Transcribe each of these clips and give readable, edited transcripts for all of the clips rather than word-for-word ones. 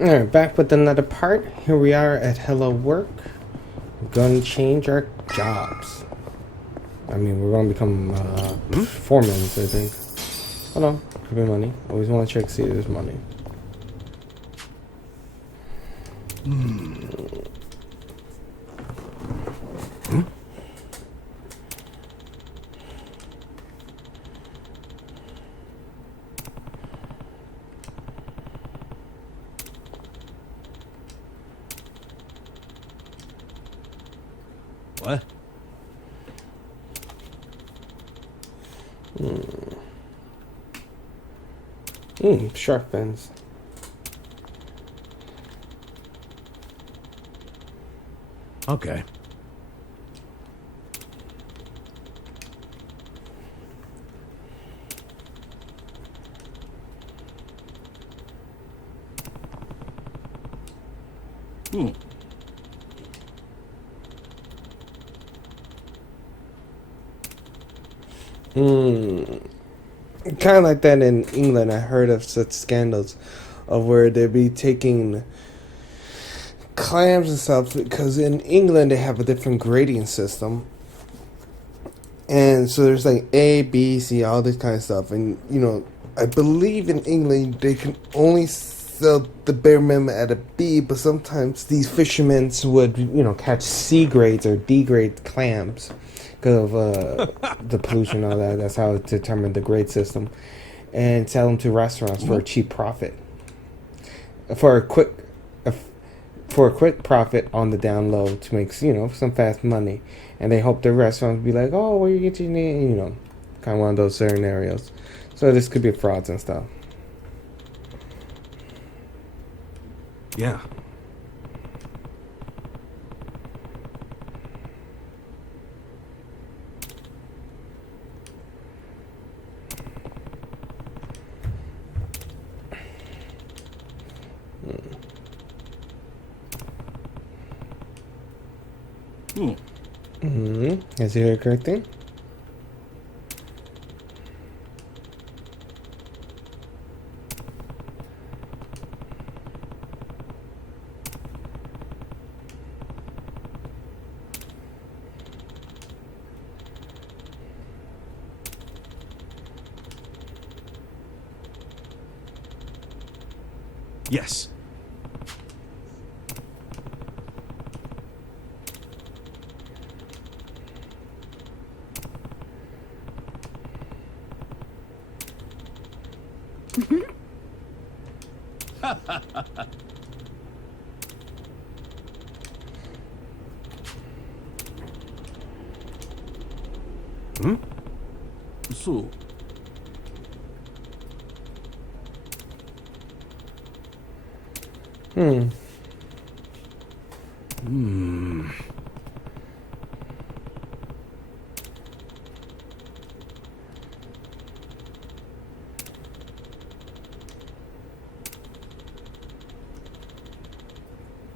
Alright, back with another part. Here we are at Hello Work. We're going to change our jobs. I mean, we're going to become foremen, I think. Hold on. Could be money. Always want to check see if there's money. What? Shark fins. Okay. Kind of like that in England. I heard of such scandals of where they'd be taking clams and stuff because in England they have a different grading system. And so there's like A, B, C, all this kind of stuff. And, you know, I believe in England they can only sell the bare minimum at a B, but sometimes these fishermen would, you know, catch C grades or D grade clams because of the pollution and all that. That's how it determined the grade system. And sell them to restaurants for a cheap profit. For a quick profit on the down low to make, you know, some fast money. And they hope the restaurants be like, oh, where you get your name, you know, kind of one of those scenarios. So this could be frauds and stuff. Yeah. Is it the correct thing? Yes. So.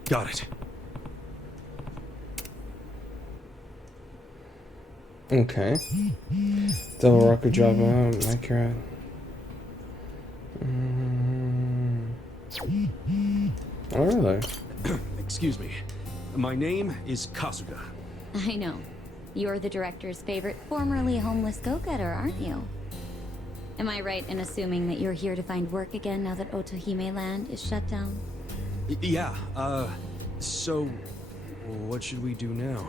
Got it. Okay. Double rocket job. My crap. Oh, really? Excuse me. My name is Kasuga. I know. You're the director's favorite formerly homeless go-getter, aren't you? Am I right in assuming that you're here to find work again now that Otohime Land is shut down? Yeah, so what should we do now?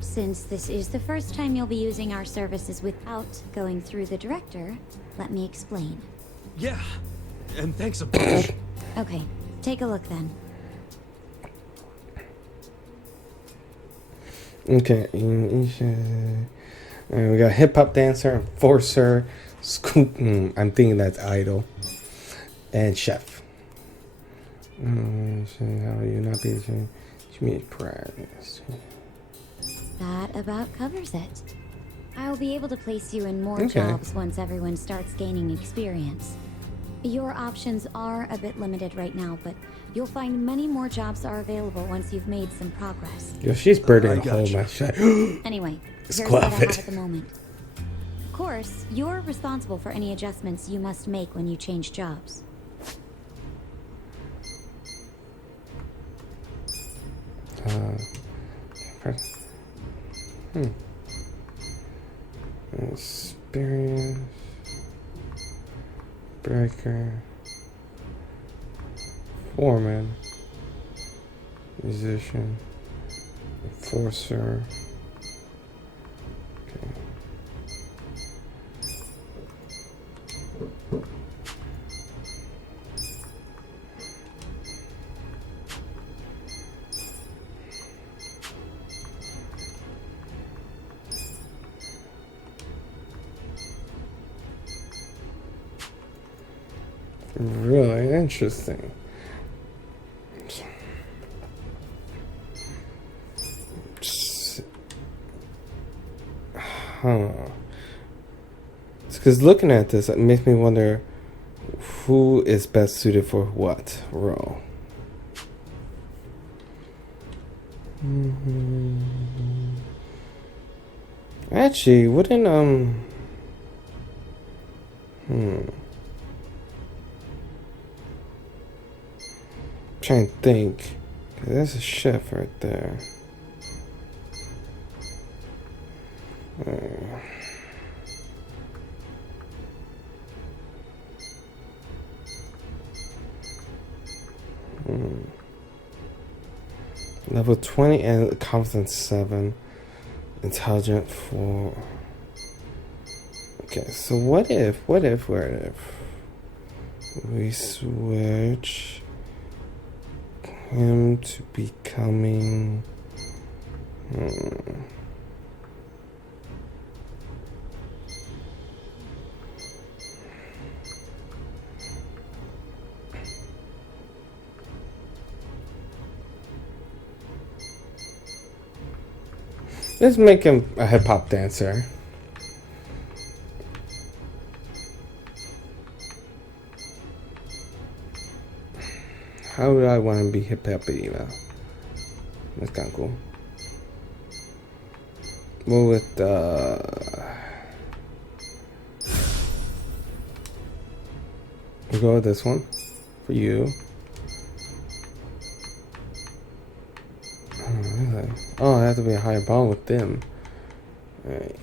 Since this is the first time you'll be using our services without going through the director, let me explain. Yeah, and thanks a bunch. Okay, take a look then. Okay. We got hip hop dancer, enforcer, scoop. I'm thinking that's idol, and chef. How are you not be practice? That about covers it. I'll be able to place you in more jobs once everyone starts gaining experience. Your options are a bit limited right now, but you'll find many more jobs are available once you've made some progress. Yo, she's birding a hole in my shit. Anyway, here's what I have at the moment. Of course, you're responsible for any adjustments you must make when you change jobs. Experience. Breaker. Foreman. Musician. Enforcer. Okay. Really interesting. It's because looking at this, it makes me wonder who is best suited for what role. Actually, wouldn't trying to think. There's a chef right there. Level 20 and confidence 7. Intelligent 4. Okay, so what if we switch him to becoming let's make him a hip-hop dancer. How would I want to be hip-hoppy, That's kind of cool. Well, with we'll go with this one for you. Oh, really? Oh, I have to be a higher bond with them. Alright.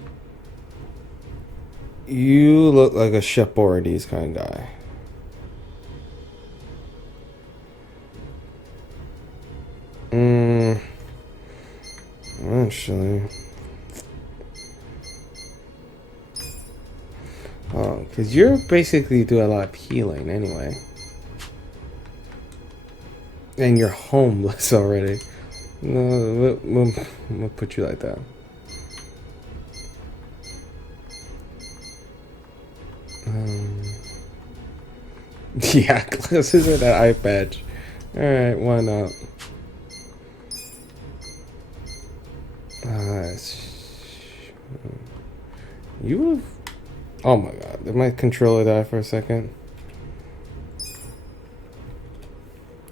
You look like a Chef Boyardee's kind of guy. Actually. Oh, because you're basically doing a lot of healing anyway. And you're homeless already. No, we'll put you like that. Yeah, this isn't that eye patch. Alright, why not? You. Oh my god, did my controller die for a second?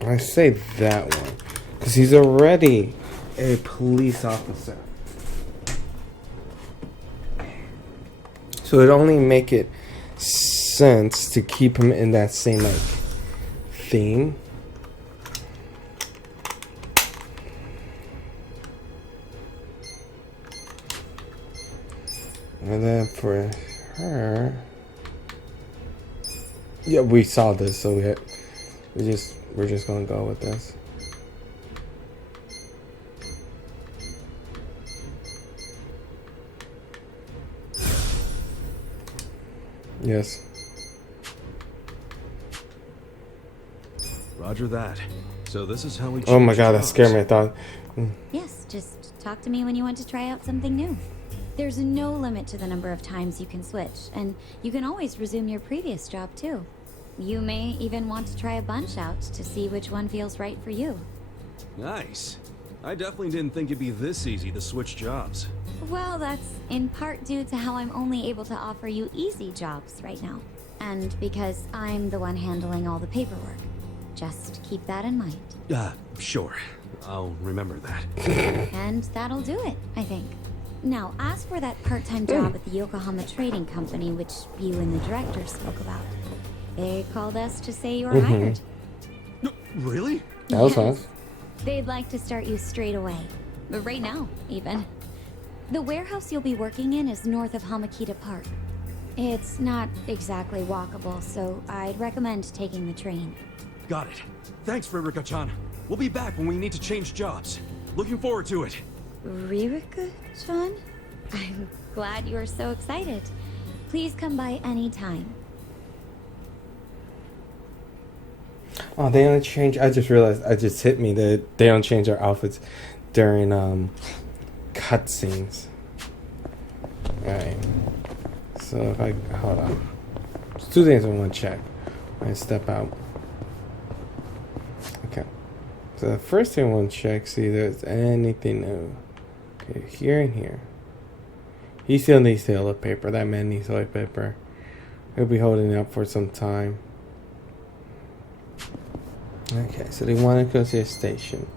I say that one because he's already a police officer, so it only make it sense to keep him in that same like theme. And then for her, yeah, we saw this, so we're just gonna go with this. Yes. Roger that. So this is how we. Oh my god, that scared me. I thought. Yes, just talk to me when you want to try out something new. There's no limit to the number of times you can switch, and you can always resume your previous job too. You may even want to try a bunch out to see which one feels right for you. Nice. I definitely didn't think it'd be this easy to switch jobs. Well, that's in part due to how I'm only able to offer you easy jobs right now. And because I'm the one handling all the paperwork. Just keep that in mind. Sure. I'll remember that. And that'll do it, I think. Now, as for that part-time job at the Yokohama Trading Company, which you and the director spoke about, they called us to say you were hired. No, really? That was nice. They'd like to start you straight away. But right now, even. The warehouse you'll be working in is north of Hamakita Park. It's not exactly walkable, so I'd recommend taking the train. Got it. Thanks, Ririka-chan. We'll be back when we need to change jobs. Looking forward to it. Ririka-chan? I'm glad you're so excited. Please come by any time. Oh, they don't change. I just realized. I just hit me that they don't change their outfits during cutscenes. All right. So if I hold on, there's two things I want to check. I step out. Okay. So the first thing I want to check, see if there's anything new. Okay, here and here. He still needs toilet paper. That man needs toilet paper. He'll be holding it up for some time. Okay, so they want to go to a station.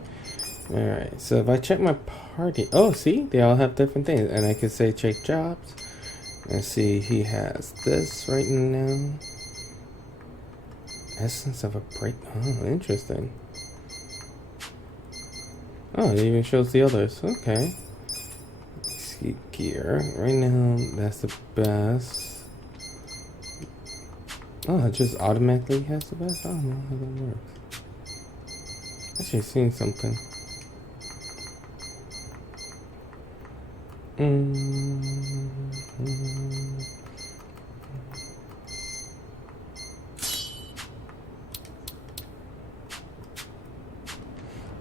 Alright, so if I check my party... Oh, see? They all have different things. And I can say check jobs. And see, he has this right now. Essence of a break... Oh, interesting. Oh, it even shows the others. Okay. See, gear. Right now, that's the best. Oh, it just automatically has the best? I don't know how that works. Actually seen something.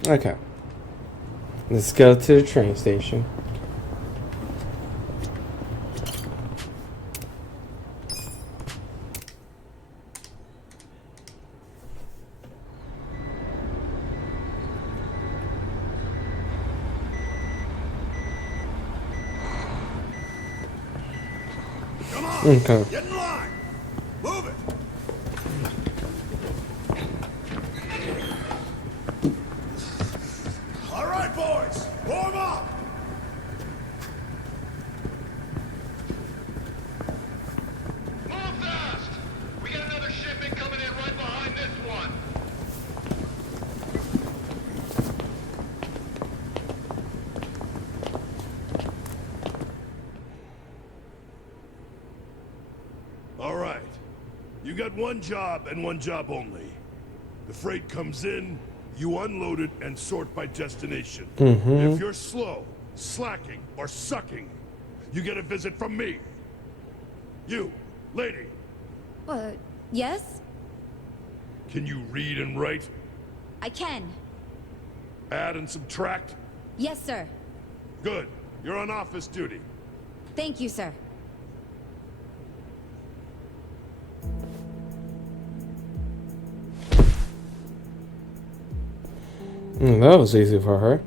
Okay. Let's go to the train station. Okay. Get in line! Move it! All right, boys! Warm up! Move fast! We got another shipment coming in right behind this one. All right. You got one job and one job only. The freight comes in, you unload it and sort by destination. If you're slow, slacking, or sucking, you get a visit from me. You, lady, Yes? can you read and write? I can. Add and subtract? Yes, sir. Good. You're on office duty. Thank you, sir. That was easy for her.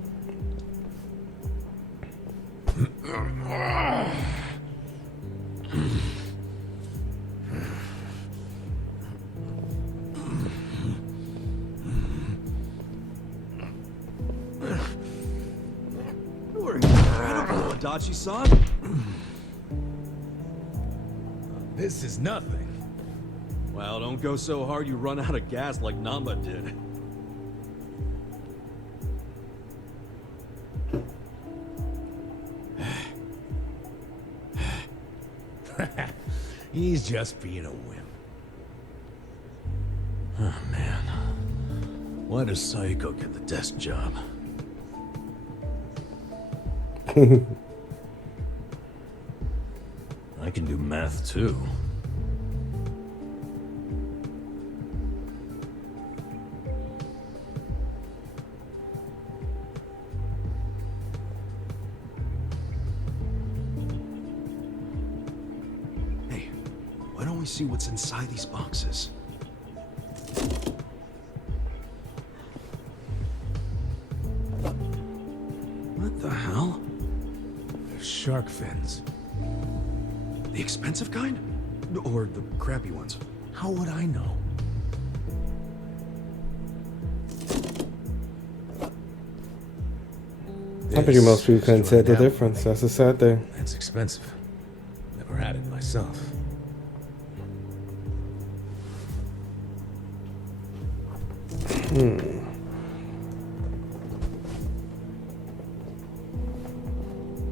You're incredible, Adachi-san. This is nothing. Well, don't go so hard you run out of gas like Namba did. He's just being a wimp. Oh, man. Why does Saiko get the desk job? I can do math, too. Hey, why don't we see what's inside these boxes? What the hell? They're shark fins. The expensive kind? Or the crappy ones? How would I know? I bet you most people This couldn't is tell the running out difference. for me. That's the sad thing. That's expensive. Never had it myself.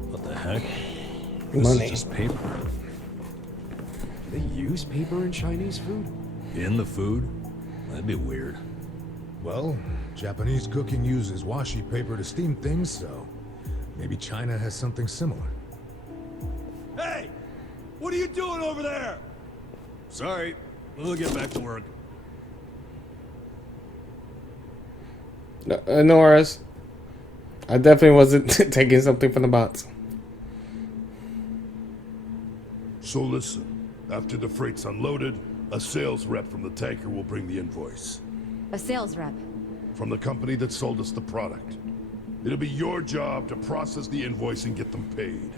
What the heck? This Money. is just paper. Do they use paper in Chinese food? In the food? That'd be weird. Well, Japanese cooking uses washi paper to steam things, so maybe China has something similar. Hey! What are you doing over there? Sorry, we'll get back to work. No worries. I definitely wasn't taking something from the box. So listen, after the freight's unloaded, a sales rep from the tanker will bring the invoice. A sales rep. From the company that sold us the product. It'll be your job to process the invoice and get them paid.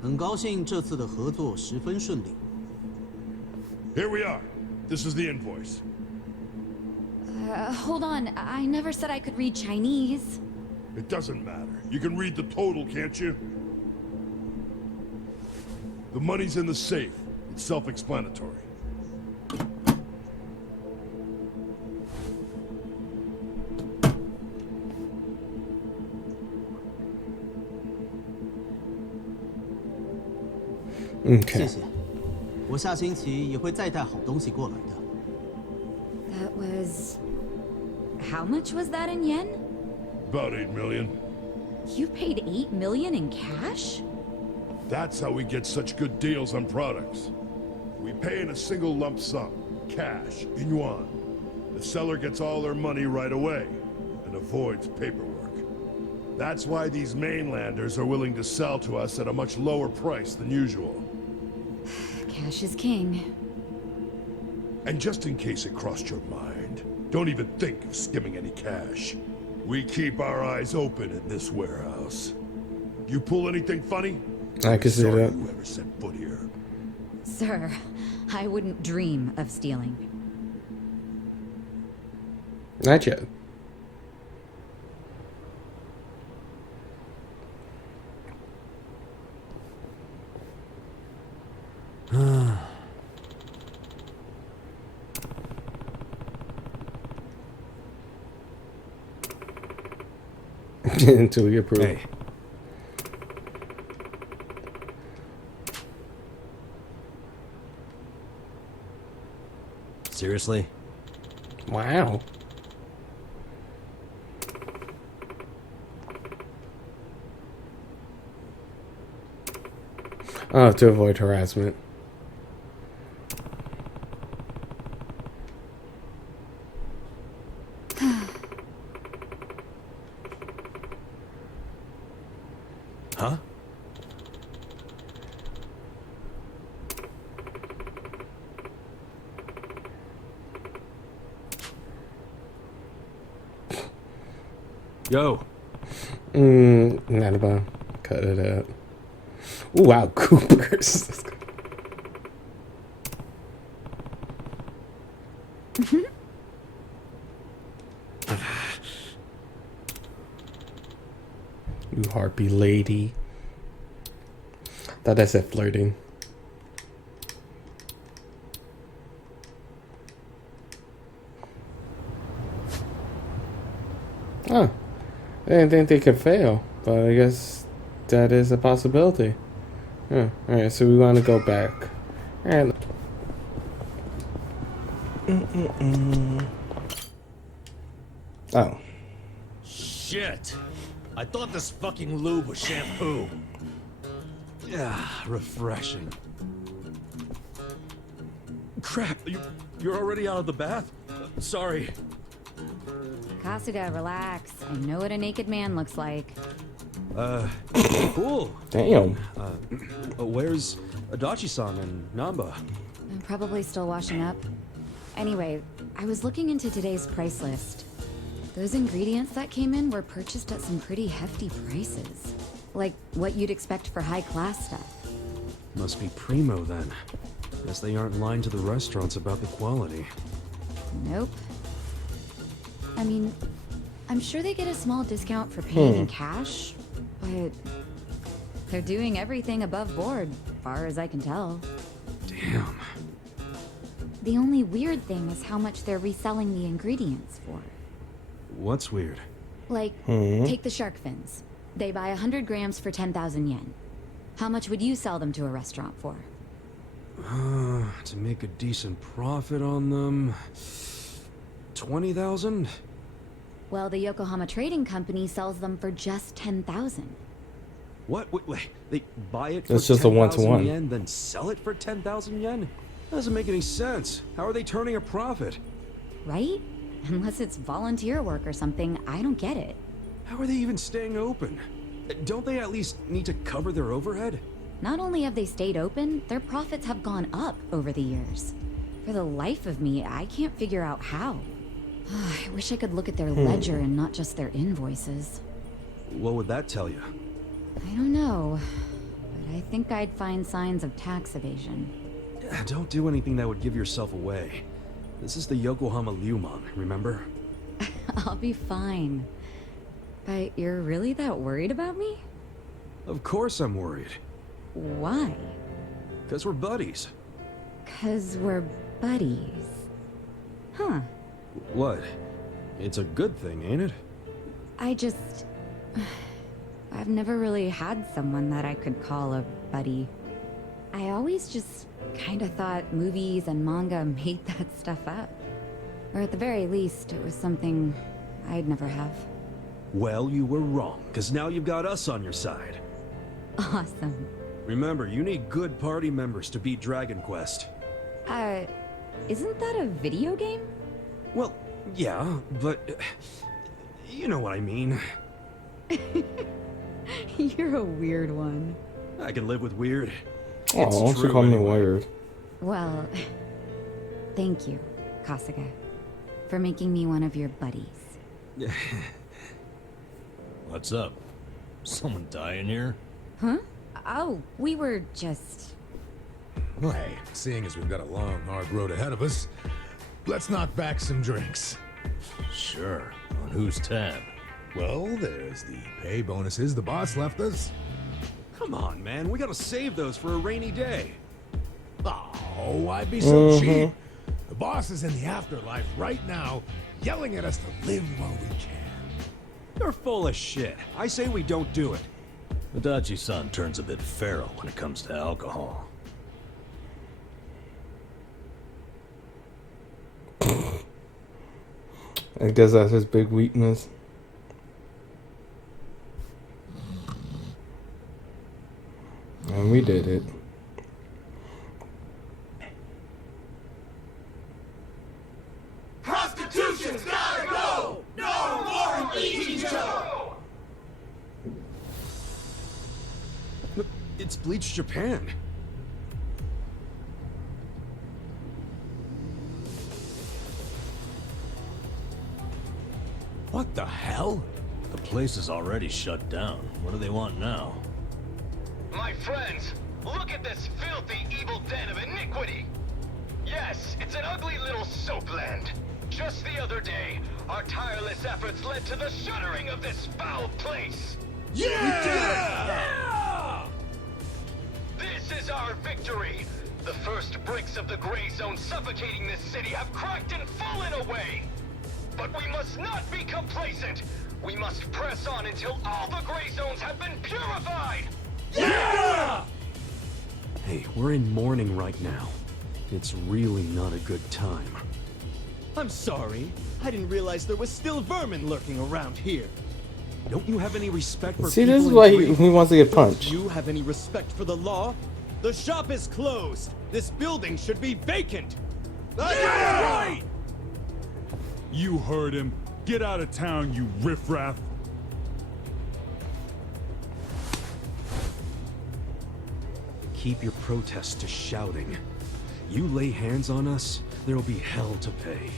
很高兴这次的合作十分顺利。 Here we are. This is the invoice. Hold on. I never said I could read Chinese. It doesn't matter. You can read the total, can't you? The money's in the safe. It's self-explanatory. Okay. 谢谢，我下星期也会再带好东西过来的。 That was... How much was that in yen? About 8 million. You paid 8 million in cash? That's how we get such good deals on products. We pay in a single lump sum, cash, in yuan. The seller gets all their money right away and avoids paperwork. That's why these mainlanders are willing to sell to us at a much lower price than usual. Cash is king. And just in case it crossed your mind, don't even think of skimming any cash. We keep our eyes open in this warehouse. You pull anything funny? I can see Sorry that. you ever set foot here. Sir, I wouldn't dream of stealing. Not yet. Until we approve. Hey. Seriously? Wow. Oh, to avoid harassment. Huh? Yo, Not about. Cut it out. Ooh, wow, Coopers. You harpy lady. Thought I said flirting. Oh, I didn't think they could fail, but I guess that is a possibility. Yeah. Alright, so we want to go back. Alright. Oh. Shit! I thought this fucking lube was shampoo. yeah, refreshing. Crap, you're already out of the bath? Sorry. Kasuga, relax. I know what a naked man looks like. Cool. Damn. Where's Adachi-san and Namba? I'm probably still washing up. Anyway, I was looking into today's price list. Those ingredients that came in were purchased at some pretty hefty prices. Like what you'd expect for high-class stuff. Must be primo then. Guess they aren't lying to the restaurants about the quality. Nope. I mean, I'm sure they get a small discount for paying in cash, but they're doing everything above board, far as I can tell. Damn. The only weird thing is how much they're reselling the ingredients for. What's weird? Like, take the shark fins. They buy 100 grams for 10,000 yen. How much would you sell them to a restaurant for? To make a decent profit on them... 20,000? Well, the Yokohama Trading Company sells them for just 10,000. What? Wait, they buy it for It's just a 10,000 one-to-one. yen, then sell it for 10,000 yen? That doesn't make any sense. How are they turning a profit? Right? Unless it's volunteer work or something, I don't get it. How are they even staying open? Don't they at least need to cover their overhead? Not only have they stayed open, their profits have gone up over the years. For the life of me, I can't figure out how. I wish I could look at their ledger and not just their invoices. What would that tell you? I don't know, but I think I'd find signs of tax evasion. Don't do anything that would give yourself away. This is the Yokohama Ryuman, remember? I'll be fine. But you're really that worried about me? Of course I'm worried. Why? Because we're buddies. 'Cause we're buddies. Huh. What? It's a good thing, ain't it? I just... I've never really had someone that I could call a buddy. I always just kind of thought movies and manga made that stuff up. Or at the very least, it was something I'd never have. Well, you were wrong, because now you've got us on your side. Awesome. Remember, you need good party members to beat Dragon Quest. Isn't that a video game? Well, yeah, but... you know what I mean. You're a weird one. I can live with weird. Oh, It's don't you true call me anyway. weird. Well, thank you, Kasuga, for making me one of your buddies. What's up? Someone dying here? Huh? Oh, we were just... Well, hey, seeing as we've got a long, hard road ahead of us, let's knock back some drinks. Sure. On whose tab? Well, there's the pay bonuses the boss left us. Come on, man. We gotta save those for a rainy day. Oh, why be so cheap? The boss is in the afterlife right now, yelling at us to live while we can. You're full of shit. I say we don't do it. Adachi-san turns a bit feral when it comes to alcohol. I guess that's his big weakness. And we did it. Prostitution's gotta go! No more Jijon! Look, it's Bleach Japan. What the hell? The place is already shut down. What do they want now? My friends, look at this filthy, evil den of iniquity! Yes, it's an ugly little soapland. Just the other day, our tireless efforts led to the shuttering of this foul place. Yeah! This is our victory! The first bricks of the gray zone suffocating this city have cracked and fallen away! But we must not be complacent! We must press on until all the gray zones have been purified! Yeah! Hey, we're in mourning right now. It's really not a good time. I'm sorry. I didn't realize there was still vermin lurking around here. Don't you have any respect for See, people this is in why grief? he wants to get Don't punched. you have any respect for the law? The shop is closed. This building should be vacant. That's right! You heard him. Get out of town, you riffraff. Keep your protests to shouting. You lay hands on us, there'll be hell to pay.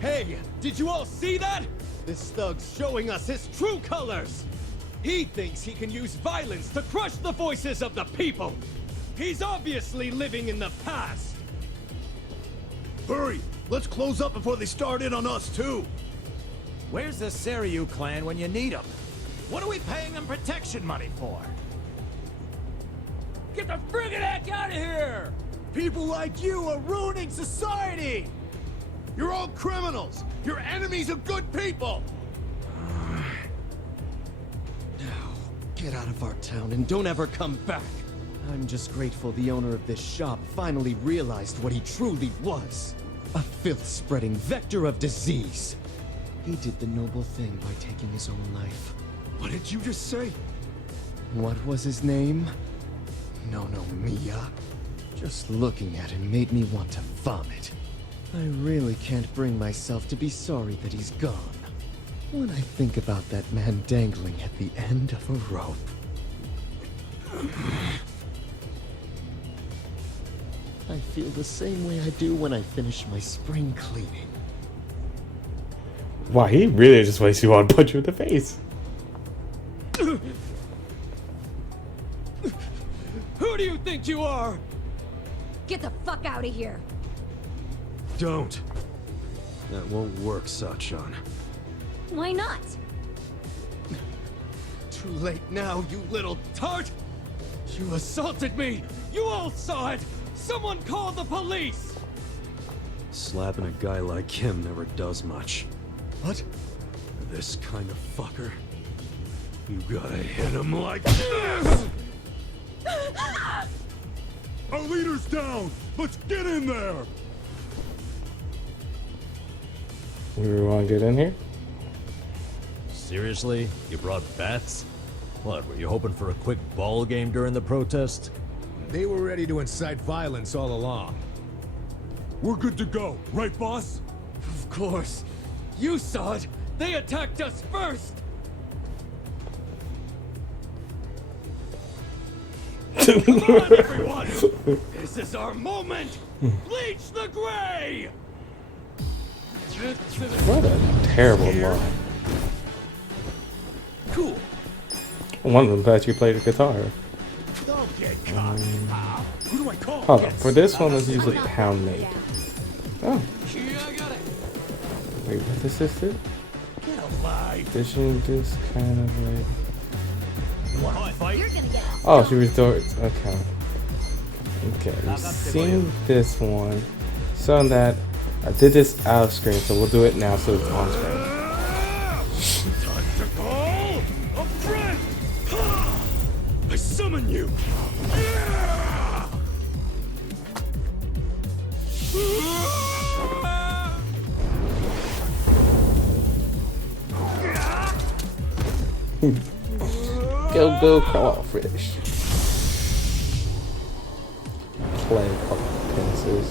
Hey, did you all see that? This thug's showing us his true colors. He thinks he can use violence to crush the voices of the people. He's obviously living in the past. Hurry! Let's close up before they start in on us, too! Where's the Seiryu clan when you need them? What are we paying them protection money for? Get the friggin' heck out of here! People like you are ruining society! You're all criminals! You're enemies of good people! Now, get out of our town and don't ever come back. I'm just grateful the owner of this shop finally realized what he truly was. A filth-spreading vector of disease. He did the noble thing by taking his own life. What did you just say? What was his name? No, Mia. Just looking at him made me want to vomit. I really can't bring myself to be sorry that he's gone. When I think about that man dangling at the end of a rope. I feel the same way I do when I finish my spring cleaning. Wow, he really just makes you want to punch you in the face. Who do you think you are? Get the fuck out of here. Don't. That won't work, Sachan. Why not? Too late now, you little tart! You assaulted me! You all saw it! Someone call the police! Slapping a guy like him never does much. What? This kind of fucker. You gotta hit him like this! Our leader's down! Let's get in there! We want to get in here? Seriously? You brought bats? What, were you hoping for a quick ball game during the protest? They were ready to incite violence all along. We're good to go, right, boss? Of course. You saw it! They attacked us first! Come on, everyone! This is our moment! Bleach the gray! What a terrible line. Cool. One of them thought you played the guitar. Don't get caught. Who do I call? Hold on, for this one, let's use a pound made. Oh. Wait, what is this? Get alive. Fishing this kind of like. Wanna fight? Oh, she restored. Okay. Okay, we've seen this one. So that I did this out of screen, so we'll do it now so it's on screen. Time to call a friend! I summon you! Go crawfish. Play fucking pincers.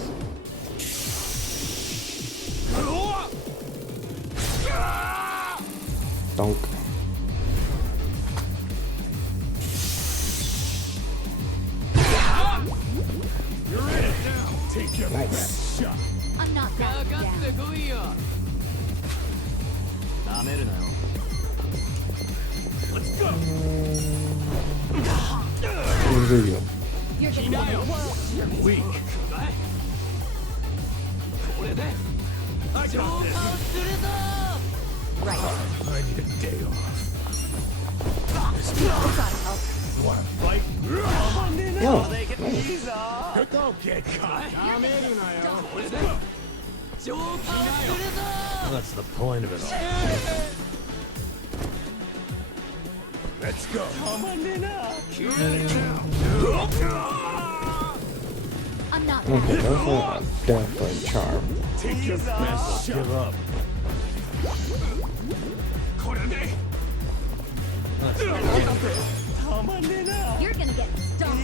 Donk. You're in it now! Take your best shot! I'm not backing down. Let's go! You're the You're weak. I got this. right. I need a day off. You wanna fight? Oh, Don't get caught. That's the point of it all. Let's go. I'm not okay, backing that's a definitely charm. Take your best shot. Give up. You're gonna get stumped.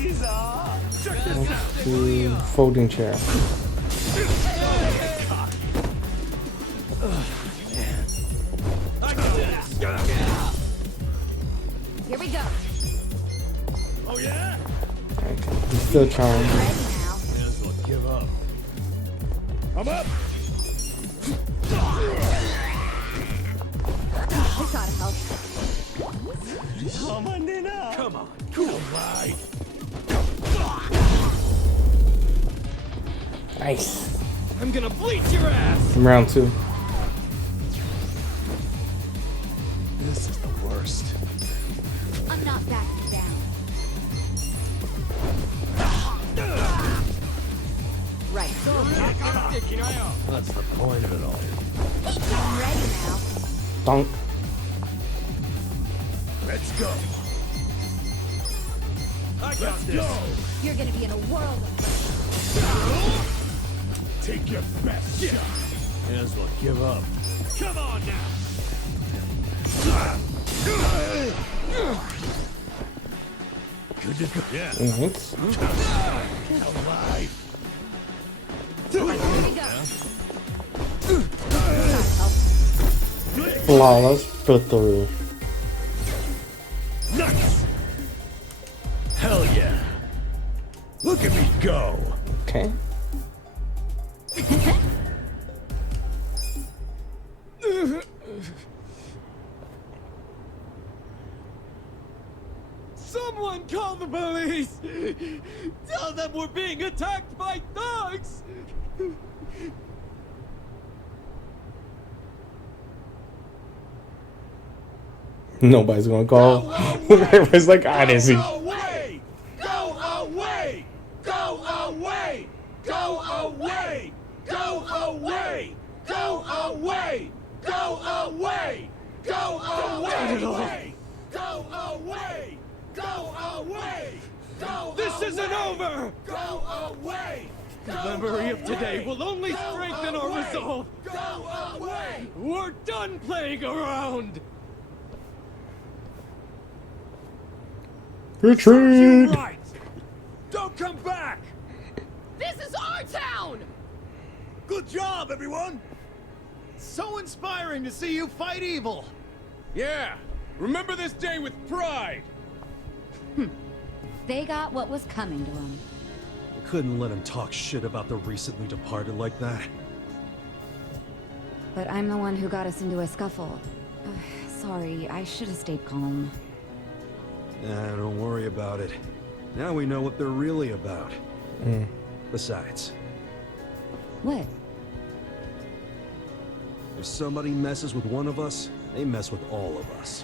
Let's do folding chair. Here we go. Oh yeah? Okay, he's still charmed. Ready now. May as well give up. I'm up. This ought to help. Come on. Cool. Right. Nice. I'm gonna bleach your ass! Round two. This is the worst. I'm not backing down. Right. That's the point of it all. I'm ready now. Donk. Let's go. I got this. You're gonna be in a world of Take your best shot. May as well give up. Come on now. Good to go. Yeah. Nice. Alive. Flawless victory. Nice. Hell yeah. Look at me go. Okay. Someone call the police! Tell them we're being attacked by thugs! Nobody's gonna call. Everybody's like, I didn't see. Away! Go away! Go away! Go away! Go away! Go away! Go away! Go away! Go away! Go away! Go This isn't over! Go away! The memory of today will only strengthen our resolve! Go away! We're done playing around! Retreat. Right! Don't come back! This is our town! Good job, everyone! So inspiring to see you fight evil! Yeah! Remember this day with pride! They got what was coming to them. I couldn't let him talk shit about the recently departed like that. But I'm the one who got us into a scuffle. Sorry, I should have stayed calm. Nah, don't worry about it. Now we know what they're really about. Besides, What? if somebody messes with one of us, they mess with all of us.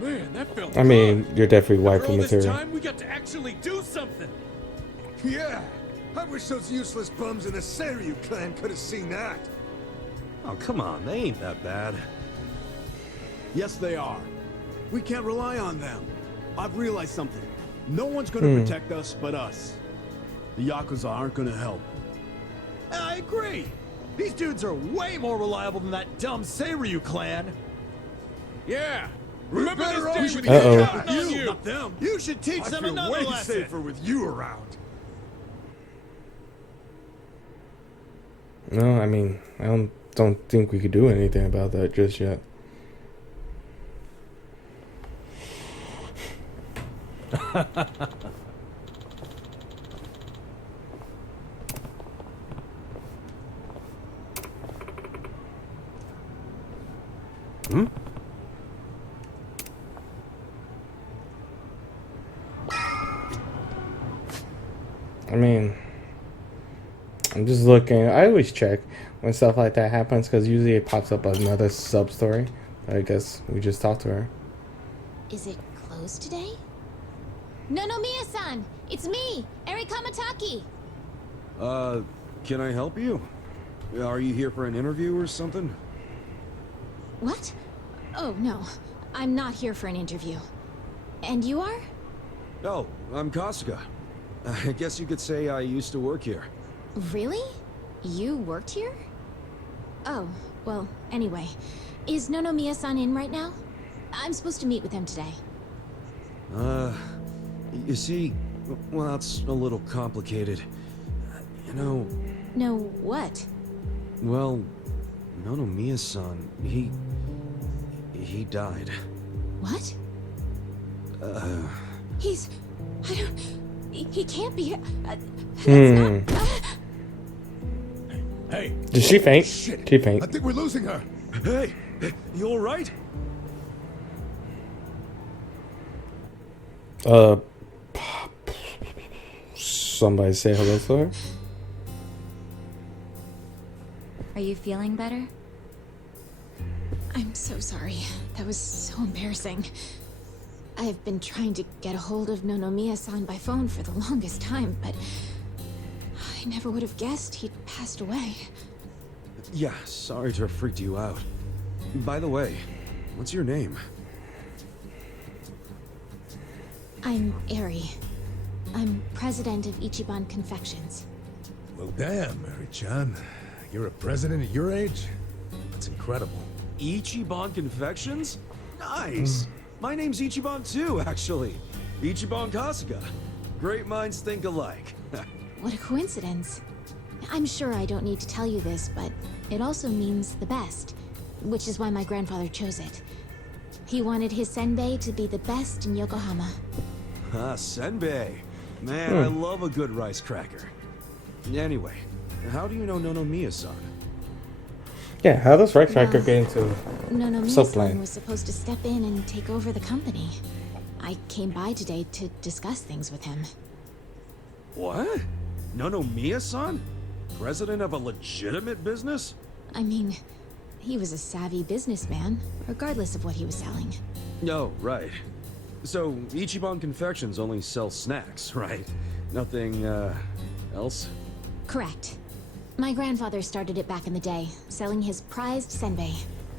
Man, that felt I mean, you're definitely After waifu all this material. time, we got to actually do something! Yeah. I wish those useless bums in the Seiryu clan could have seen that. Oh, come on, they ain't that bad. Yes, they are. We can't rely on them. I've realized something. No one's gonna protect us but us. The Yakuza aren't gonna help. I agree. These dudes are way more reliable than that dumb Seiryu clan. Yeah! Remember better off this day with with Uh-oh. counting on you! Not them. You should teach I them feel another way lesson. safer with you around. No, I mean, I don't think we could do anything about that just yet. I mean, I'm just looking. I always check when stuff like that happens because usually it pops up another sub story. But I guess we just talked to her. Is it closed today? No, Mia-san! It's me, Eri Kamataki! Can I help you? Are you here for an interview or something? What? Oh, no. I'm not here for an interview. And you are? Oh, I'm Kasuga. I guess you could say I used to work here. Really? You worked here? Oh, well, anyway. Is Nonomiya-san in right now? I'm supposed to meet with him today. You see, well, it's a little complicated. You know... No, what? Well, Nonomiya-san, he died. What? He's... I don't... He can't be... That's not... Hey. Did she faint? Shit. She faint. I think we're losing her. Hey, you all right? Somebody say hello to her. Are you feeling better? I'm so sorry. That was so embarrassing. I've been trying to get a hold of Nonomiya-san by phone for the longest time, but I never would have guessed he'd passed away. Yeah, sorry to have freaked you out. By the way, what's your name? I'm Eri. I'm president of Ichiban Confections. Well, damn, Mary-chan. You're a president at your age? That's incredible. Ichiban Confections? Nice! My name's Ichiban too, actually. Ichiban Kasuga. Great minds think alike. What a coincidence. I'm sure I don't need to tell you this, but it also means the best, which is why my grandfather chose it. He wanted his senbei to be the best in Yokohama. Ah, senbei. Man, I love a good rice cracker. Anyway, how do you know Nonomiya-san? Yeah, how does Rice Cracker get into Nonomiya-san was supposed to step in and take over the company. I came by today to discuss things with him. What? Nonomiya-san? President of a legitimate business? I mean, he was a savvy businessman, regardless of what he was selling. Oh, right. So, Ichiban Confections only sells snacks, right? Nothing, else? Correct. My grandfather started it back in the day, selling his prized senbei.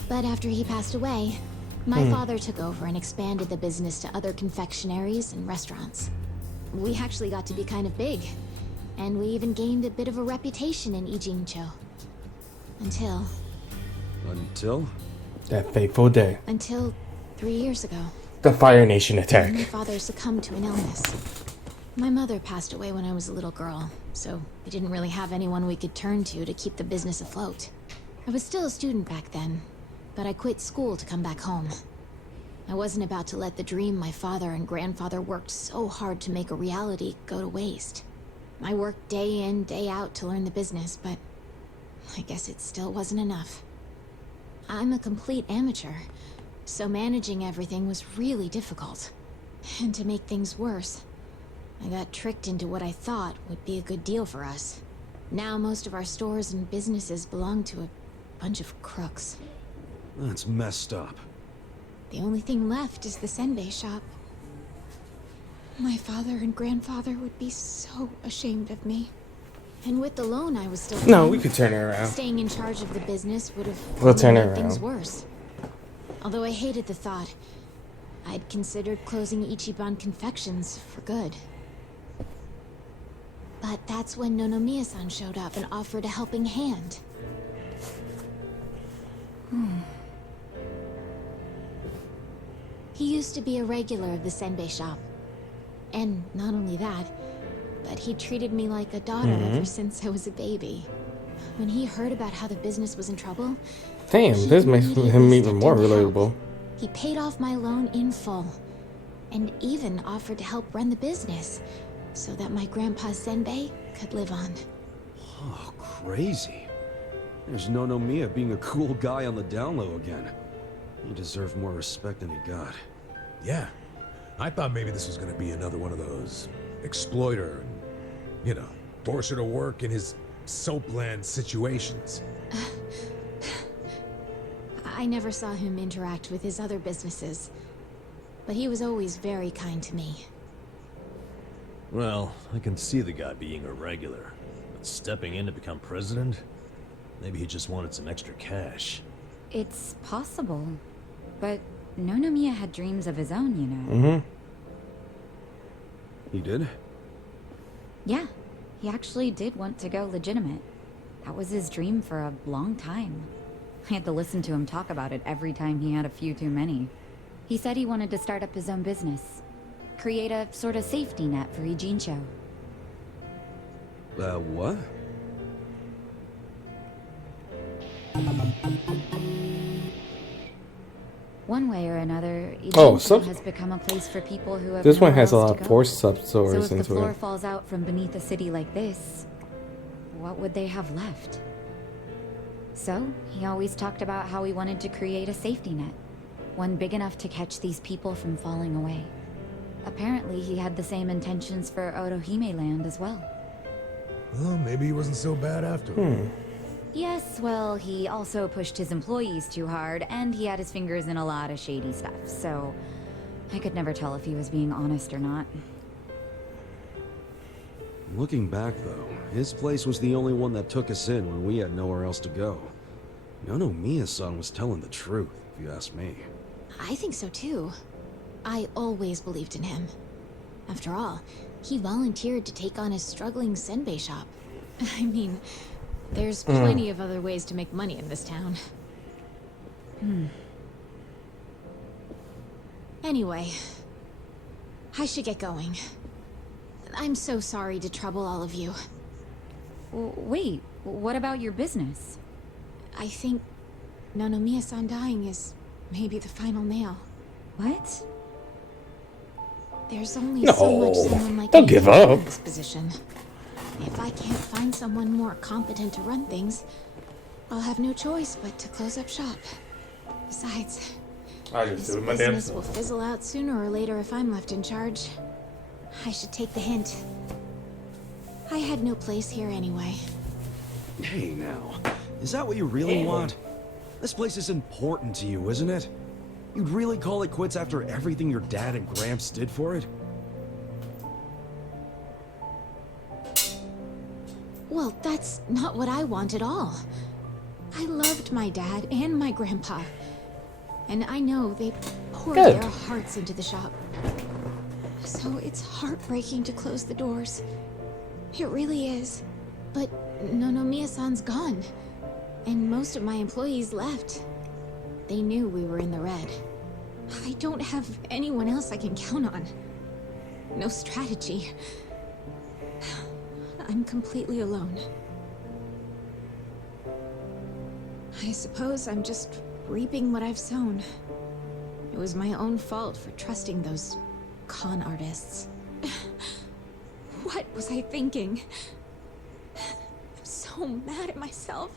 But after he passed away, my father took over and expanded the business to other confectionaries and restaurants. We actually got to be kind of big, and we even gained a bit of a reputation in Ijincho. Until... that fateful day. Until 3 years ago. The Fire Nation attack. My father succumbed to an illness. My mother passed away when I was a little girl, so we didn't really have anyone we could turn to keep the business afloat. I was still a student back then, but I quit school to come back home. I wasn't about to let the dream my father and grandfather worked so hard to make a reality go to waste. I worked day in, day out to learn the business, but I guess it still wasn't enough. I'm a complete amateur, so managing everything was really difficult. And to make things worse, I got tricked into what I thought would be a good deal for us. Now most of our stores and businesses belong to a bunch of crooks. That's messed up. The only thing left is the senbei shop. My father and grandfather would be so ashamed of me. And with the loan I was still paying, No, we could turn it around. Staying in charge of the business would have We'll turn it made things around. worse. Although I hated the thought, I'd considered closing Ichiban Confections for good. But that's when Nonomiya-san showed up and offered a helping hand. He used to be a regular of the senbei shop. And not only that, but he treated me like a daughter ever since I was a baby. When he heard about how the business was in trouble... Damn, this makes him even more relatable. He paid off my loan in full. And even offered to help run the business, so that my grandpa's senbei could live on. Oh, crazy. There's Nonomiya being a cool guy on the down low again. He deserved more respect than he got. Yeah. I thought maybe this was gonna be another one of those exploiter and, you know, force her to work in his soapland situations. I never saw him interact with his other businesses, but he was always very kind to me. Well, I can see the guy being a regular, but stepping in to become president? Maybe he just wanted some extra cash. It's possible, but Nonomiya had dreams of his own, you know. He did? Yeah, he actually did want to go legitimate. That was his dream for a long time. I had to listen to him talk about it every time he had a few too many. He said he wanted to start up his own business. Create a sort of safety net for Ijincho. What? One way or another, Ijincho has become a place for people who have This one nowhere has a else lot to of go. force So sub-stories if the into floor it. falls out from beneath a city like this, what would they have left? So, he always talked about how he wanted to create a safety net. One big enough to catch these people from falling away. Apparently, he had the same intentions for Orohime Land as well. Well, maybe he wasn't so bad after all. Yes, well, he also pushed his employees too hard, and he had his fingers in a lot of shady stuff, so... I could never tell if he was being honest or not. Looking back, though, his place was the only one that took us in when we had nowhere else to go. Nonomiya-san was telling the truth, if you ask me. I think so too. I always believed in him. After all, he volunteered to take on his struggling senbei shop. I mean, there's plenty of other ways to make money in this town. Anyway, I should get going. I'm so sorry to trouble all of you. Wait, what about your business? I think Nonomiya-san dying is maybe the final nail. What? There's only so much someone like don't me give can do up. in this position. If I can't find someone more competent to run things, I'll have no choice but to close up shop. Besides, this business will fizzle out sooner or later if I'm left in charge. I should take the hint. I had no place here anyway. Hey, now. Is that what you really want? This place is important to you, isn't it? You'd really call it quits after everything your dad and Gramps did for it? Well, that's not what I want at all. I loved my dad and my grandpa. And I know they poured their hearts into the shop. So it's heartbreaking to close the doors. It really is. But Nonomiya-san's gone. And most of my employees left. They knew we were in the red. I don't have anyone else I can count on. No strategy. I'm completely alone. I suppose I'm just reaping what I've sown. It was my own fault for trusting those con artists. What was I thinking? I'm so mad at myself.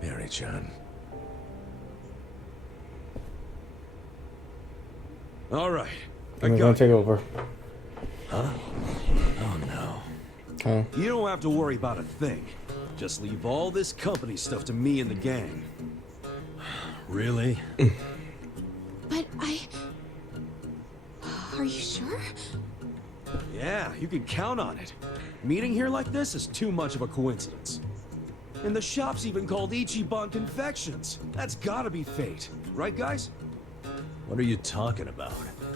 Mary-chan. All right. I'm gonna take over. Huh? Oh, no. Huh? You don't have to worry about a thing. Just leave all this company stuff to me and the gang. Really? But Are you sure? Yeah, you can count on it. Meeting here like this is too much of a coincidence. And the shop's even called Ichiban Confections. That's gotta be fate. Right, guys? What are you talking about?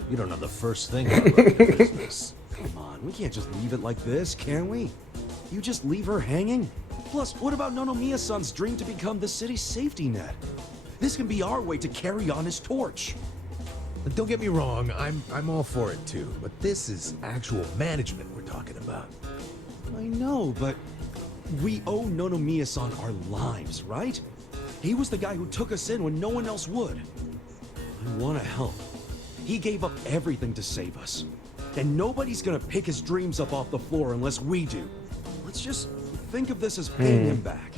You don't know the first thing about the business. Come on, we can't just leave it like this, can we? You just leave her hanging? Plus, what about Nonomiya-san's dream to become the city's safety net? This can be our way to carry on his torch. But don't get me wrong, I'm all for it too. But this is actual management we're talking about. I know, but we owe Nonomiya-san our lives, right? He was the guy who took us in when no one else would. I want to help. He gave up everything to save us. And nobody's gonna pick his dreams up off the floor unless we do. Let's just think of this as paying him back.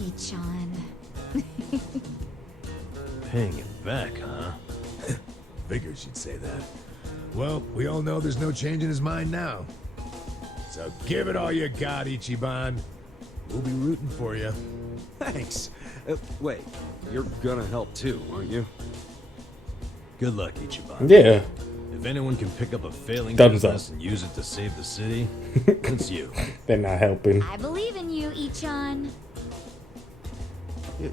Jijon. Paying it back, huh? Figures you'd say that. Well, we all know there's no change in his mind now. So give it all you got, Ichiban. We'll be rooting for you. Thanks. Wait, you're gonna help too, aren't you? Good luck, Ichiban. Yeah. If anyone can pick up a failing Thumbs business up. and use it to save the city, it's you. They're not helping. I believe in you, Jijon.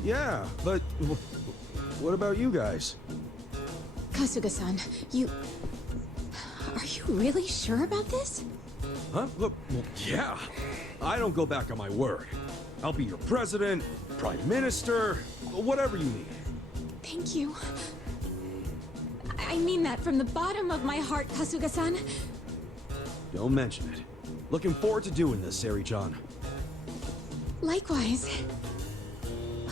Yeah, but what about you guys? Kasuga-san, Are you really sure about this? Huh? Well, yeah. I don't go back on my word. I'll be your president, prime minister, whatever you need. Thank you. I mean that from the bottom of my heart, Kasuga-san. Don't mention it. Looking forward to doing this, Sari-chan. Likewise.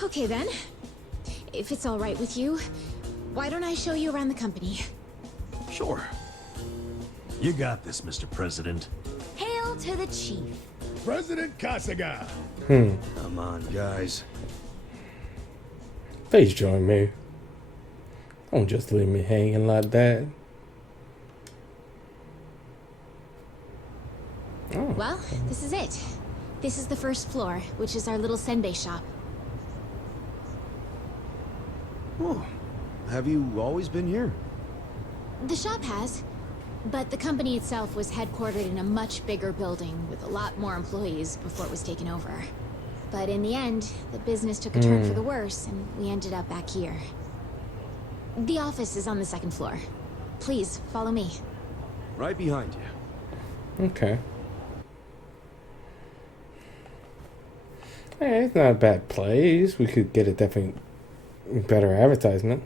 Okay then. If it's all right with you, why don't I show you around the company? Sure. You got this, Mr. President. Hail to the chief. President Kasuga. Come on, guys. Please join me. Don't just leave me hanging like that. Oh. Well, this is it. This is the first floor, which is our little senbei shop. Oh, have you always been here? The shop has, but the company itself was headquartered in a much bigger building with a lot more employees before it was taken over. But in the end, the business took a turn for the worse, and we ended up back here. The office is on the second floor. Please, follow me. Right behind you. Okay. Hey, it's not a bad place. We could get a definitely better advertisement.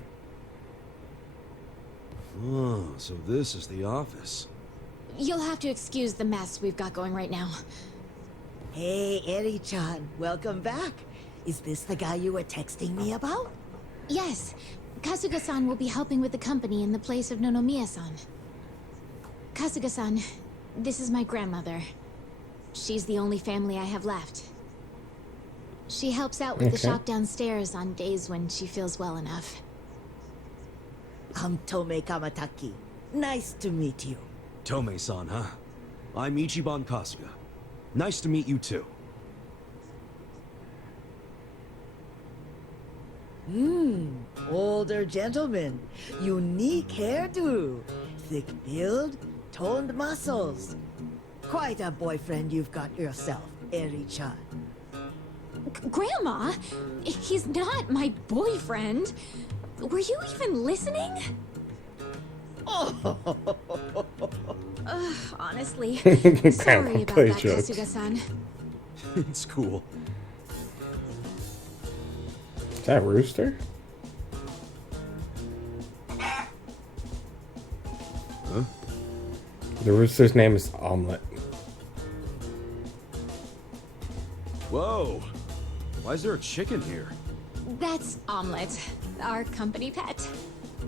Oh, so this is the office. You'll have to excuse the mess we've got going right now. Hey, Eri-chan, welcome back. Is this the guy you were texting me about? Yes. Kasuga-san will be helping with the company in the place of Nonomiya-san. Kasuga-san, this is my grandmother. She's the only family I have left. She helps out with the shop downstairs on days when she feels well enough. I'm Tome Kamataki. Nice to meet you. Tome-san, huh? I'm Ichiban Kasuga. Nice to meet you too. Older gentleman. Unique hairdo. Thick build, toned muscles. Quite a boyfriend you've got yourself, Eri-chan. Grandma? He's not my boyfriend. Were you even listening? Honestly, sorry about that, Kasuga-san. It's cool. Is that Rooster? Huh? The rooster's name is Omelette. Whoa! Why is there a chicken here? That's Omelette, our company pet.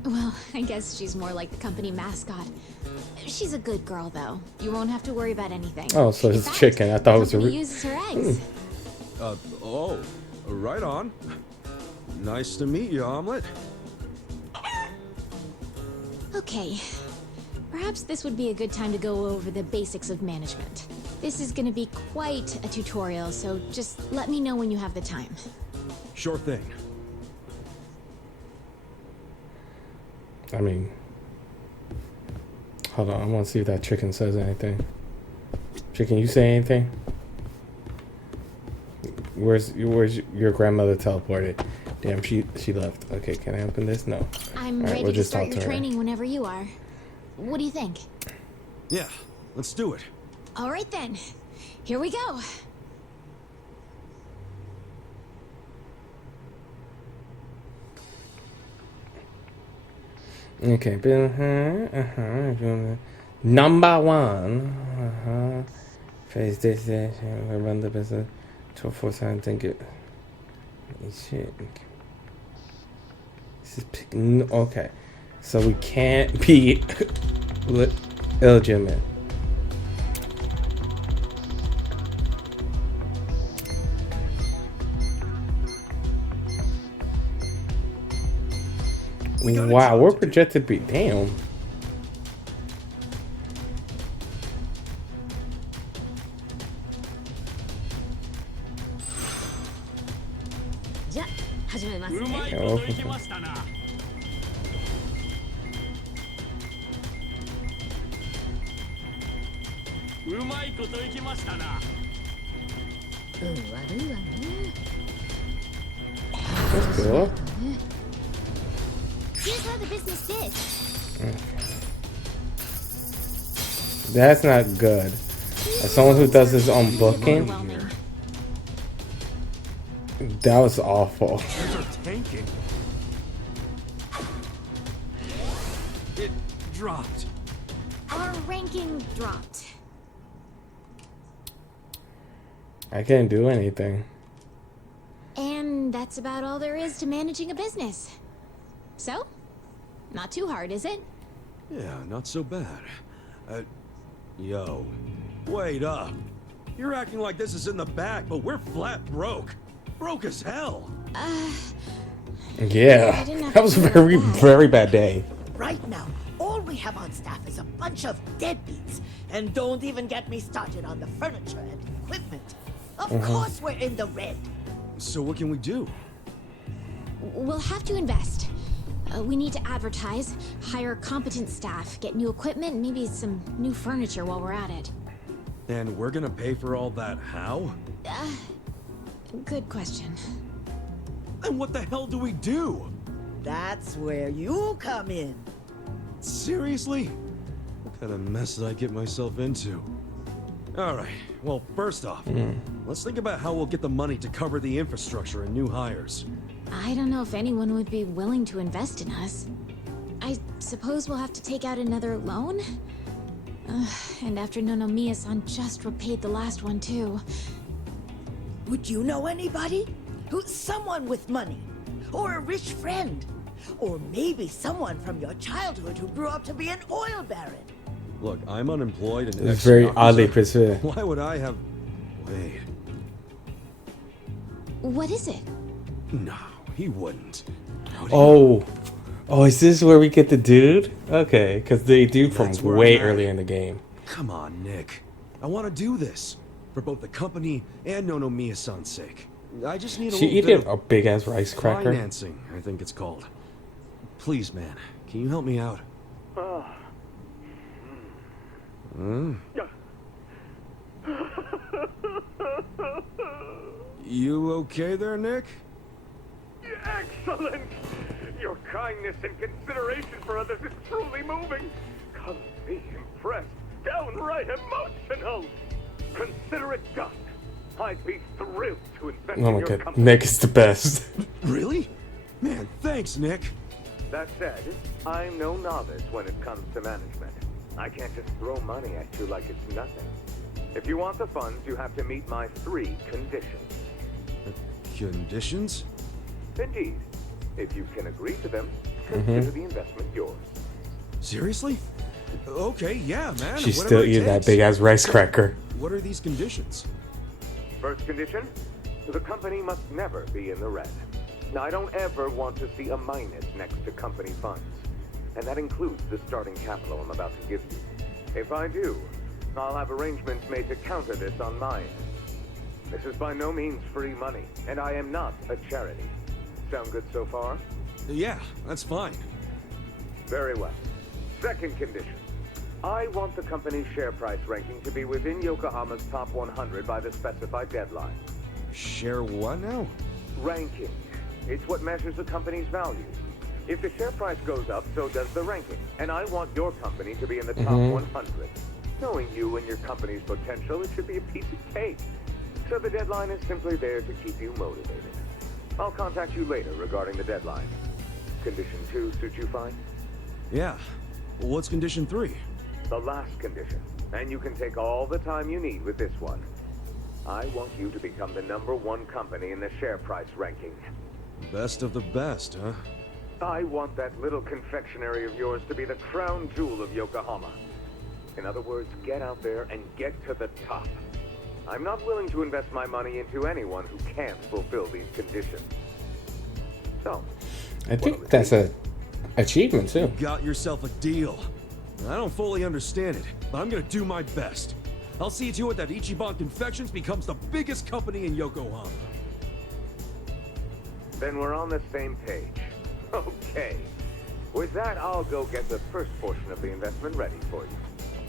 Well, I guess she's more like the company mascot. She's a good girl, though. You won't have to worry about anything. Oh, so it's chicken. I thought it was a rooster. Uses her eggs. Right on. Nice to meet you, Omelette. Okay. Perhaps this would be a good time to go over the basics of management. This is going to be quite a tutorial, so just let me know when you have the time. Sure thing. I mean, hold on. I want to see if that chicken says anything. Chicken, you say anything? Where's your grandmother teleported? Damn, she left. Okay, can I open this? No. I'm ready to start your training whenever you are. What do you think? Yeah, let's do it. All right then. Here we go. Okay, number one. Face this, run the business 24/7. Think it. Shit. This is okay. So we can't be illegitimate. Wow, we're projected to be damn. That's cool. Here's how the business did. That's not good. As someone who does his own booking, that was awful. Tanking. It dropped. Our ranking dropped. I can't do anything. And that's about all there is to managing a business. So, not too hard, is it? Yeah, not so bad. Yo, wait up. You're acting like this is in the bag, but we're flat broke. Broke as hell. Yeah, that was a very, very bad day. Right now, all we have on staff is a bunch of deadbeats. And don't even get me started on the furniture and equipment. Of course we're in the red. So what can we do? We'll have to invest. We need to advertise, hire competent staff, get new equipment, maybe some new furniture while we're at it. And we're gonna pay for all that how? Good question. And what the hell do we do? That's where you come in. Seriously? What kind of mess did I get myself into? Alright, well, first off, let's think about how we'll get the money to cover the infrastructure and new hires. I don't know if anyone would be willing to invest in us. I suppose we'll have to take out another loan? And after Nonomiya-san just repaid the last one, too. Would you know anybody? Who's someone with money? Or a rich friend? Or maybe someone from your childhood who grew up to be an oil baron? Look, I'm unemployed and It's very oddly pursued. Why would I have... Wait. What is it? No, he wouldn't. Oh, is this where we get the dude? Okay, because the dude from That's where way I'm at. earlier in the game. Come on, Nick. I want to do this. For both the company and Nonomiya-san's sake. I just need a She little bit eating a big ass rice cracker. financing, I think it's called. Please, man, can you help me out? You okay there, Nick? Excellent! Your kindness and consideration for others is truly moving. Colors me impressed, downright emotional. Consider it done. I'd be thrilled to invest Oh in my your god, company. Nick is the best. Really? Man, thanks, Nick. That said, I'm no novice when it comes to management. I can't just throw money at you like it's nothing. If you want the funds, you have to meet my 3 conditions. Conditions? Indeed. If you can agree to them, consider the investment yours. Seriously? Okay, yeah, man. She's whatever still it eating that takes. big ass rice cracker. What are these conditions? First condition, the company must never be in the red. Now, I don't ever want to see a minus next to company funds. And that includes the starting capital I'm about to give you. If I do, I'll have arrangements made to counter this on my end. This is by no means free money, and I am not a charity. Sound good so far? Yeah, that's fine. Very well. Second condition. I want the company's share price ranking to be within Yokohama's top 100 by the specified deadline. Share what now? Ranking. It's what measures a company's value. If the share price goes up, so does the ranking. And I want your company to be in the top 100. Knowing you and your company's potential, it should be a piece of cake. So the deadline is simply there to keep you motivated. I'll contact you later regarding the deadline. Condition 2 suit you fine? Yeah. What's condition 3? The last condition. And you can take all the time you need with this one. I want you to become the #1 company in the share price ranking. Best of the best, huh? I want that little confectionery of yours to be the crown jewel of Yokohama. In other words, get out there and get to the top. I'm not willing to invest my money into anyone who can't fulfill these conditions. So, I think that's a achievement too. Got yourself a deal. I don't fully understand it, but I'm gonna do my best. I'll see to it that Ichiban Confections becomes the biggest company in Yokohama. then we're on the same page. Okay. With that, I'll go get the first portion of the investment ready for you.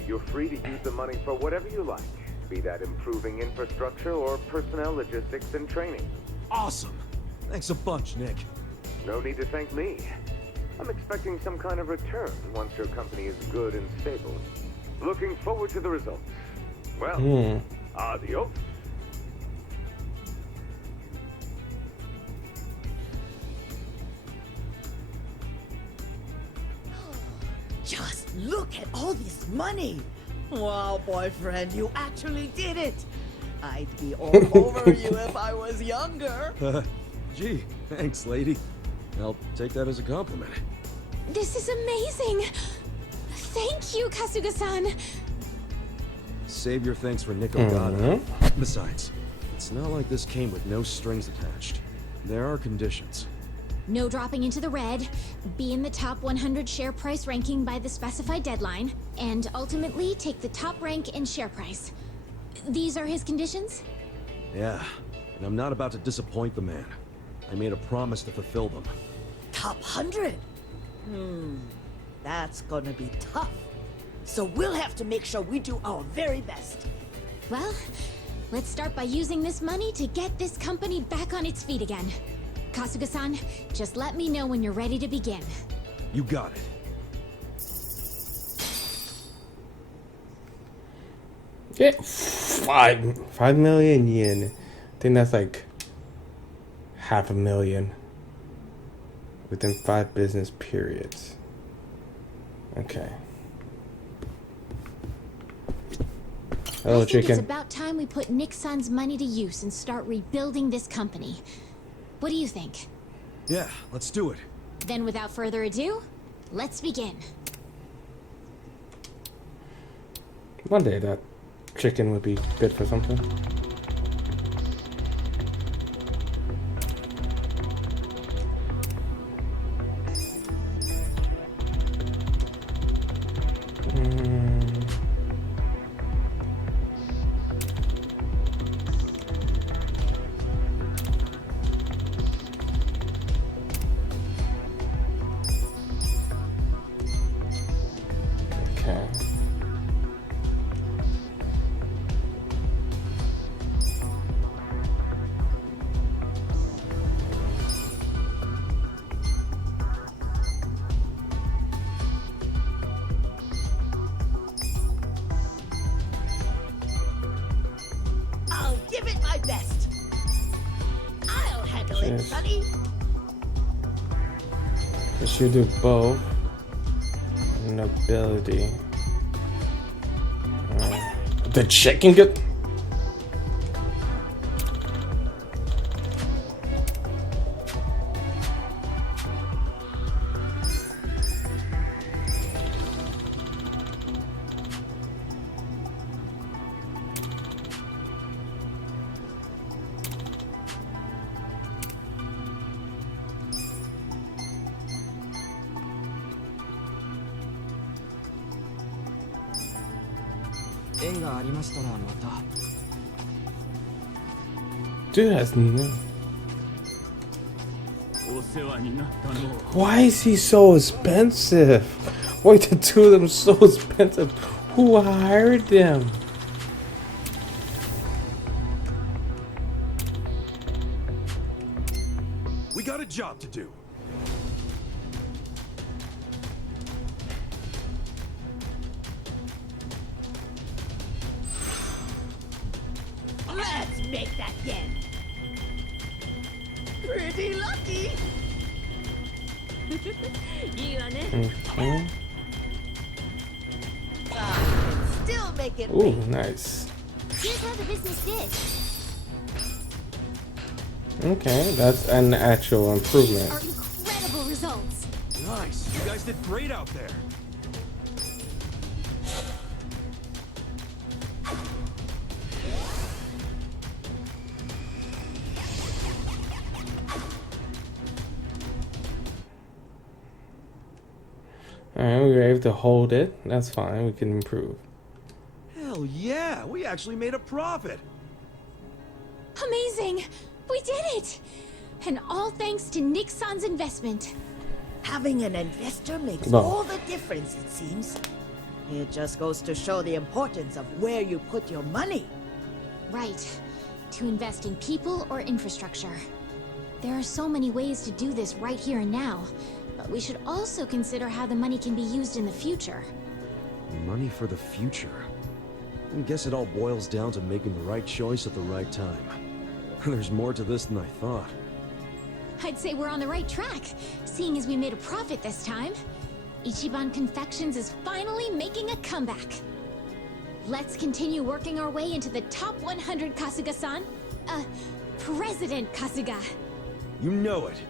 You're free to use the money for whatever you like, be that improving infrastructure or personnel logistics and training. Awesome. Thanks a bunch, Nick. No need to thank me. I'm expecting some kind of return once your company is good and stable. Looking forward to the results. Well, adios. Just look at all this money! Wow, boyfriend, you actually did it! I'd be all over you if I was younger. Gee, thanks, lady. I'll take that as a compliment. This is amazing! Thank you, Kasuga-san! Save your thanks for Nick Ogata. Besides, it's not like this came with no strings attached. There are conditions. No dropping into the red, be in the top 100 share price ranking by the specified deadline, and ultimately take the top rank in share price. These are his conditions? Yeah, and I'm not about to disappoint the man. I made a promise to fulfill them. Top 100? That's gonna be tough. So we'll have to make sure we do our very best. Well, let's start by using this money to get this company back on its feet again. Kasuga-san, just let me know when you're ready to begin. You got it. Yeah, 5 million yen. I think that's like $500,000 within 5 business periods. Okay. Hello, I think chicken. it's about time we put Nick-san's money to use and start rebuilding this company. What do you think? Yeah, let's do it. Then without further ado, let's begin. One day that chicken would be good for something. Okay. I'll give it my best. I'll handle it, Cheers. Sonny. It should do both. Nobility. The chicken get. Dude has no. Why is he so expensive? Why the two of them so expensive? Who hired them? We got a job to do. Let's make that yen. Pretty lucky. Okay. Still make it. Ooh, nice. Here's how the business did. Okay, that's an actual Our improvement. incredible results. Nice. You guys did great out there. Alright, we were able to hold it. That's fine. We can improve. Hell yeah, we actually made a profit. Amazing! We did it! And all thanks to Nick-san's investment. Having an investor makes Well. all the difference, it seems. It just goes to show the importance of where you put your money. Right. To invest in people or infrastructure. There are so many ways to do this right here and now, but we should also consider how the money can be used in the future. Money for the future. I guess it all boils down to making the right choice at the right time. There's more to this than I thought. I'd say we're on the right track, seeing as we made a profit this time. Ichiban Confections is finally making a comeback. Let's continue working our way into the top 100, Kasuga-san. President Kasuga. You know it.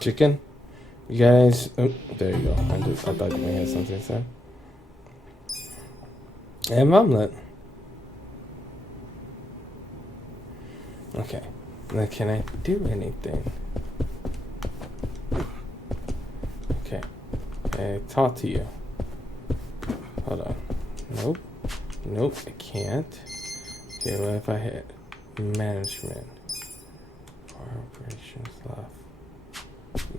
Chicken? You guys. Oh, there you go. I thought you may have something to say. And omelet. Okay. Now, can I do anything? Okay. Can I talk to you? Hold on. Nope. Nope, I can't. Okay, what if I hit management? Operations left.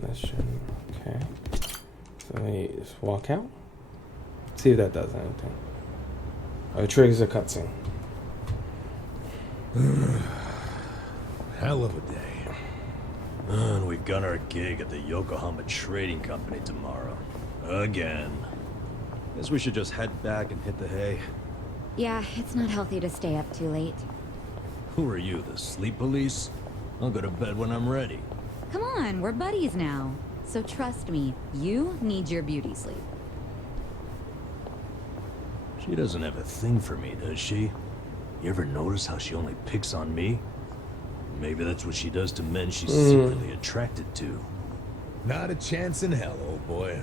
Mission. Okay. So let me just walk out. See if that does anything. Oh, it triggers a cutscene. Hell of a day. And we got our gig at the Yokohama Trading Company tomorrow. Again. Guess we should just head back and hit the hay. Yeah, it's not healthy to stay up too late. Who are you, the sleep police? I'll go to bed when I'm ready. Come on, we're buddies now. So trust me, you need your beauty sleep. She doesn't have a thing for me, does she? You ever notice how she only picks on me? Maybe that's what she does to men she's secretly attracted to. Not a chance in hell, old boy.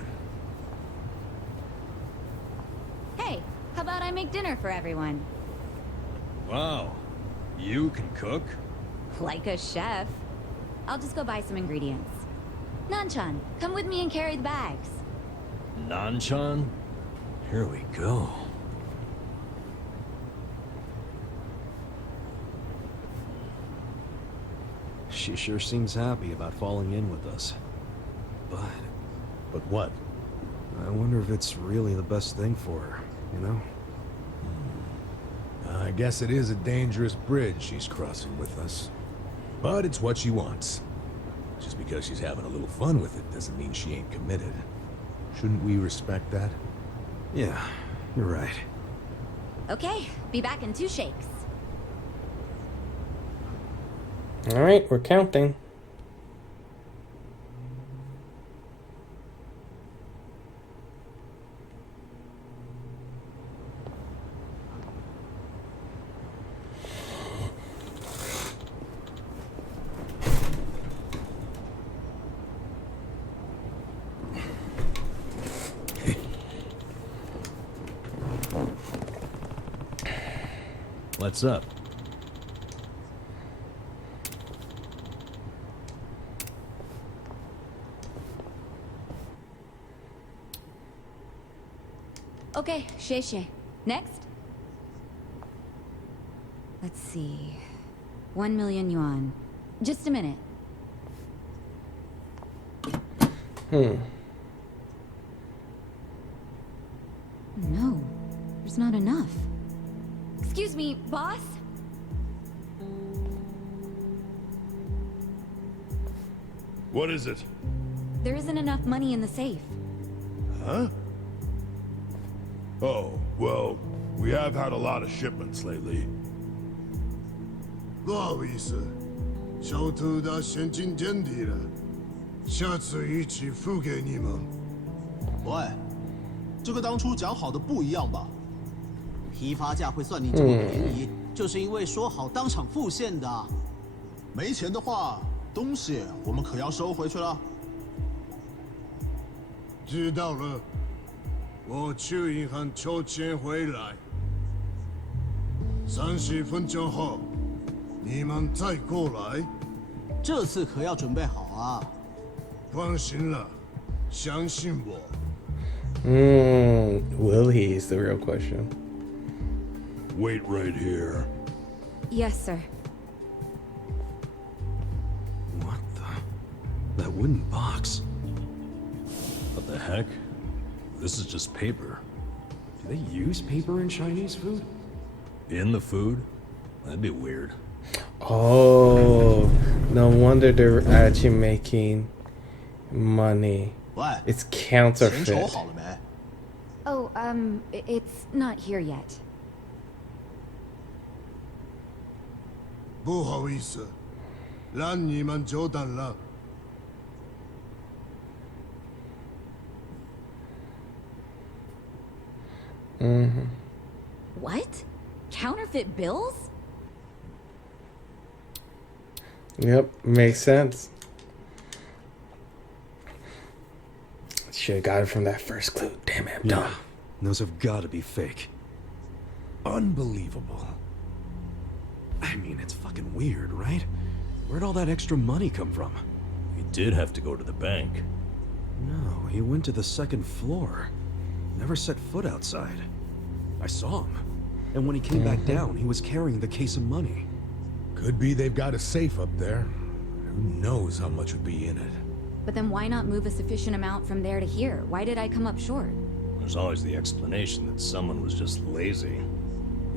Hey, how about I make dinner for everyone? Wow. You can cook? Like a chef. I'll just go buy some ingredients. Nanchan, come with me and carry the bags. Nanchan? Here we go. She sure seems happy about falling in with us. But what? I wonder if it's really the best thing for her, you know? I guess it is a dangerous bridge she's crossing with us. But it's what she wants. Just because she's having a little fun with it doesn't mean she ain't committed. Shouldn't we respect that? Yeah, you're right. Okay, be back in 2 shakes. Alright, we're counting. What's up? Okay, Shay. Next? Let's see. 1 million yuan. Just a minute. No, there's not enough. Excuse me, boss? What is it? There isn't enough money in the safe. Huh? Oh, well, we have had a lot of shipments lately. 不好意思，小偷的现金垫底了，下次一起付给你们。喂，这个当初讲好的不一样吧？批发价会算你这么便宜，就是因为说好当场付现的。没钱的话，东西我们可要收回去了。知道了，我去银行抽钱回来。30分钟后，你们再过来。这次可要准备好啊！放心了，相信我。Will he is the real question. Wait right here. Yes, sir. What the? That wooden box. What the heck? This is just paper. Do they use paper in Chinese food? In the food? That'd be weird. Oh, no wonder they're actually making money. What? It's counterfeit. 钱筹好了没？ Oh, it's not here yet. 不好意思，让你们久等了。What? Counterfeit bills? Yep, makes sense. Should have got it from that first clue. Damn it, I'm dumb. Those have got to be fake. Unbelievable. I mean, it's fucking weird, right? Where'd all that extra money come from? He did have to go to the bank. No, he went to the 2nd floor. Never set foot outside. I saw him. And when he came back down, he was carrying the case of money. Could be they've got a safe up there. Who knows how much would be in it? But then why not move a sufficient amount from there to here? Why did I come up short? There's always the explanation that someone was just lazy.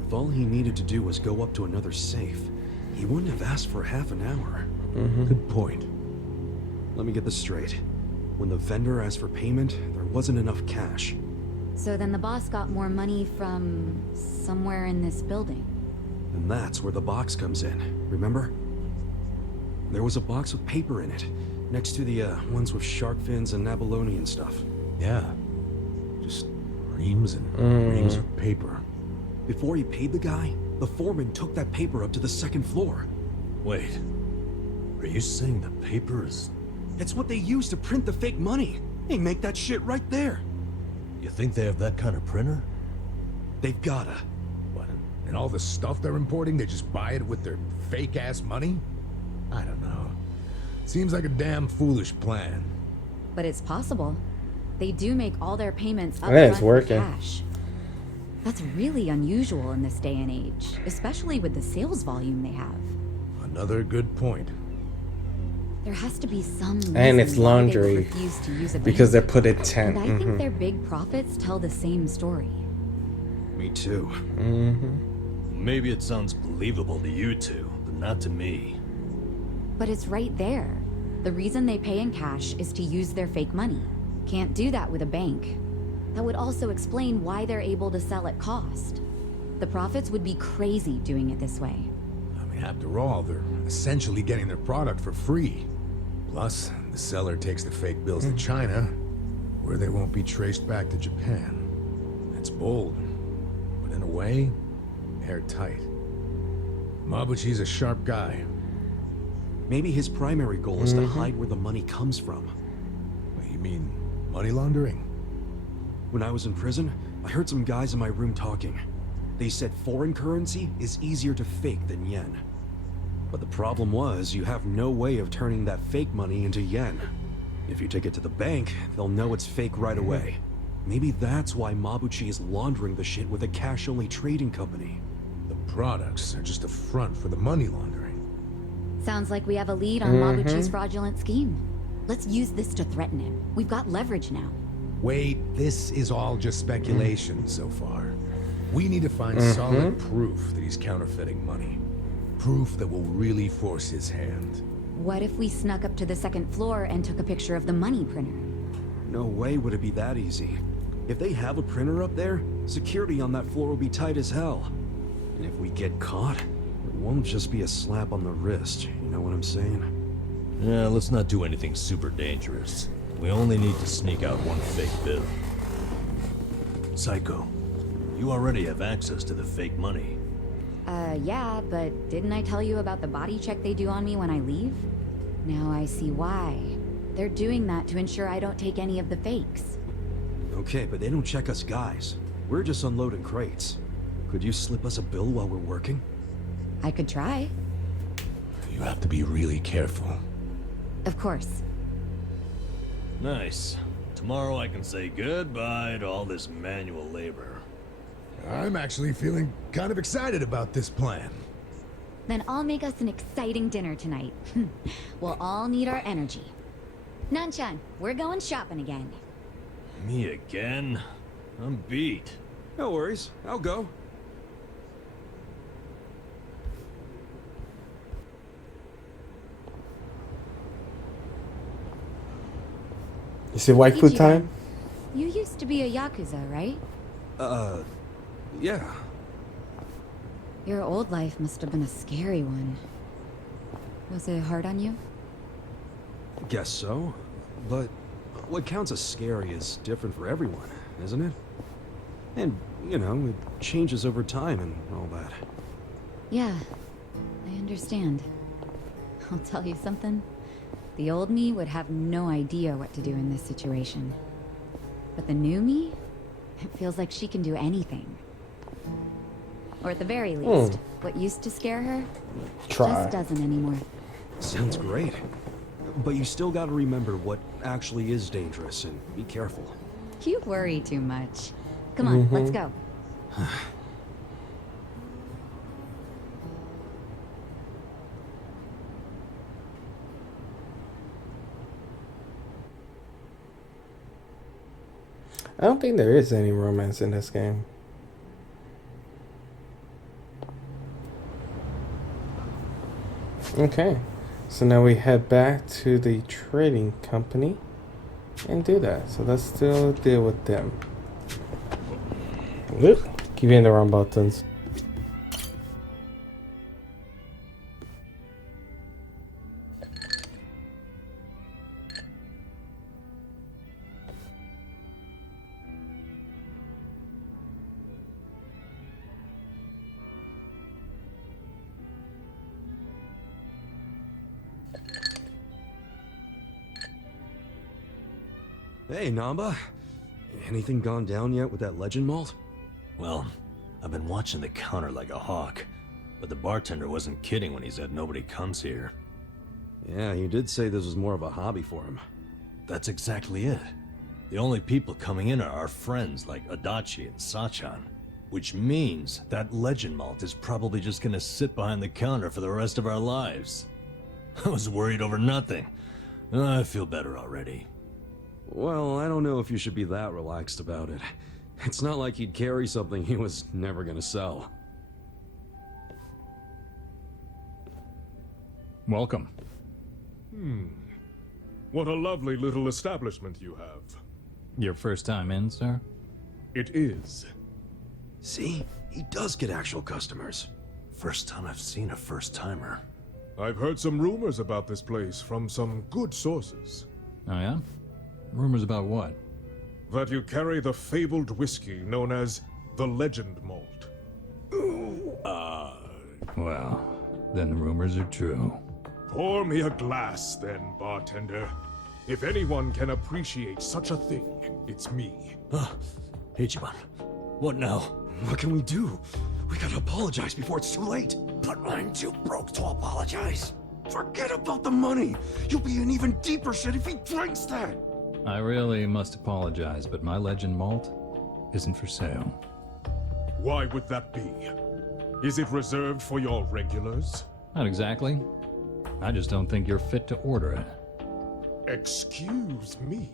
If all he needed to do was go up to another safe, he wouldn't have asked for half an hour. Good point. Let me get this straight. When the vendor asked for payment, there wasn't enough cash. So then the boss got more money from somewhere in this building. And that's where the box comes in, remember? There was a box with paper in it, next to the ones with shark fins and abalone and stuff. Yeah. Just reams and reams of paper. Before he paid the guy, the foreman took that paper up to the second floor. Wait. Are you saying the paper is... It's what they use to print the fake money. They make that shit right there. You think they have that kind of printer? They've gotta. What? And all the stuff they're importing, they just buy it with their fake-ass money? I don't know. Seems like a damn foolish plan. But it's possible. They do make all their payments up it's front working. with cash. That's really unusual in this day and age, especially with the sales volume they have. Another good point. There has to be some reason And it's why laundry, they would refuse to use a because bank. they're put at 10. And I think their big profits tell the same story. Me too. Maybe it sounds believable to you two, but not to me. But it's right there. The reason they pay in cash is to use their fake money. Can't do that with a bank. That would also explain why they're able to sell at cost. The profits would be crazy doing it this way. I mean, after all, they're essentially getting their product for free. Plus, the seller takes the fake bills to China, where they won't be traced back to Japan. It's bold, but in a way, airtight. Mabuchi's a sharp guy. Maybe his primary goal is to hide where the money comes from. You mean money laundering? When I was in prison, I heard some guys in my room talking. They said foreign currency is easier to fake than yen. But the problem was, you have no way of turning that fake money into yen. If you take it to the bank, they'll know it's fake right away. Maybe that's why Mabuchi is laundering the shit with a cash-only trading company. The products are just a front for the money laundering. Sounds like we have a lead on Mabuchi's fraudulent scheme. Let's use this to threaten him. We've got leverage now. Wait, this is all just speculation so far. We need to find solid proof that he's counterfeiting money. Proof that will really force his hand. What if we snuck up to the second floor and took a picture of the money printer? No way would it be that easy. If they have a printer up there, security on that floor will be tight as hell. And if we get caught, it won't just be a slap on the wrist, you know what I'm saying? Yeah, let's not do anything super dangerous. We only need to sneak out one fake bill. Psycho, you already have access to the fake money. Yeah, but didn't I tell you about the body check they do on me when I leave? Now I see why. They're doing that to ensure I don't take any of the fakes. Okay, but they don't check us guys. We're just unloading crates. Could you slip us a bill while we're working? I could try. You have to be really careful. Of course. Nice. Tomorrow I can say goodbye to all this manual labor. I'm actually feeling kind of excited about this plan. Then I'll make us an exciting dinner tonight. We'll all need our energy. Nanchan, we're going shopping again. Me again? I'm beat. No worries, I'll go. Is it waifu time? You used to be a Yakuza, right? Yeah. Your old life must have been a scary one. Was it hard on you? Guess so. But what counts as scary is different for everyone, isn't it? And, you know, it changes over time and all that. Yeah, I understand. I'll tell you something. The old me would have no idea what to do in this situation. But the new me? It feels like she can do anything. Or at the very least, what used to scare her just doesn't anymore. Sounds great. But you still gotta remember what actually is dangerous and be careful. You worry too much. Come on, let's go. I don't think there is any romance in this game. Okay, so now we head back to the trading company and do that. So let's still deal with them. Whoop, keep hitting the wrong buttons. Hey, Namba. Anything gone down yet with that legend malt? Well, I've been watching the counter like a hawk, but the bartender wasn't kidding when he said nobody comes here. Yeah, you did say this was more of a hobby for him. That's exactly it. The only people coming in are our friends like Adachi and Sachan, which means that legend malt is probably just gonna sit behind the counter for the rest of our lives. I was worried over nothing. I feel better already. Well, I don't know if you should be that relaxed about it. It's not like he'd carry something he was never gonna sell. Welcome. What a lovely little establishment you have. Your first time in, sir? It is. See? He does get actual customers. First time I've seen a first-timer. I've heard some rumors about this place from some good sources. Oh yeah? Rumors about what? That you carry the fabled whiskey known as the Legend Malt. Well, then the rumors are true. Pour me a glass, then, bartender. If anyone can appreciate such a thing, it's me. Hey, Jijon. What now? What can we do? We gotta apologize before it's too late. But I'm too broke to apologize. Forget about the money. You'll be in even deeper shit if he drinks that. I really must apologize, but my legend malt isn't for sale. Why would that be? Is it reserved for your regulars? Not exactly. I just don't think you're fit to order it. Excuse me.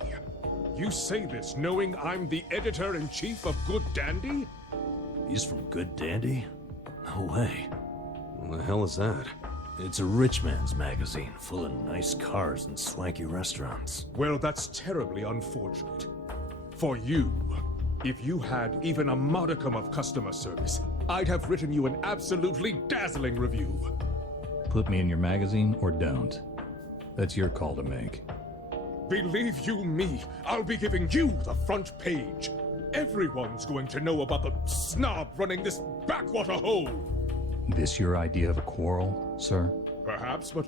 You say this knowing I'm the editor-in-chief of Good Dandy? He's from Good Dandy? No way. What the hell is that? It's a rich man's magazine, full of nice cars and swanky restaurants. Well, that's terribly unfortunate. For you, if you had even a modicum of customer service, I'd have written you an absolutely dazzling review. Put me in your magazine or don't. That's your call to make. Believe you me, I'll be giving you the front page. Everyone's going to know about the snob running this backwater hole. This your idea of a quarrel, sir? Perhaps, but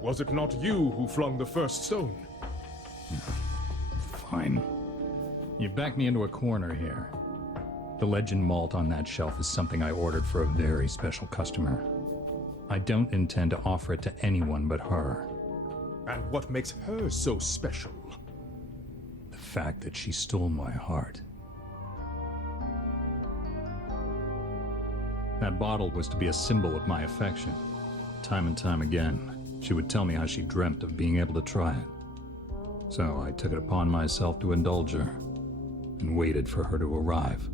was it not you who flung the first stone? Fine. You backed me into a corner here. The legend malt on that shelf is something I ordered for a very special customer. I don't intend to offer it to anyone but her. And what makes her so special? The fact that she stole my heart. That bottle was to be a symbol of my affection. Time and time again, she would tell me how she dreamt of being able to try it. So I took it upon myself to indulge her, and waited for her to arrive.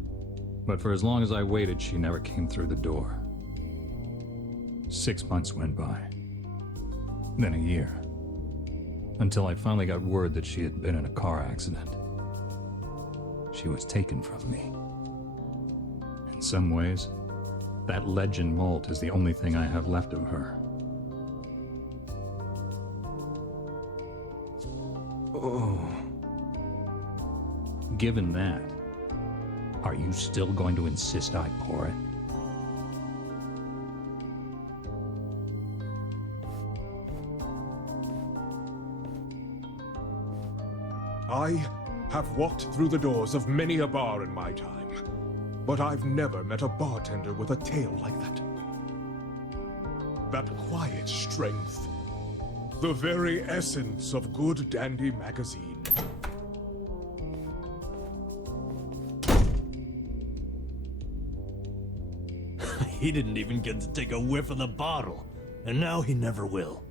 But for as long as I waited, she never came through the door. 6 months went by. Then a year. Until I finally got word that she had been in a car accident. She was taken from me. In some ways, that legend malt is the only thing I have left of her. Oh. Given that, are you still going to insist I pour it? I have walked through the doors of many a bar in my time, but I've never met a bartender with a tale like that. That quiet strength, the very essence of Good Dandy magazine. He didn't even get to take a whiff of the bottle, and now he never will.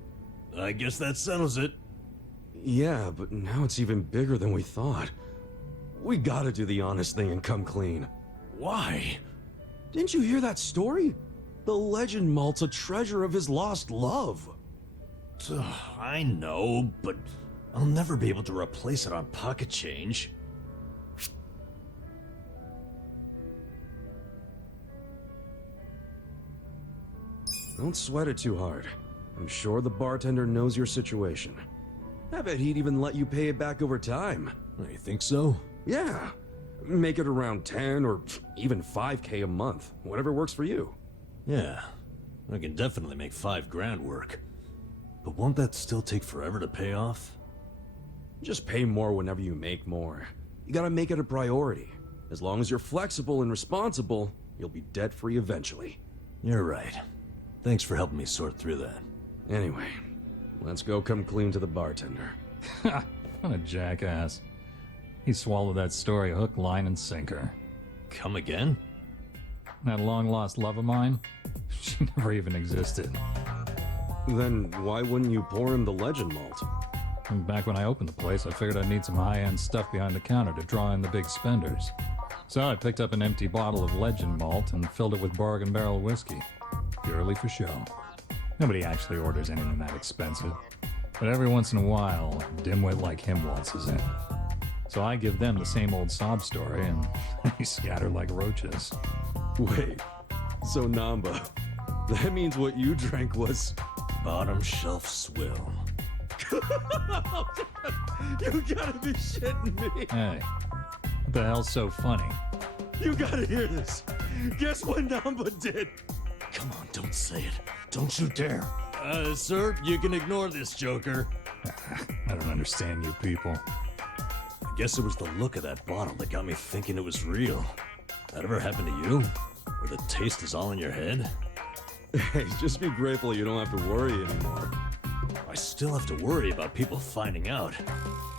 I guess that settles it. Yeah, but now it's even bigger than we thought. We gotta do the honest thing and come clean. Why? Didn't you hear that story? The legend malt's a treasure of his lost love. I know, but I'll never be able to replace it on pocket change. Don't sweat it too hard. I'm sure the bartender knows your situation. I bet he'd even let you pay it back over time. You think so? Yeah. Make it around 10 or even 5K a month. Whatever works for you. Yeah. I can definitely make $5,000 work. But won't that still take forever to pay off? Just pay more whenever you make more. You gotta make it a priority. As long as you're flexible and responsible, you'll be debt-free eventually. You're right. Thanks for helping me sort through that. Anyway, let's go come clean to the bartender. Ha! What a jackass. He swallowed that story hook, line, and sinker. Come again? That long-lost love of mine? She never even existed. Then why wouldn't you pour him the legend malt? And back when I opened the place, I figured I'd need some high-end stuff behind the counter to draw in the big spenders. So I picked up an empty bottle of legend malt and filled it with bargain barrel whiskey. Purely for show. Nobody actually orders anything that expensive. But every once in a while, a dimwit like him waltzes in. So I give them the same old sob story, and they scatter like roaches. Wait, so Namba, that means what you drank was... Bottom shelf swill. You gotta be shitting me. Hey, what the hell's so funny? You gotta hear this. Guess what Namba did? Come on, don't say it. Don't you dare. Sir, you can ignore this, Joker. I don't understand you people. I guess it was the look of that bottle that got me thinking it was real. That ever happened to you? Where the taste is all in your head? Hey, just be grateful you don't have to worry anymore. I still have to worry about people finding out.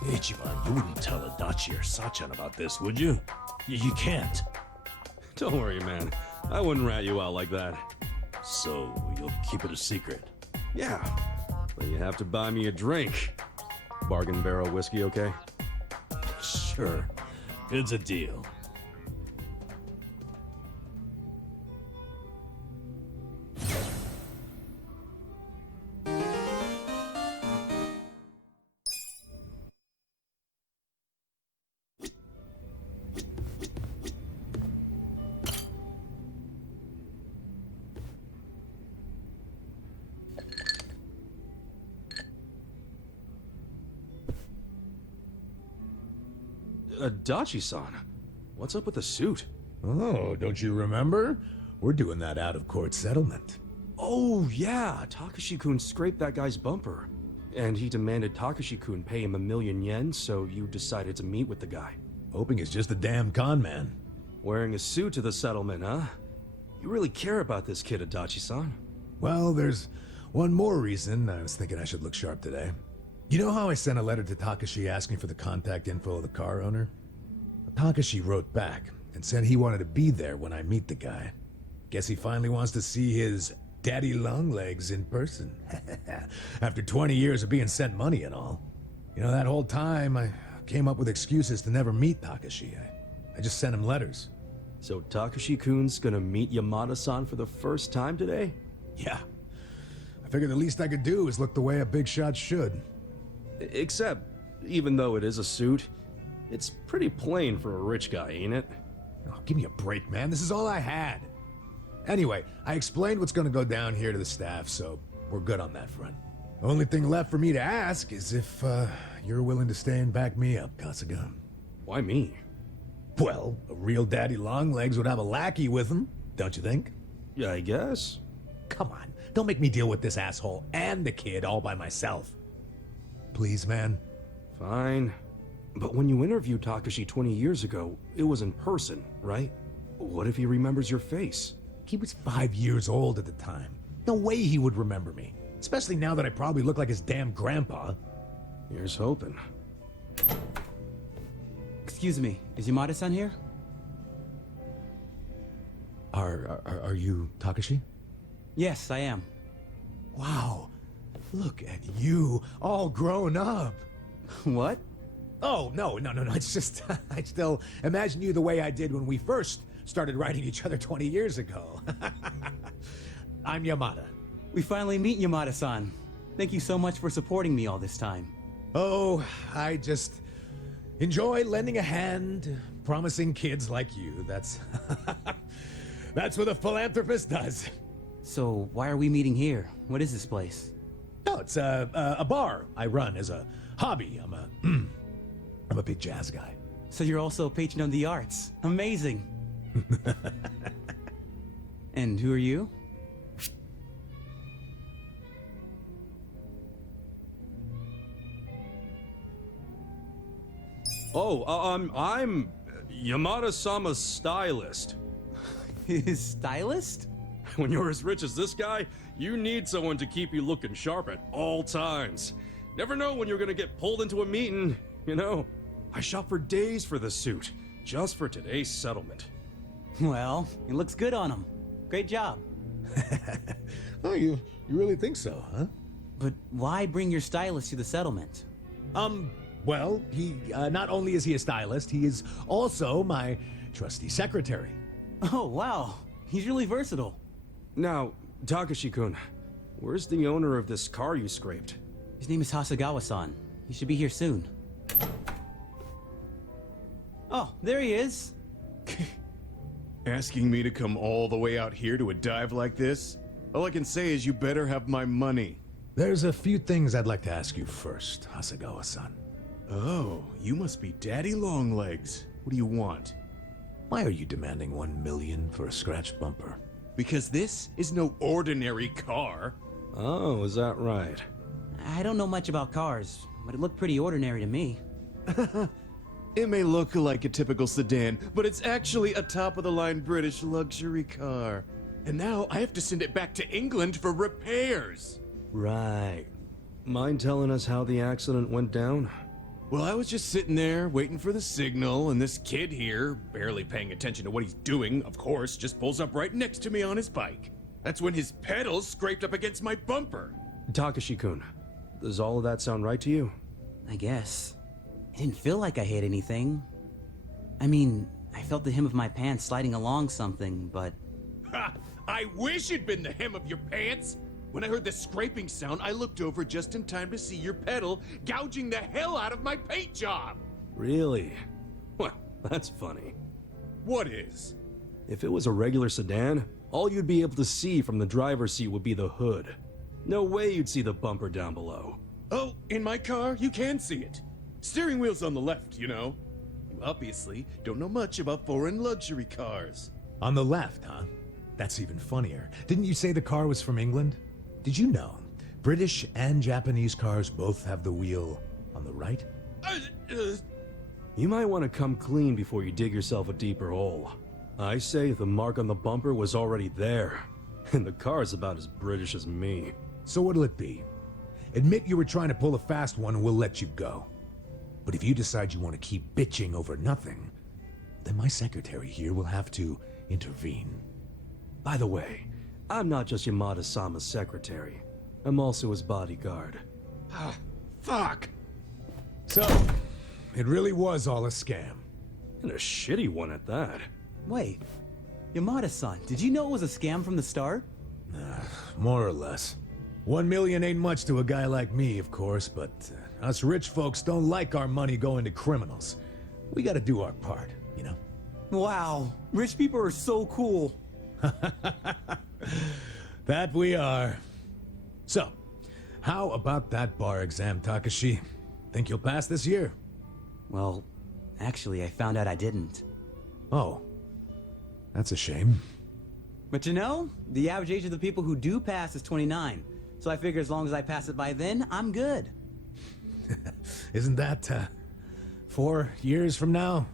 Ichiban, you wouldn't tell Adachi or Sachan about this, would you? You can't. Don't worry, man. I wouldn't rat you out like that. So, you'll keep it a secret? Yeah. But you have to buy me a drink. Bargain barrel whiskey, okay? Sure. It's a deal. Adachi-san, what's up with the suit? Oh, don't you remember? We're doing that out-of-court settlement. Oh, yeah. Takashi-kun scraped that guy's bumper. And he demanded Takashi-kun pay him 1,000,000 yen, so you decided to meet with the guy. Hoping it's just a damn con man. Wearing a suit to the settlement, huh? You really care about this kid, Adachi-san. Well, there's one more reason I was thinking I should look sharp today. You know how I sent a letter to Takashi asking for the contact info of the car owner? Takashi wrote back and said he wanted to be there when I meet the guy. Guess he finally wants to see his daddy longlegs in person. After 20 years of being sent money and all. You know, that whole time I came up with excuses to never meet Takashi. I just sent him letters. So Takashi-kun's gonna meet Yamada-san for the first time today? Yeah. I figured the least I could do is look the way a big shot should. Except, even though it is a suit, it's pretty plain for a rich guy, ain't it? Oh, give me a break, man. This is all I had. Anyway, I explained what's gonna go down here to the staff, so we're good on that front. Only thing left for me to ask is if, you're willing to stay and back me up, Kasuga. Why me? Well, a real daddy longlegs would have a lackey with him, don't you think? Yeah, I guess. Come on, don't make me deal with this asshole and the kid all by myself. Please, man. Fine. But when you interviewed Takashi 20 years ago, it was in person, right? What if he remembers your face? He was 5 years old at the time. No way he would remember me. Especially now that I probably look like his damn grandpa. Here's hoping. Excuse me, is Yamada-san here? Are you Takashi? Yes, I am. Wow. Look at you, all grown up. What? Oh, no. It's just, I still imagine you the way I did when we first started writing each other 20 years ago. I'm Yamada. We finally meet Yamada-san. Thank you so much for supporting me all this time. Oh, I just enjoy lending a hand to promising kids like you. That's what a philanthropist does. So why are we meeting here? What is this place? Oh, it's a bar I run as a hobby. I'm a big jazz guy. So you're also a patron of the arts. Amazing. And who are you? Oh, I'm Yamada-sama's stylist. His stylist? When you're as rich as this guy, you need someone to keep you looking sharp at all times. Never know when you're gonna get pulled into a meeting, you know? I shop for days for the suit, just for today's settlement. Well, it looks good on him. Great job. Oh, you really think so, huh? But why bring your stylist to the settlement? Well, he, not only is he a stylist, he is also my trusty secretary. Oh, wow. He's really versatile. Now, Takashi-kun, where's the owner of this car you scraped? His name is Hasegawa-san. He should be here soon. Oh, there he is. Asking me to come all the way out here to a dive like this? All I can say is you better have my money. There's a few things I'd like to ask you first, Hasegawa-san. Oh, you must be Daddy Longlegs. What do you want? Why are you demanding $1 million for a scratched bumper? Because this is no ordinary car. Oh, is that right? I don't know much about cars, but it looked pretty ordinary to me. It may look like a typical sedan, but it's actually a top-of-the-line British luxury car. And now I have to send it back to England for repairs. Right. Mind telling us how the accident went down? Well, I was just sitting there waiting for the signal, and this kid here, barely paying attention to what he's doing, of course, just pulls up right next to me on his bike. That's when his pedals scraped up against my bumper. Takashi-kun, does all of that sound right to you? I guess. It didn't feel like I hit anything. I mean, I felt the hem of my pants sliding along something, but... Ha! I wish it'd been the hem of your pants! When I heard the scraping sound, I looked over just in time to see your pedal gouging the hell out of my paint job! Really? Well, that's funny. What is? If it was a regular sedan, all you'd be able to see from the driver's seat would be the hood. No way you'd see the bumper down below. Oh, in my car, you can see it. Steering wheel's on the left, you know. You obviously don't know much about foreign luxury cars. On the left, huh? That's even funnier. Didn't you say the car was from England? Did you know British and Japanese cars both have the wheel on the right? You might want to come clean before you dig yourself a deeper hole. I say the mark on the bumper was already there, and the car's about as British as me. So what'll it be? Admit you were trying to pull a fast one and we'll let you go. But if you decide you want to keep bitching over nothing, then my secretary here will have to intervene. By the way, I'm not just Yamada-sama's secretary. I'm also his bodyguard. Ah, fuck! So, it really was all a scam. And a shitty one at that. Wait, Yamada-san, did you know it was a scam from the start? More or less. 1 million ain't much to a guy like me, of course, but us rich folks don't like our money going to criminals. We gotta do our part, you know? Wow, rich people are so cool. That we are. So, how about that bar exam, Takashi? Think you'll pass this year? Well, actually, I found out I didn't. Oh, that's a shame. But you know, the average age of the people who do pass is 29. So I figure as long as I pass it by then, I'm good. Isn't that, 4 years from now?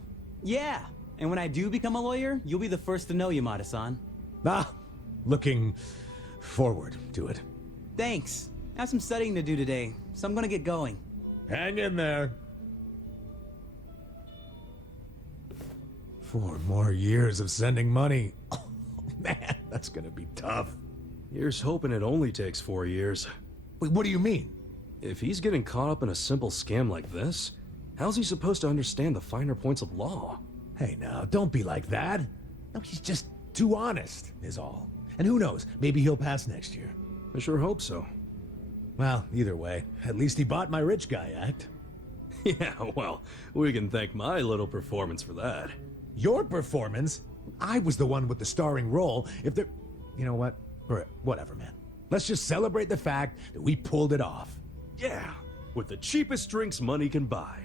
Yeah, and when I do become a lawyer, you'll be the first to know, Yamada-san. Ah, looking forward to it. Thanks. I have some studying to do today, so I'm gonna get going. Hang in there. 4 more years of sending money. Oh, man, that's gonna be tough. Here's hoping it only takes 4 years. Wait, what do you mean? If he's getting caught up in a simple scam like this, How's he supposed to understand the finer points of law? Hey now, don't be like that. No, he's just too honest, is all. And who knows, maybe he'll pass next year. I sure hope so. Well, either way, at least he bought my rich guy act. Yeah, well, we can thank my little performance for that. Your performance? I was the one with the starring role. If there... You know what? Whatever, man. Let's just celebrate the fact that we pulled it off. Yeah, with the cheapest drinks money can buy.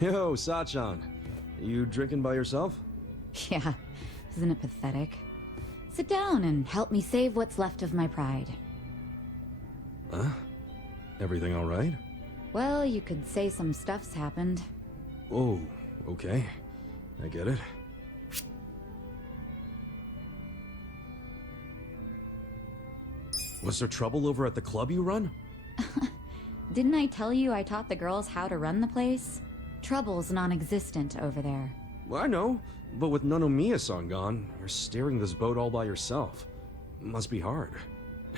Yo, Sachan. You drinking by yourself? Yeah, isn't it pathetic? Sit down and help me save what's left of my pride. Huh? Everything all right? Well, you could say some stuff's happened. Oh, okay. I get it. Was there trouble over at the club you run? Didn't I tell you I taught the girls how to run the place? Trouble's non-existent over there. Well, I know, but with Nonomiya-san gone, you're steering this boat all by yourself. Must be hard.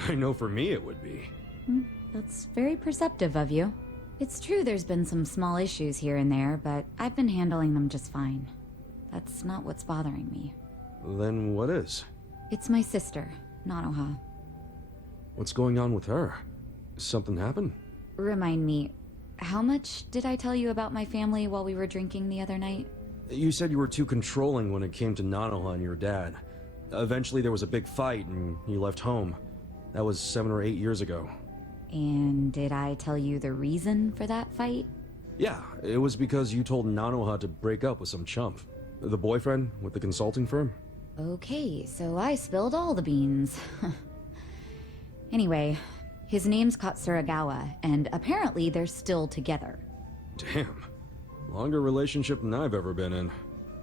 I know for me it would be. That's very perceptive of you. It's true there's been some small issues here and there, but I've been handling them just fine. That's not what's bothering me. Then what is? It's my sister, Nanoha. What's going on with her? Something happened? Remind me, how much did I tell you about my family while we were drinking the other night? You said you were too controlling when it came to Nanoha and your dad. Eventually there was a big fight and you left home. That was 7 or 8 years ago. And did I tell you the reason for that fight? Yeah, it was because you told Nanoha to break up with some chump. The boyfriend with the consulting firm? Okay, so I spilled all the beans. Anyway, his name's Katsuragawa, and apparently they're still together. Damn. Longer relationship than I've ever been in.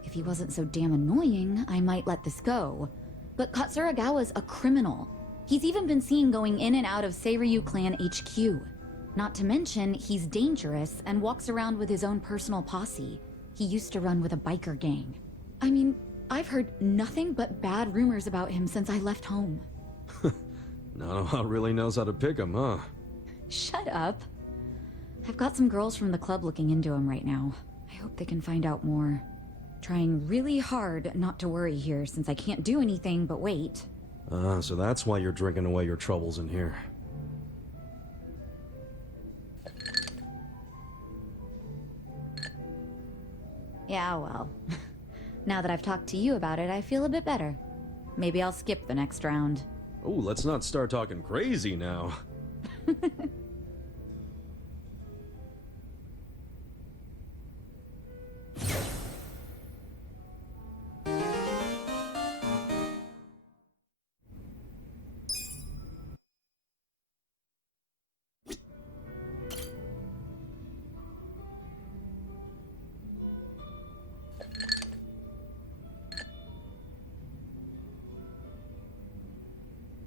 If he wasn't so damn annoying, I might let this go. But Katsuragawa's a criminal. He's even been seen going in and out of Seiryu Clan HQ. Not to mention, he's dangerous and walks around with his own personal posse. He used to run with a biker gang. I mean, I've heard nothing but bad rumors about him since I left home. Nanoha really knows how to pick him, huh? Shut up. I've got some girls from the club looking into him right now. I hope they can find out more. Trying really hard not to worry here since I can't do anything but wait. So that's why you're drinking away your troubles in here. Yeah, well. Now that I've talked to you about it, I feel a bit better. Maybe I'll skip the next round. Oh, let's not start talking crazy now.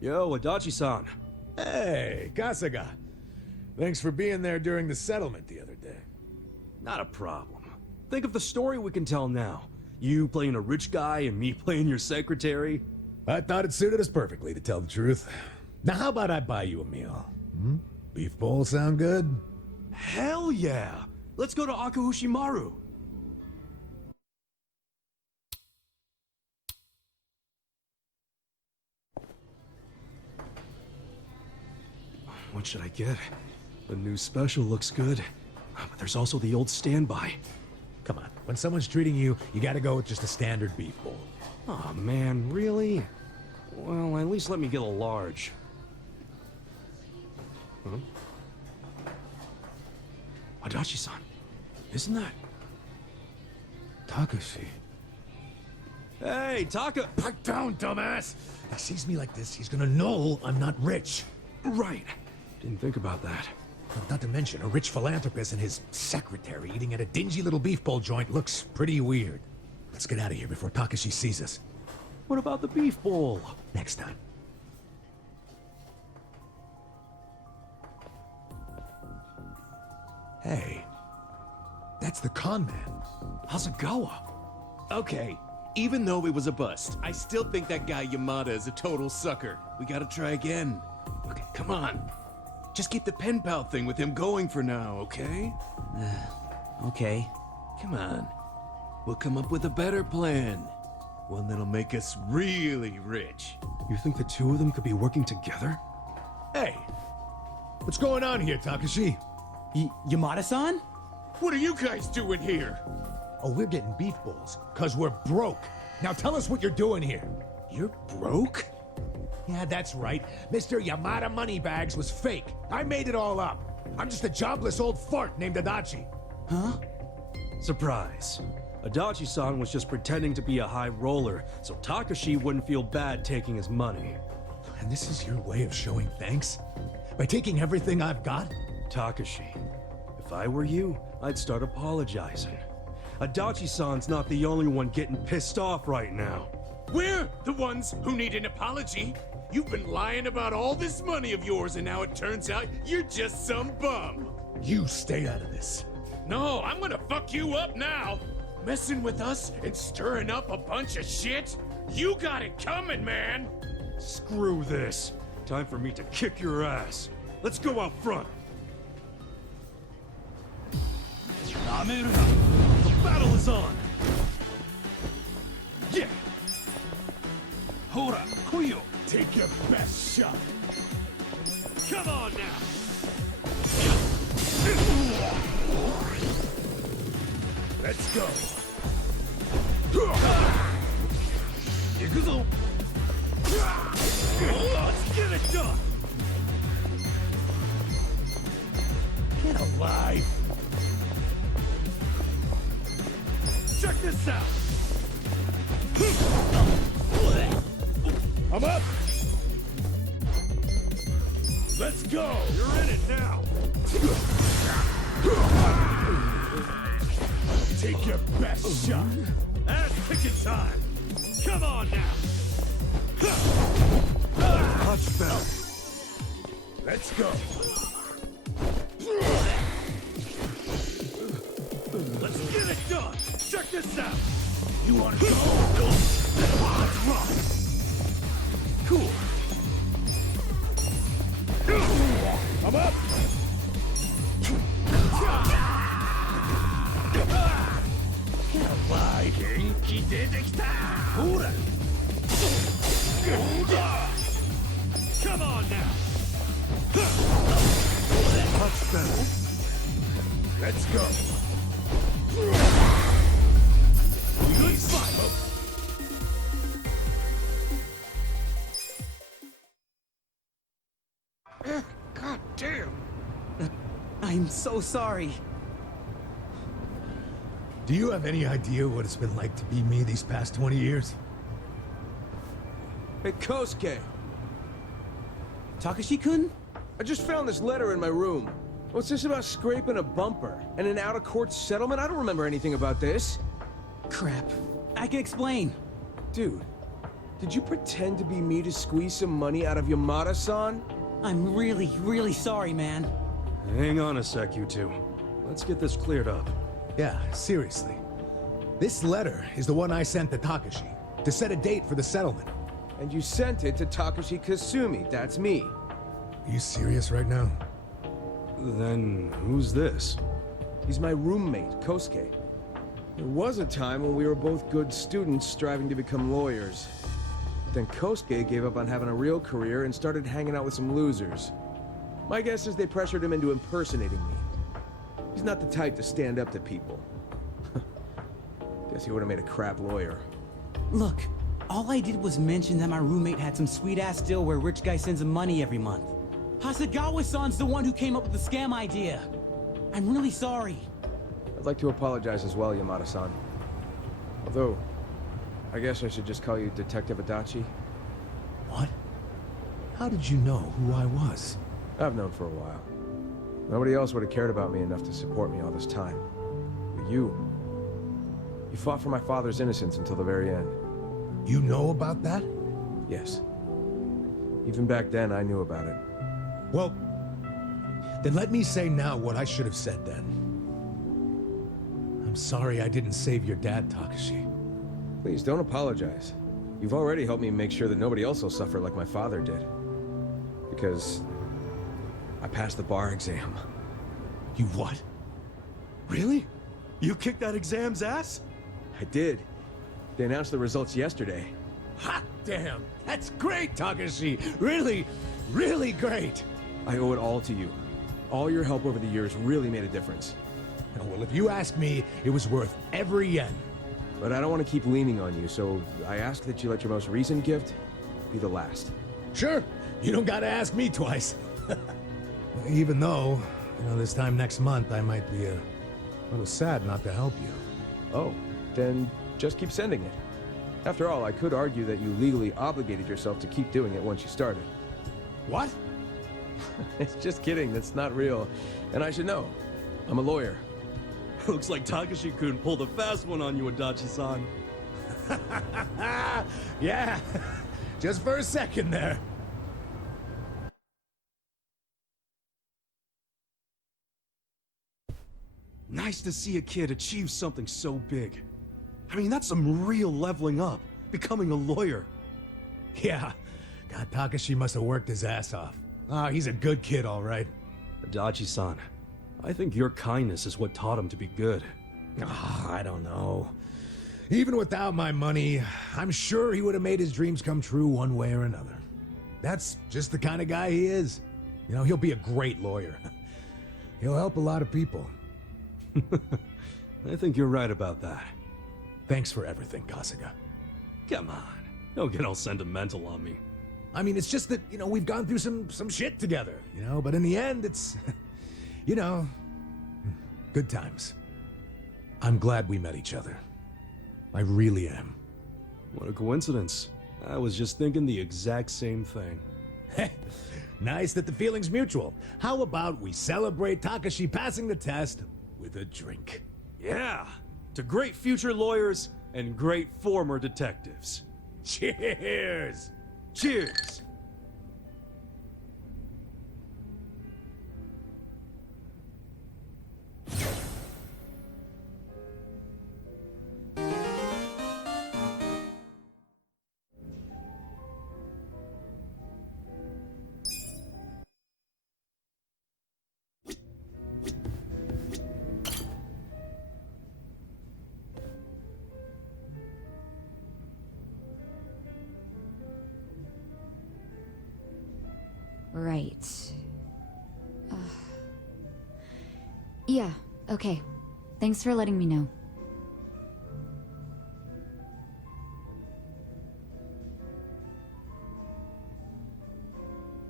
Yo, Adachi-san. Hey, Kasuga. Thanks for being there during the settlement the other day. Not a problem. Think of the story we can tell now. You playing a rich guy and me playing your secretary. I thought it suited us perfectly, to tell the truth. Now how about I buy you a meal? Beef bowl sound good? Hell yeah! Let's go to Akahushimaru. What should I get? The new special looks good, but there's also the old standby. Come on, when someone's treating you, you gotta go with just a standard beef bowl. Oh man, really? Well, at least let me get a large. Huh? Adachi-san, isn't that... Takashi. Hey, Taka... Back down, dumbass! He sees me like this, he's gonna know I'm not rich. Right. Didn't think about that. Not to mention, a rich philanthropist and his secretary eating at a dingy little beef bowl joint looks pretty weird. Let's get out of here before Takashi sees us. What about the beef bowl? Next time. Hey, that's the con man. Hasegawa. Okay, even though it was a bust, I still think that guy Yamada is a total sucker. We gotta try again. Okay, come on. Just keep the pen pal thing with him going for now, okay? Okay. Come on. We'll come up with a better plan. One that'll make us really rich. You think the two of them could be working together? Hey, what's going on here, Takashi? Yamada-san? What are you guys doing here? Oh, we're getting beef bowls, cause we're broke. Now tell us what you're doing here. You're broke? Yeah, that's right. Mr. Yamada Moneybags was fake. I made it all up. I'm just a jobless old fart named Adachi. Huh? Surprise. Adachi-san was just pretending to be a high roller, so Takashi wouldn't feel bad taking his money. And this is your way of showing thanks? By taking everything I've got? Takashi, if I were you, I'd start apologizing. Adachi-san's not the only one getting pissed off right now. We're the ones who need an apology. You've been lying about all this money of yours, and now it turns out you're just some bum. You stay out of this. No, I'm gonna fuck you up now. Messing with us and stirring up a bunch of shit? You got it coming, man! Screw this. Time for me to kick your ass. Let's go out front. The battle is on. Yeah. Hora, Kuyo. Take your best shot. Come on now. Let's go. Yakuza. Let's get it done. Get alive. Check this out. I'm up. Let's go. You're in it now. Take your best shot. Ass kicking time. Come on now. Touch bell. Let's go. Let's get it done. Check this out. You want to go? Let's rock. Cool. I'm up. Hora. Come on now. Touch bell. Let's go. Good fight. God damn. I'm so sorry. Do you have any idea what it's been like to be me these past 20 years? Hey, Kosuke. Takashi-kun? I just found this letter in my room. What's this about scraping a bumper and an out-of-court settlement? I don't remember anything about this. Crap. I can explain. Dude, did you pretend to be me to squeeze some money out of Yamada-san? I'm really, really sorry, man. Hang on a sec, you two. Let's get this cleared up. Yeah, seriously. This letter is the one I sent to Takashi to set a date for the settlement. And you sent it to Takashi Kasumi, that's me. Are you serious right now? Then who's this? He's my roommate, Kosuke. There was a time when we were both good students striving to become lawyers. Then Kosuke gave up on having a real career and started hanging out with some losers. My guess is they pressured him into impersonating me. He's not the type to stand up to people. Guess he would have made a crap lawyer. Look, all I did was mention that my roommate had some sweet-ass deal where rich guy sends him money every month. Hasegawa-san's the one who came up with the scam idea. I'm really sorry. I'd like to apologize as well, Yamada-san. Although, I guess I should just call you Detective Adachi. What? How did you know who I was? I've known for a while. Nobody else would have cared about me enough to support me all this time. But you fought for my father's innocence until the very end. You know about that? Yes. Even back then, I knew about it. Well, then let me say now what I should have said then. I'm sorry I didn't save your dad, Takashi. Please, don't apologize. You've already helped me make sure that nobody else will suffer like my father did. Because I passed the bar exam. You what? Really? You kicked that exam's ass? I did. They announced the results yesterday. Hot damn! That's great, Takashi! Really, really great! I owe it all to you. All your help over the years really made a difference. Oh, well, if you ask me, it was worth every yen. But I don't want to keep leaning on you, so I ask that you let your most recent gift be the last. Sure. You don't gotta ask me twice. Even though, this time next month I might be a little sad not to help you. Oh, then just keep sending it. After all, I could argue that you legally obligated yourself to keep doing it once you started. What? It's just kidding, that's not real. And I should know. I'm a lawyer. Looks like Takashi-kun pulled a fast one on you, Adachi-san. Yeah, just for a second there. Nice to see a kid achieve something so big. I mean, that's some real leveling up, becoming a lawyer. Yeah, God, Takashi must have worked his ass off. He's a good kid, all right. Adachi-san, I think your kindness is what taught him to be good. I don't know. Even without my money, I'm sure he would have made his dreams come true one way or another. That's just the kind of guy he is. He'll be a great lawyer. He'll help a lot of people. I think you're right about that. Thanks for everything, Kasuga. Come on, don't get all sentimental on me. I mean, it's just that, we've gone through some shit together, but in the end, it's, good times. I'm glad we met each other. I really am. What a coincidence. I was just thinking the exact same thing. Nice that the feeling's mutual. How about we celebrate Takashi passing the test with a drink? Yeah, to great future lawyers and great former detectives. Cheers! Cheers! Right. Yeah, okay. Thanks for letting me know.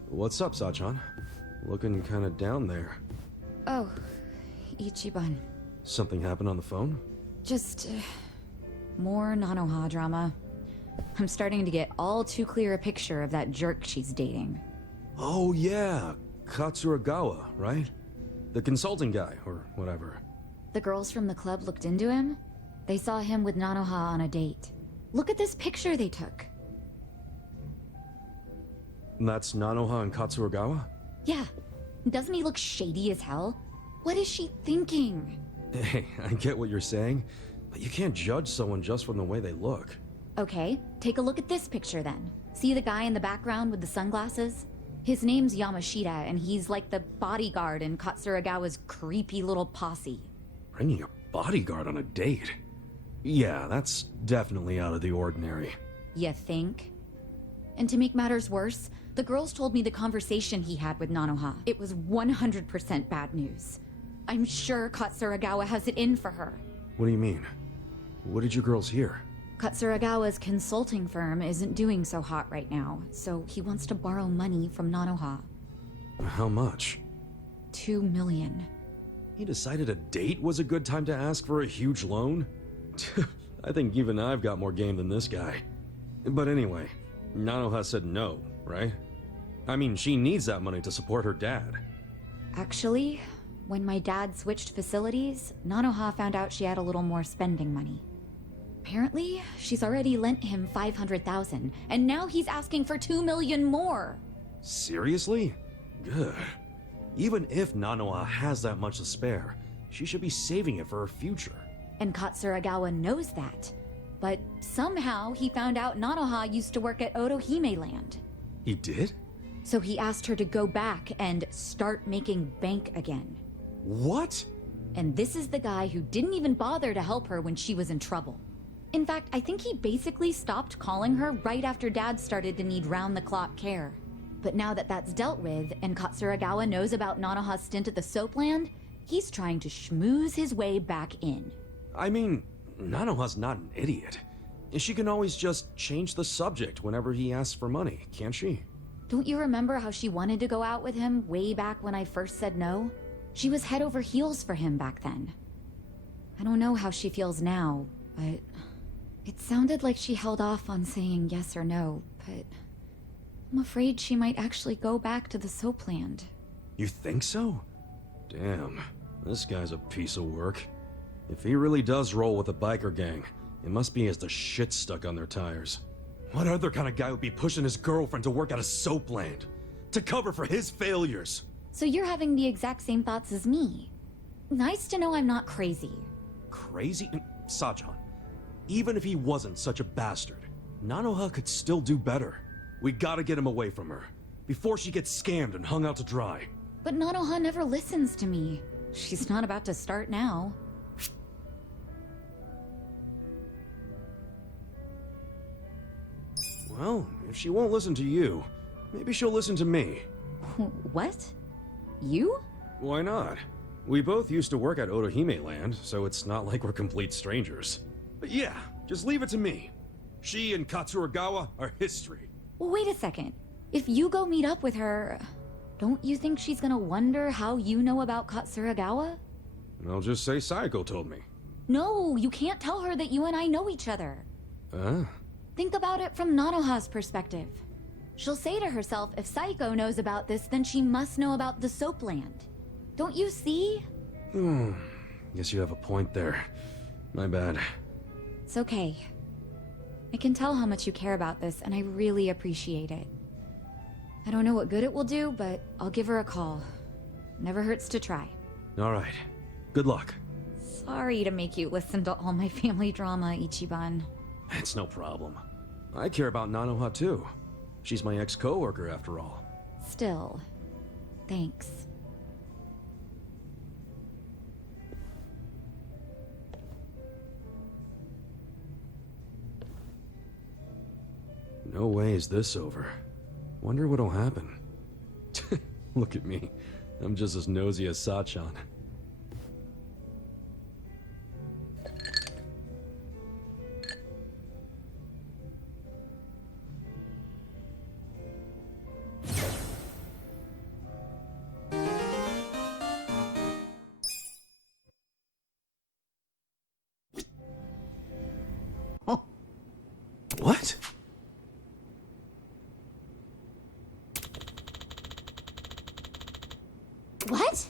What's up, Sachan? Looking kinda down there. Oh, Ichiban. Something happened on the phone? Just, more Nanoha drama. I'm starting to get all too clear a picture of that jerk she's dating. Oh yeah, Katsuragawa, right? The consulting guy, or whatever. The girls from the club looked into him. They saw him with Nanoha on a date. Look at this picture they took. That's Nanoha and Katsuragawa? Yeah. Doesn't he look shady as hell? What is she thinking? Hey, I get what you're saying, but you can't judge someone just from the way they look. Okay, take a look at this picture then. See the guy in the background with the sunglasses? His name's Yamashita, and he's like the bodyguard in Katsuragawa's creepy little posse. Bringing a bodyguard on a date? Yeah, that's definitely out of the ordinary. You think? And to make matters worse, the girls told me the conversation he had with Nanoha. It was 100% bad news. I'm sure Katsuragawa has it in for her. What do you mean? What did you girls hear? Katsuragawa's consulting firm isn't doing so hot right now, so he wants to borrow money from Nanoha. How much? 2 million. He decided a date was a good time to ask for a huge loan? I think even I've got more game than this guy. But anyway, Nanoha said no, right? I mean, she needs that money to support her dad. Actually, when my dad switched facilities, Nanoha found out she had a little more spending money. Apparently, she's already lent him 500,000, and now he's asking for 2 million more. Seriously? Good. Even if Nanoha has that much to spare, she should be saving it for her future. And Katsuragawa knows that. But somehow he found out Nanoha used to work at Otohime Land. He did? So he asked her to go back and start making bank again. What? And this is the guy who didn't even bother to help her when she was in trouble. In fact, I think he basically stopped calling her right after Dad started to need round-the-clock care. But now that that's dealt with, and Katsuragawa knows about Nanoha's stint at the Soapland, he's trying to schmooze his way back in. I mean, Nanoha's not an idiot. She can always just change the subject whenever he asks for money, can't she? Don't you remember how she wanted to go out with him way back when I first said no? She was head over heels for him back then. I don't know how she feels now, but it sounded like she held off on saying yes or no, but I'm afraid she might actually go back to the Soapland. You think so? Damn, this guy's a piece of work. If he really does roll with a biker gang, it must be as the shit stuck on their tires. What other kind of guy would be pushing his girlfriend to work at a Soapland? To cover for his failures? So you're having the exact same thoughts as me. Nice to know I'm not crazy. Crazy? Sajan, even if he wasn't such a bastard, Nanoha could still do better. We gotta get him away from her, before she gets scammed and hung out to dry. But Nanoha never listens to me. She's not about to start now. Well, if she won't listen to you, maybe she'll listen to me. What? You? Why not? We both used to work at Otohime Land, so it's not like we're complete strangers. But yeah, just leave it to me. She and Katsuragawa are history. Well, wait a second. If you go meet up with her, don't you think she's gonna wonder how you know about Katsuragawa? I'll just say Saiko told me. No, you can't tell her that you and I know each other. Think about it from Nanoha's perspective. She'll say to herself, if Saiko knows about this, then she must know about the Soapland. Don't you see? Guess you have a point there. My bad. It's okay. I can tell how much you care about this, and I really appreciate it. I don't know what good it will do, but I'll give her a call. Never hurts to try. Alright. Good luck. Sorry to make you listen to all my family drama, Ichiban. It's no problem. I care about Nanoha too. She's my ex-coworker after all. Still, thanks. No way is this over. Wonder what'll happen. Look at me. I'm just as nosy as Sachan. What? What?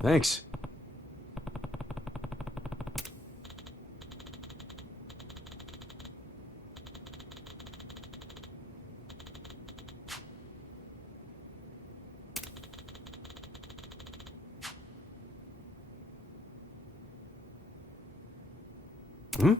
Thanks. Hmm?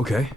Okay.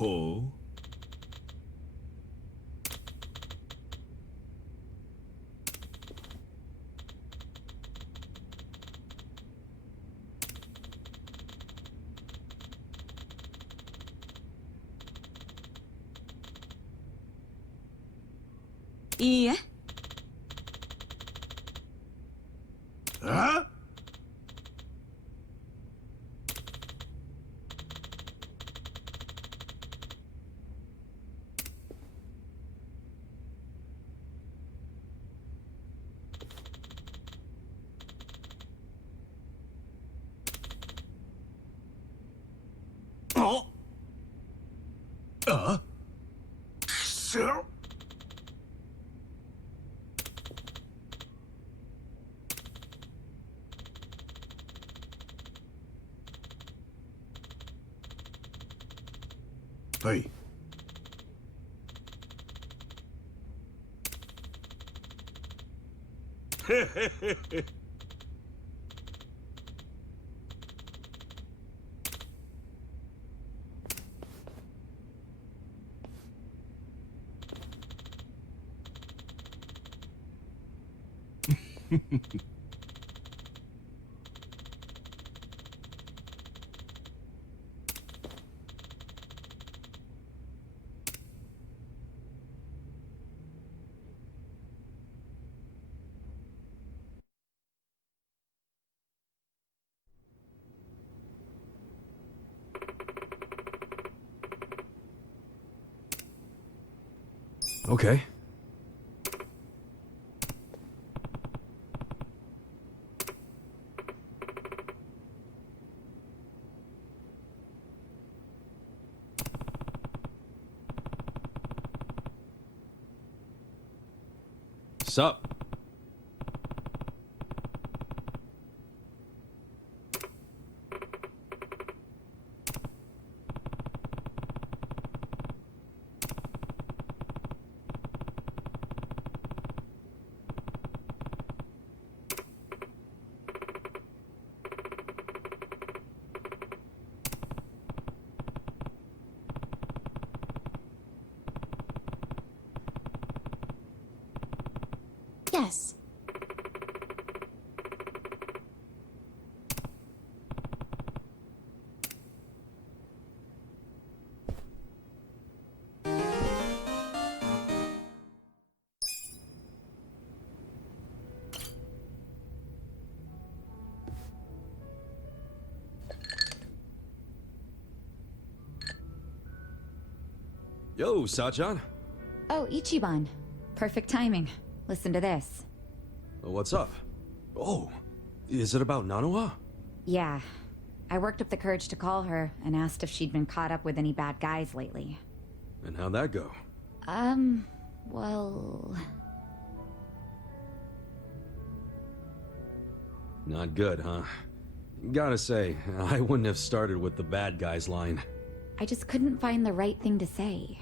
Oh. 이해? Huh? Oh. So? Hey. Okay. Sup? Yes. Yo, Sachan. Oh, Ichiban. Perfect timing. Listen to this. What's up? Oh, is it about Nanoha? Yeah. I worked up the courage to call her and asked if she'd been caught up with any bad guys lately. And how'd that go? Well... Not good, huh? Gotta say, I wouldn't have started with the bad guys line. I just couldn't find the right thing to say.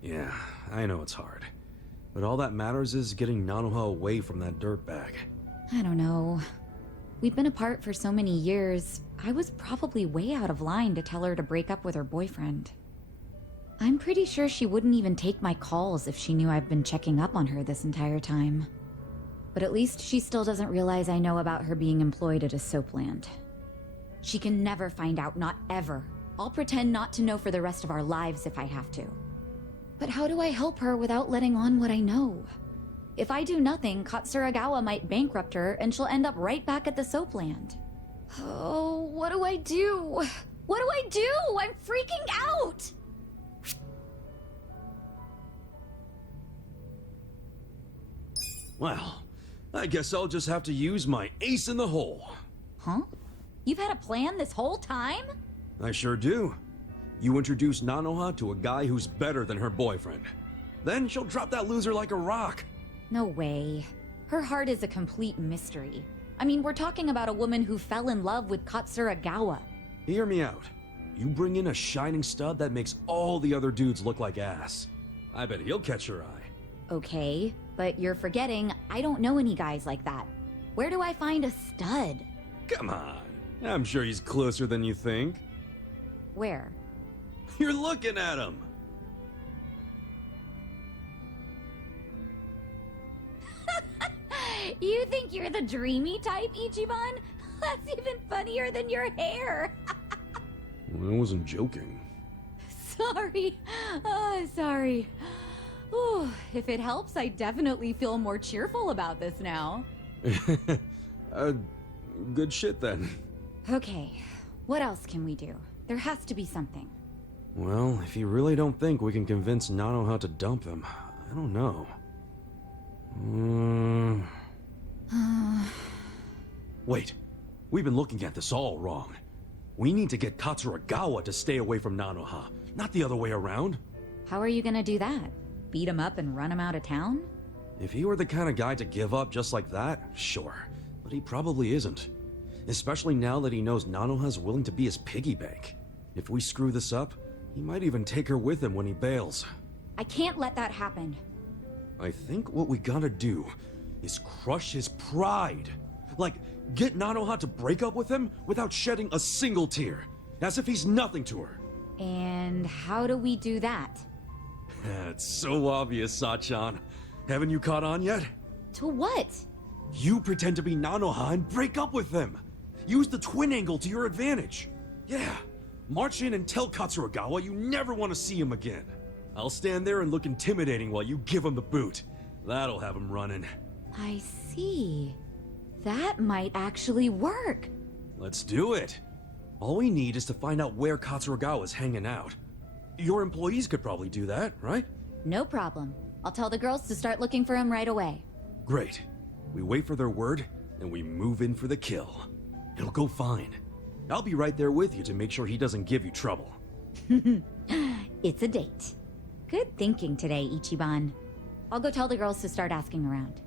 Yeah, I know it's hard. But all that matters is getting Nanoha away from that dirtbag. I don't know. We'd been apart for so many years, I was probably way out of line to tell her to break up with her boyfriend. I'm pretty sure she wouldn't even take my calls if she knew I've been checking up on her this entire time. But at least she still doesn't realize I know about her being employed at a soapland. She can never find out, not ever. I'll pretend not to know for the rest of our lives if I have to. But how do I help her without letting on what I know? If I do nothing, Katsuragawa might bankrupt her and she'll end up right back at the soapland. Oh, what do I do? What do I do? I'm freaking out! Well, I guess I'll just have to use my ace in the hole. Huh? You've had a plan this whole time? I sure do. You introduce Nanoha to a guy who's better than her boyfriend. Then she'll drop that loser like a rock. No way. Her heart is a complete mystery. I mean, we're talking about a woman who fell in love with Katsuragawa. Hear me out. You bring in a shining stud that makes all the other dudes look like ass. I bet he'll catch her eye. Okay, but you're forgetting I don't know any guys like that. Where do I find a stud? Come on. I'm sure he's closer than you think. Where? You're looking at him. You think you're the dreamy type, Ichiban? That's even funnier than your hair. I wasn't joking. Sorry. Sorry. Ooh, if it helps, I definitely feel more cheerful about this now. Good shit then. Okay, what else can we do? There has to be something. Well, if you really don't think we can convince Nanoha to dump him, I don't know. Wait, we've been looking at this all wrong. We need to get Katsuragawa to stay away from Nanoha, not the other way around. How are you gonna do that? Beat him up and run him out of town? If he were the kind of guy to give up just like that, sure. But he probably isn't. Especially now that he knows Nanoha's willing to be his piggy bank. If we screw this up, he might even take her with him when he bails. I can't let that happen. I think what we gotta do is crush his pride. Like, get Nanoha to break up with him without shedding a single tear. As if he's nothing to her. And how do we do that? It's so obvious, Sachan. Haven't you caught on yet? To what? You pretend to be Nanoha and break up with them. Use the twin angle to your advantage. Yeah. March in and tell Katsuragawa you never want to see him again. I'll stand there and look intimidating while you give him the boot. That'll have him running. I see. That might actually work. Let's do it. All we need is to find out where Katsuragawa's hanging out. Your employees could probably do that, right? No problem. I'll tell the girls to start looking for him right away. Great. We wait for their word, and we move in for the kill. It'll go fine. I'll be right there with you to make sure he doesn't give you trouble. It's a date. Good thinking today, Ichiban. I'll go tell the girls to start asking around.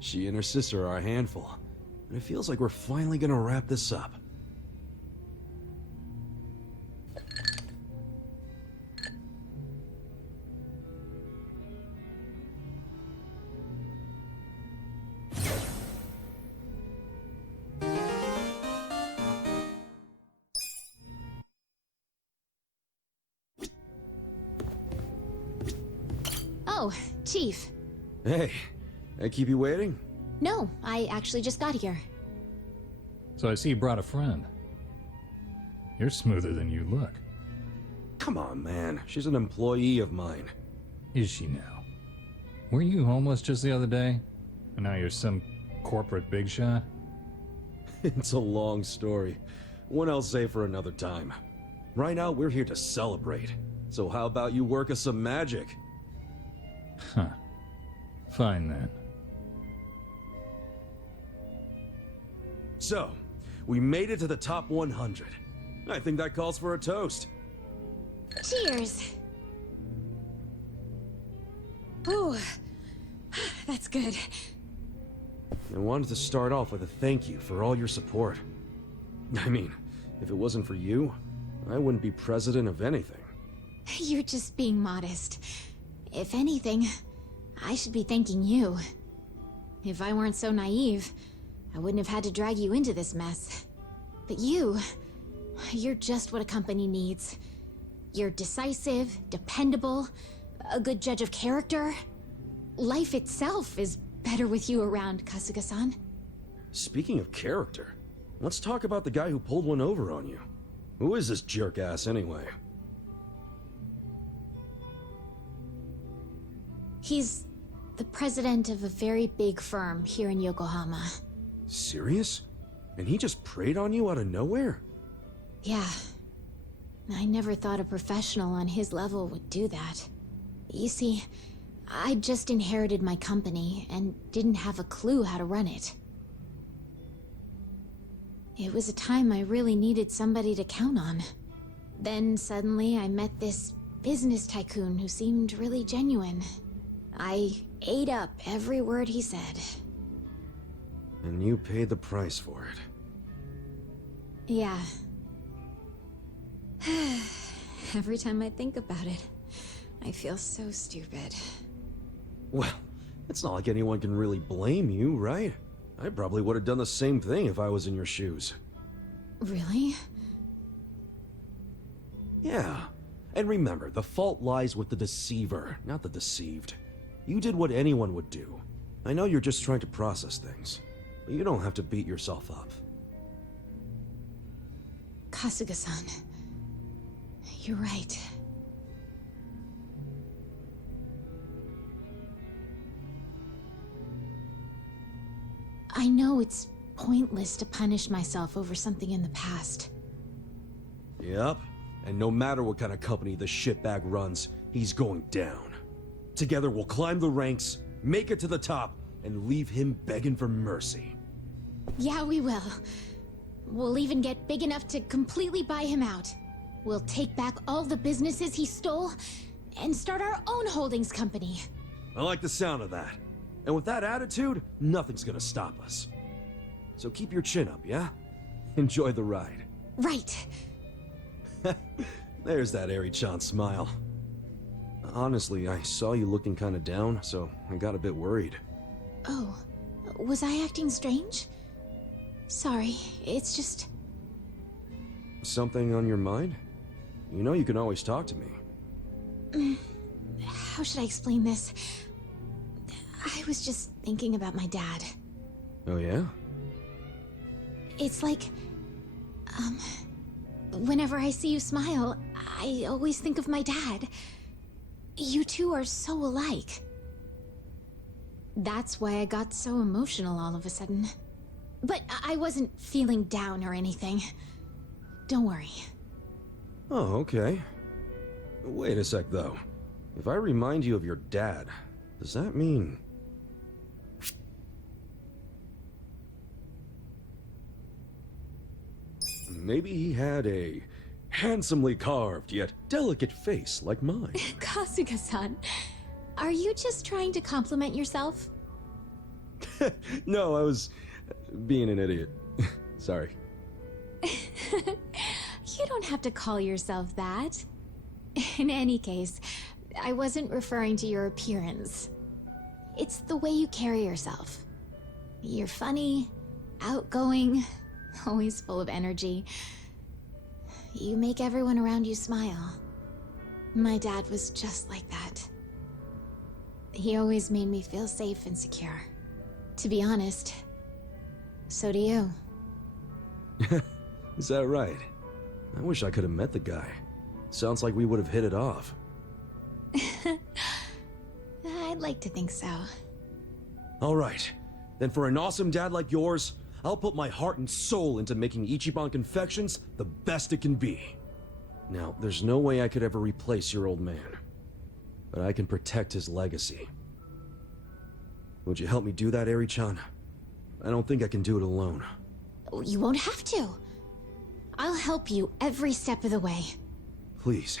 She and her sister are a handful, and it feels like we're finally gonna wrap this up. Oh, Chief. Hey, I keep you waiting? No, I actually just got here. So I see you brought a friend. You're smoother than you look. Come on, man. She's an employee of mine. Is she now? Were you homeless just the other day? And now you're some corporate big shot? It's a long story. One I'll say for another time. Right now, we're here to celebrate. So how about you work us some magic? Huh. Fine then. So, we made it to the top 100. I think that calls for a toast. Cheers. Ooh, that's good. I wanted to start off with a thank you for all your support. I mean, if it wasn't for you, I wouldn't be president of anything. You're just being modest. If anything, I should be thanking you. If I weren't so naive, I wouldn't have had to drag you into this mess. But you're just what a company needs. You're decisive, dependable, a good judge of character. Life itself is better with you around, Kasuga-san. Speaking of character, let's talk about the guy who pulled one over on you. Who is this jerk-ass anyway? He's the president of a very big firm here in Yokohama. Serious? And he just preyed on you out of nowhere? Yeah. I never thought a professional on his level would do that. You see, I just inherited my company and didn't have a clue how to run it. It was a time I really needed somebody to count on. Then suddenly I met this business tycoon who seemed really genuine. I ate up every word he said. And you paid the price for it. Yeah. Every time I think about it, I feel so stupid. Well, it's not like anyone can really blame you, right? I probably would have done the same thing if I was in your shoes. Really? Yeah. And remember, the fault lies with the deceiver, not the deceived. You did what anyone would do. I know you're just trying to process things, but you don't have to beat yourself up. Kasuga-san, you're right. I know it's pointless to punish myself over something in the past. Yep. And no matter what kind of company the shitbag runs, he's going down. Together we'll climb the ranks, make it to the top, and leave him begging for mercy. Yeah, we will. We'll even get big enough to completely buy him out. We'll take back all the businesses he stole and start our own holdings company. I like the sound of that. And with that attitude, nothing's gonna stop us. So keep your chin up, yeah? Enjoy the ride. Right. There's that Eri-chan smile. Honestly, I saw you looking kinda down, so I got a bit worried. Oh, was I acting strange? Sorry, it's just... Something on your mind? You know you can always talk to me. How should I explain this? I was just thinking about my dad. Oh yeah? It's like... whenever I see you smile, I always think of my dad. You two are so alike. That's why I got so emotional all of a sudden. But I wasn't feeling down or anything. Don't worry. Oh, okay. Wait a sec, though. If I remind you of your dad, does that mean... Maybe he had a handsomely carved yet delicate face like mine. Kasuga-san, are you just trying to compliment yourself? No, I was being an idiot. Sorry. You don't have to call yourself that. In any case, I wasn't referring to your appearance. It's the way you carry yourself. You're funny, outgoing, always full of energy. You make everyone around you smile. My dad was just like that. He always made me feel safe and secure. To be honest, so do you. Is that right? I wish I could have met the guy. Sounds like we would have hit it off. I'd like to think so. All right. Then for an awesome dad like yours, I'll put my heart and soul into making Ichiban Confections the best it can be. Now, there's no way I could ever replace your old man. But I can protect his legacy. Would you help me do that, Eri-chan? I don't think I can do it alone. You won't have to. I'll help you every step of the way. Please.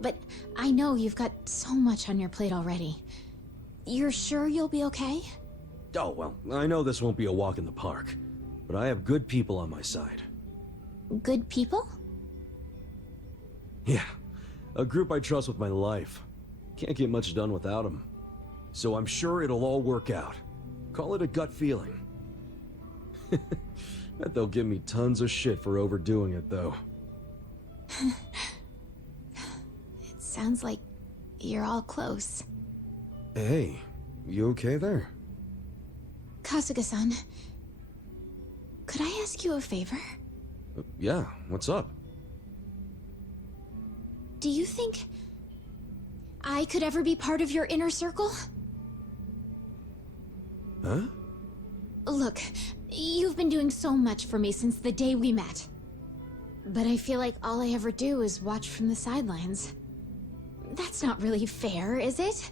But I know you've got so much on your plate already. You're sure you'll be okay? Oh, well, I know this won't be a walk in the park, but I have good people on my side. Good people? Yeah, a group I trust with my life. Can't get much done without them. So I'm sure it'll all work out. Call it a gut feeling. Bet they'll give me tons of shit for overdoing it, though. It sounds like you're all close. Hey, you okay there? Kasuga-san, could I ask you a favor? Yeah, what's up? Do you think I could ever be part of your inner circle? Huh? Look, you've been doing so much for me since the day we met. But I feel like all I ever do is watch from the sidelines. That's not really fair, is it?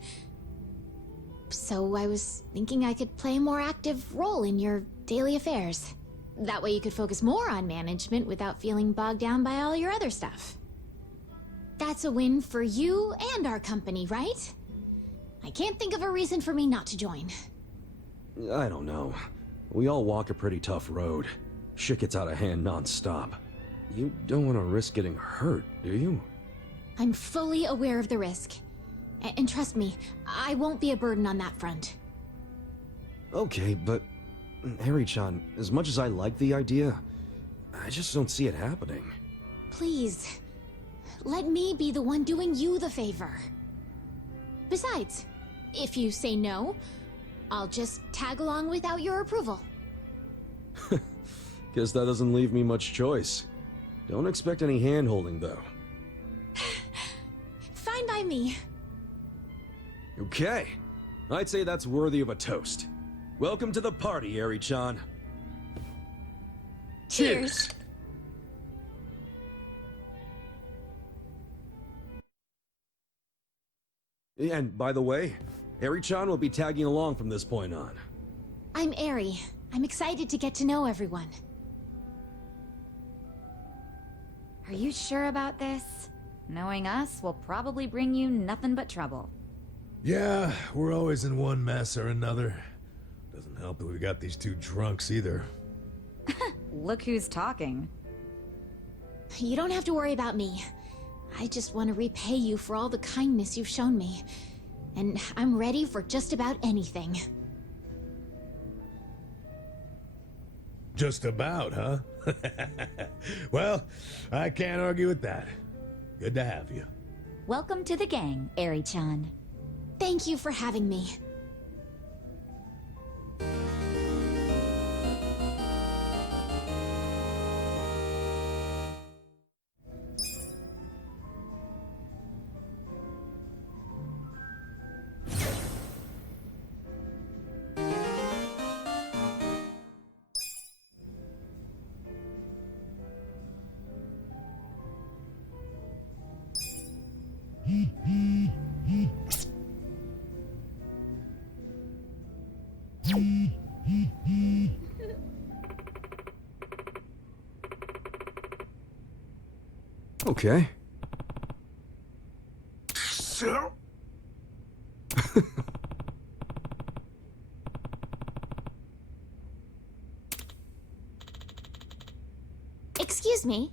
So I was thinking I could play a more active role in your daily affairs. That way you could focus more on management without feeling bogged down by all your other stuff. That's a win for you and our company, right? I can't think of a reason for me not to join. I don't know. We all walk a pretty tough road. Shit gets out of hand non-stop. You don't want to risk getting hurt, do you? I'm fully aware of the risk. And trust me, I won't be a burden on that front. Okay, but... Harry-chan, as much as I like the idea, I just don't see it happening. Please, let me be the one doing you the favor. Besides, if you say no, I'll just tag along without your approval. Guess that doesn't leave me much choice. Don't expect any hand-holding, though. Fine by me. Okay. I'd say that's worthy of a toast. Welcome to the party, Eri-chan. Cheers! And by the way, Eri-chan will be tagging along from this point on. I'm Eri. I'm excited to get to know everyone. Are you sure about this? Knowing us will probably bring you nothing but trouble. Yeah, we're always in one mess or another. Doesn't help that we got these two drunks either. Look who's talking. You don't have to worry about me. I just want to repay you for all the kindness you've shown me. And I'm ready for just about anything. Just about, huh? Well, I can't argue with that. Good to have you. Welcome to the gang, Eri-chan. Thank you for having me. Okay. So? Excuse me.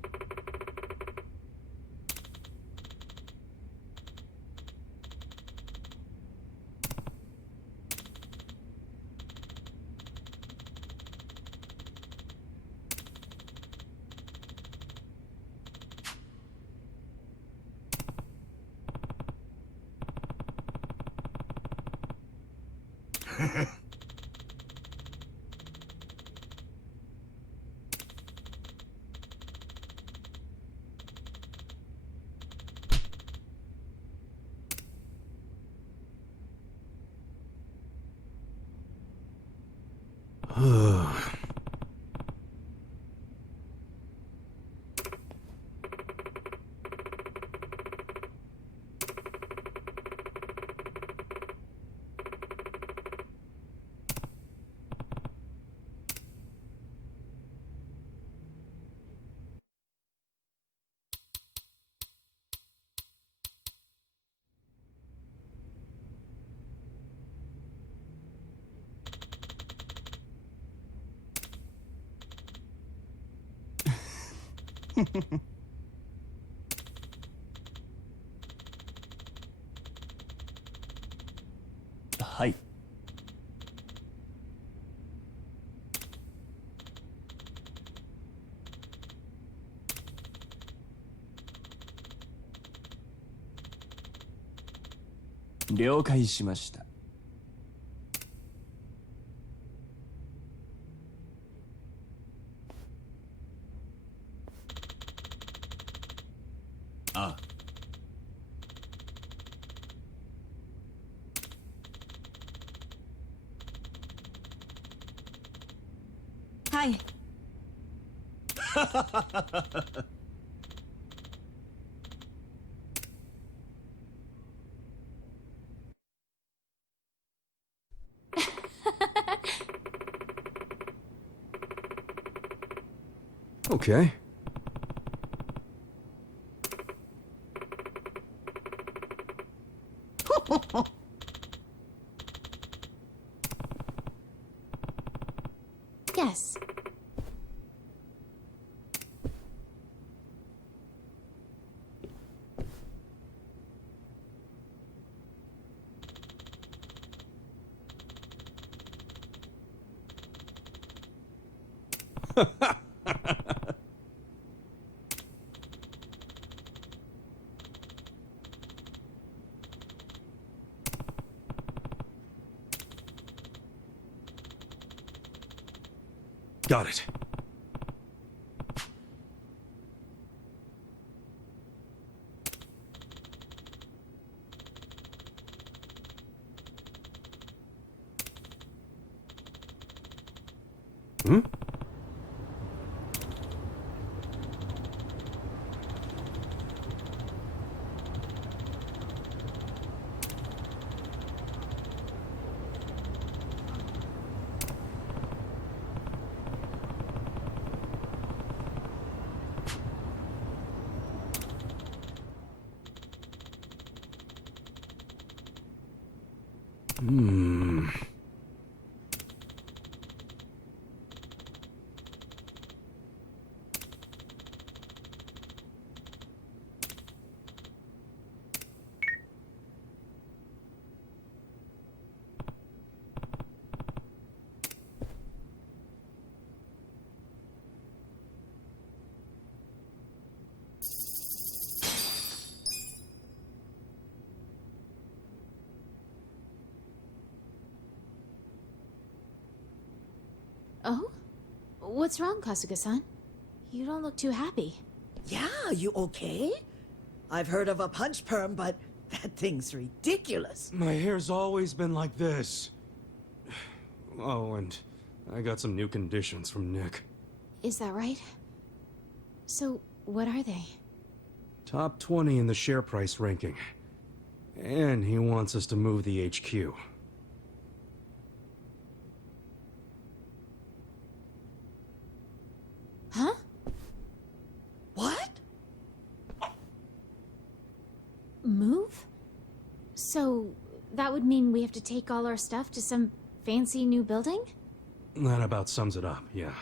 Hi.了解しました。ああ。Hi. Okay. Yes. Got it. Hmm? Hmm. Oh? What's wrong, Kasuga-san? You don't look too happy. Yeah, you okay? I've heard of a punch perm, but that thing's ridiculous. My hair's always been like this. Oh, and I got some new conditions from Nick. Is that right? So, what are they? Top 20 in the share price ranking. And he wants us to move the HQ. Huh? What? Move? So, that would mean we have to take all our stuff to some fancy new building? That about sums it up, yeah.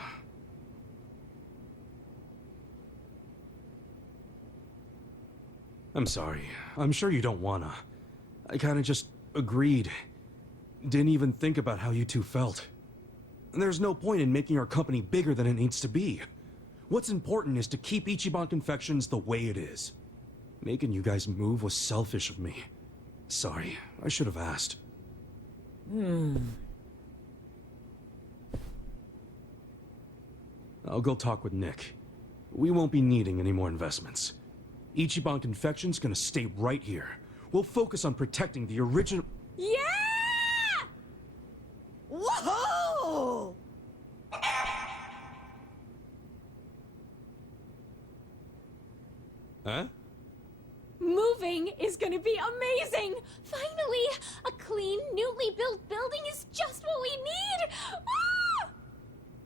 I'm sorry. I'm sure you don't wanna. I kinda just agreed. Didn't even think about how you two felt. There's no point in making our company bigger than it needs to be. What's important is to keep Ichiban Confections the way it is. Making you guys move was selfish of me. Sorry, I should have asked. I'll go talk with Nick. We won't be needing any more investments. Ichiban Confections gonna stay right here. We'll focus on protecting the original... Yeah! Whoa! Huh? Moving is gonna be amazing! Finally! A clean, newly built building is just what we need! Ah!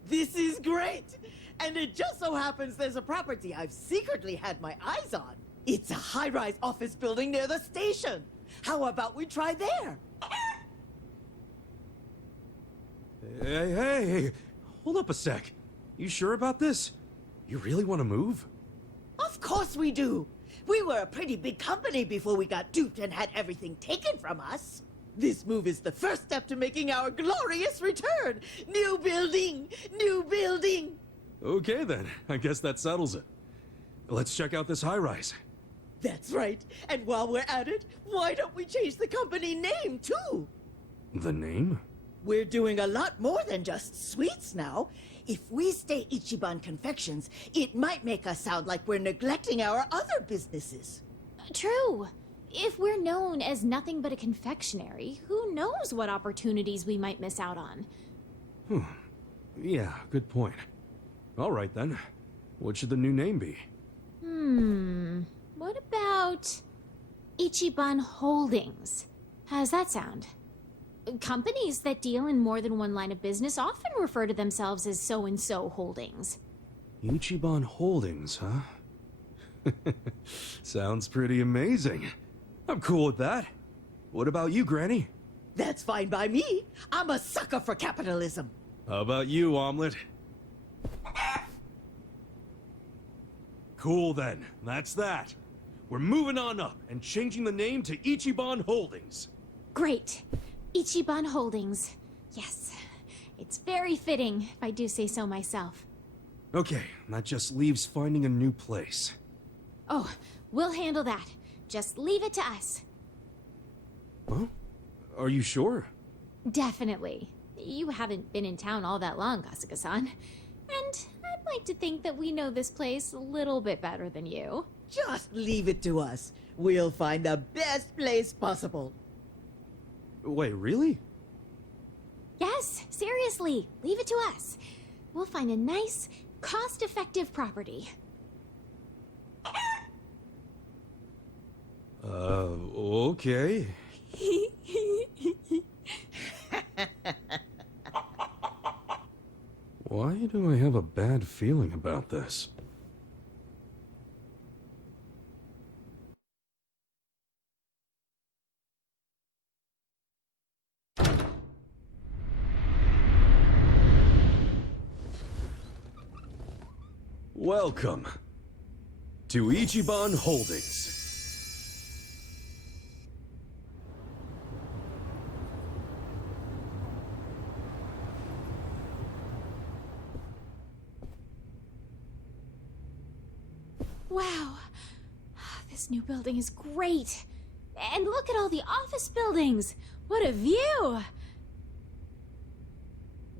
This is great! And it just so happens there's a property I've secretly had my eyes on. It's a high-rise office building near the station. How about we try there? Hey, hold up a sec. You sure about this? You really want to move? Of course we do. We were a pretty big company before we got duped and had everything taken from us. This move is the first step to making our glorious return. New building! New building! Okay then, I guess that settles it. Let's check out this high-rise. That's right. And while we're at it, why don't we change the company name, too? The name? We're doing a lot more than just sweets now. If we stay Ichiban Confections, it might make us sound like we're neglecting our other businesses. True. If we're known as nothing but a confectionery, who knows what opportunities we might miss out on? Yeah, good point. All right then. What should the new name be? What about Ichiban Holdings? How's that sound? Companies that deal in more than one line of business often refer to themselves as so-and-so holdings. Ichiban Holdings, huh? Sounds pretty amazing. I'm cool with that. What about you, Granny? That's fine by me. I'm a sucker for capitalism. How about you, Omelet? Cool then, that's that. We're moving on up and changing the name to Ichiban Holdings. Great. Ichiban Holdings. Yes. It's very fitting, if I do say so myself. Okay, that just leaves finding a new place. Oh, we'll handle that. Just leave it to us. Huh? Are you sure? Definitely. You haven't been in town all that long, Kasuga-san. And I'd like to think that we know this place a little bit better than you. Just leave it to us. We'll find the best place possible. Wait, really? Yes, seriously. Leave it to us. We'll find a nice, cost-effective property. Okay. Why do I have a bad feeling about this? Welcome to Ichiban Holdings. Wow. This new building is great. And look at all the office buildings. What a view.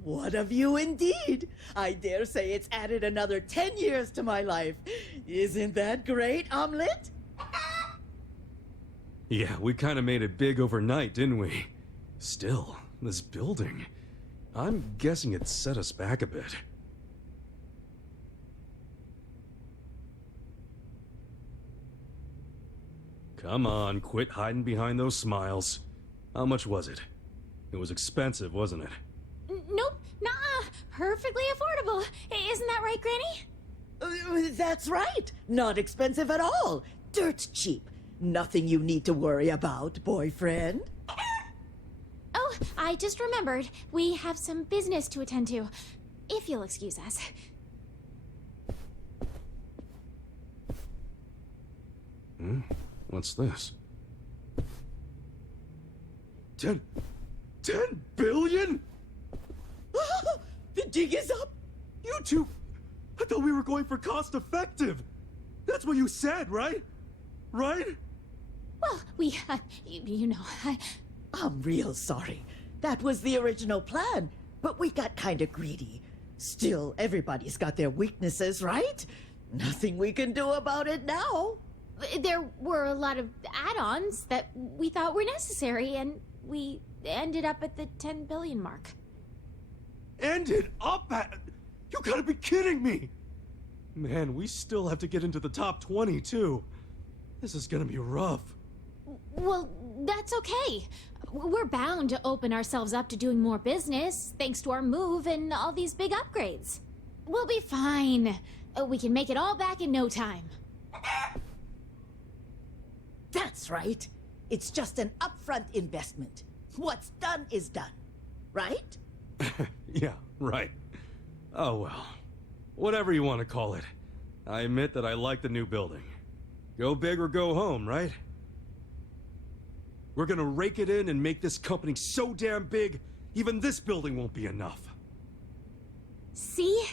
What a view indeed! I dare say it's added another 10 years to my life. Isn't that great, Omelet? Yeah, we kind of made it big overnight, didn't we? Still, this building. I'm guessing it set us back a bit. Come on, quit hiding behind those smiles. How much was it? It was expensive, wasn't it? Nope, nah, perfectly affordable. Isn't that right, Granny? That's right. Not expensive at all. Dirt cheap. Nothing you need to worry about, boyfriend. Oh, I just remembered. We have some business to attend to. If you'll excuse us. What's this? 10 billion? The dig is up. You two, I thought we were going for cost effective. That's what you said, right? Right? Well, you know, I'm real sorry. That was the original plan, but we got kinda greedy. Still, everybody's got their weaknesses, right? Nothing we can do about it now. There were a lot of add-ons that we thought were necessary, and we ended up at the 10 billion mark. Ended up at... You gotta be kidding me! Man, we still have to get into the top 20, too. This is gonna be rough. Well, that's okay. We're bound to open ourselves up to doing more business, thanks to our move and all these big upgrades. We'll be fine. We can make it all back in no time. That's right. It's just an upfront investment. What's done is done. Right? Yeah, right. Oh well. Whatever you want to call it. I admit that I like the new building. Go big or go home, right? We're gonna rake it in and make this company so damn big, even this building won't be enough. See?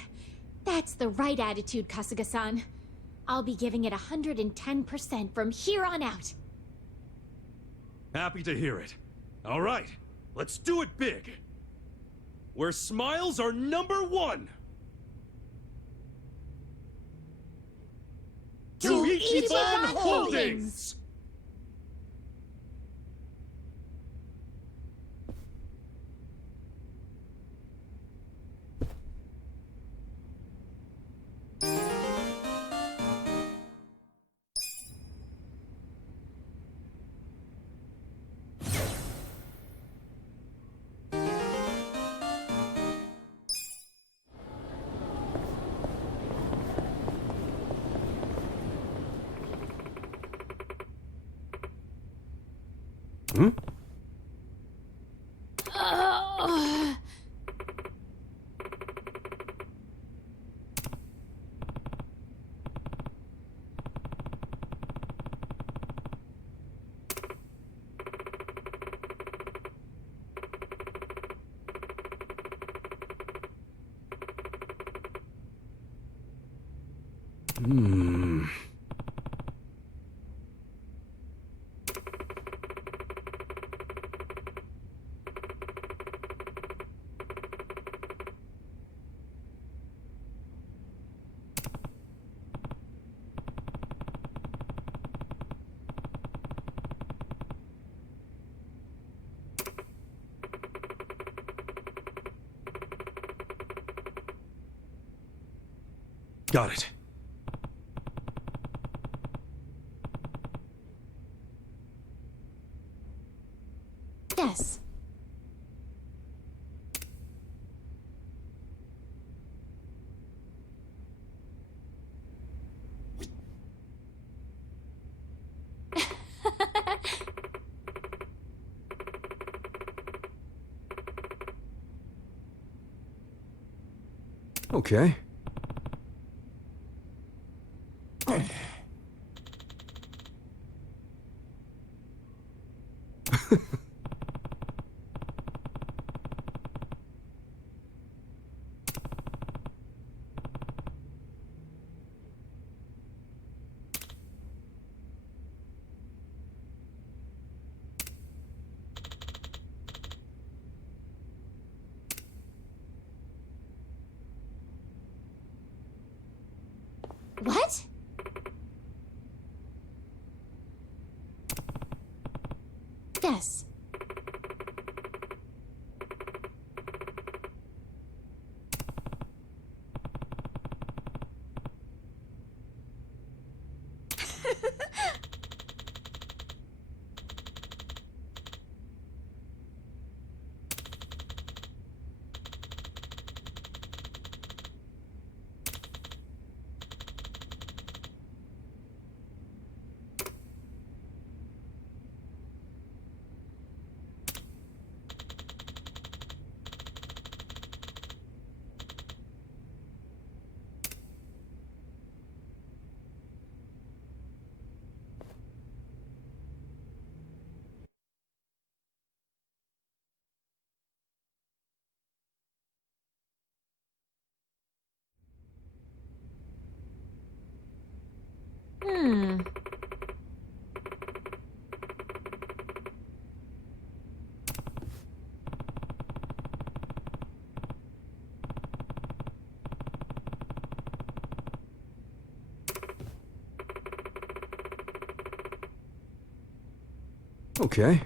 That's the right attitude, Kasuga-san. I'll be giving it 110% from here on out. Happy to hear it. All right, let's do it big. Where smiles are #1. To Ichiban Holdings! Hmm? Hmm. Got it. Yes. Okay. What? Yes. Hmm. Okay.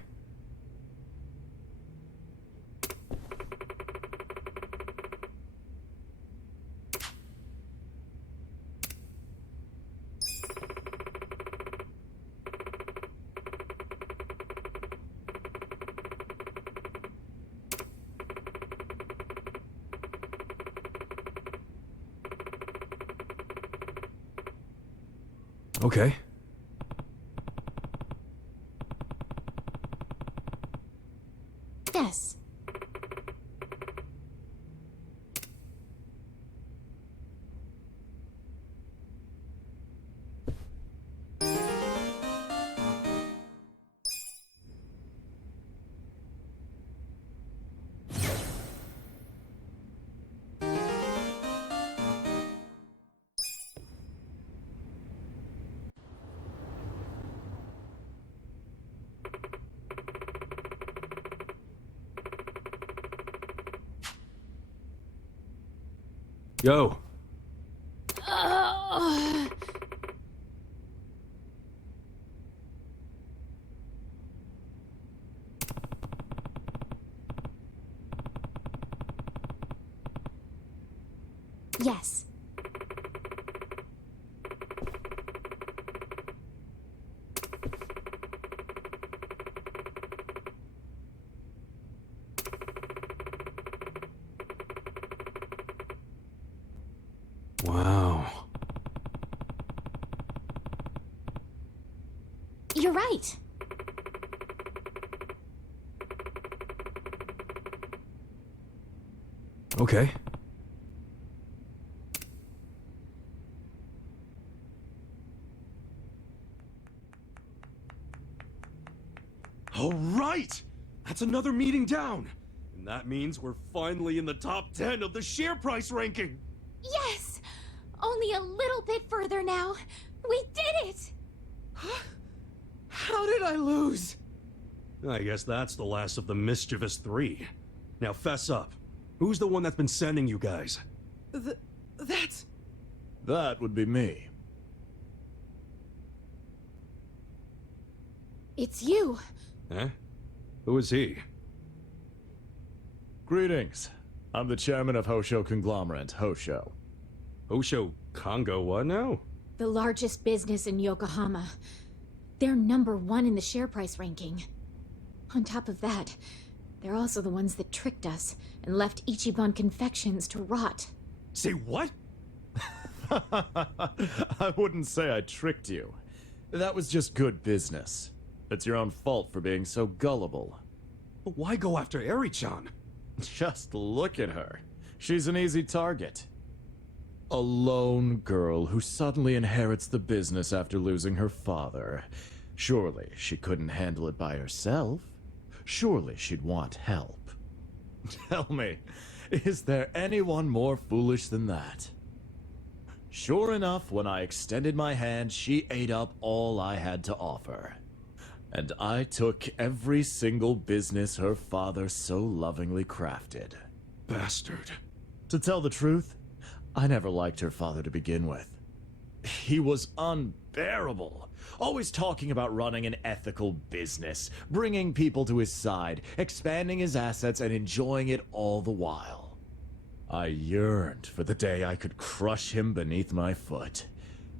Okay. Yes. Yo. Yes. Wow. You're right. Okay. All right! That's another meeting down. And that means we're finally in the top 10 of the share price ranking. Yes! Only a little bit further now. We did it! How did I lose? I guess that's the last of the mischievous three. Now fess up. Who's the one that's been sending you guys? That's... That would be me. It's you. Huh? Who is he? Greetings. I'm the chairman of Hosho Conglomerate, Hosho. Hosho Congo what now? The largest business in Yokohama. They're #1 in the share price ranking. On top of that, they're also the ones that tricked us and left Ichiban Confections to rot. Say what? I wouldn't say I tricked you. That was just good business. It's your own fault for being so gullible. But why go after Eri-chan? Just look at her. She's an easy target. A lone girl who suddenly inherits the business after losing her father. Surely she couldn't handle it by herself. Surely she'd want help. Tell me, is there anyone more foolish than that? Sure enough, when I extended my hand, she ate up all I had to offer. And I took every single business her father so lovingly crafted. Bastard. To tell the truth, I never liked her father to begin with. He was unbearable. Always talking about running an ethical business, bringing people to his side, expanding his assets, and enjoying it all the while. I yearned for the day I could crush him beneath my foot.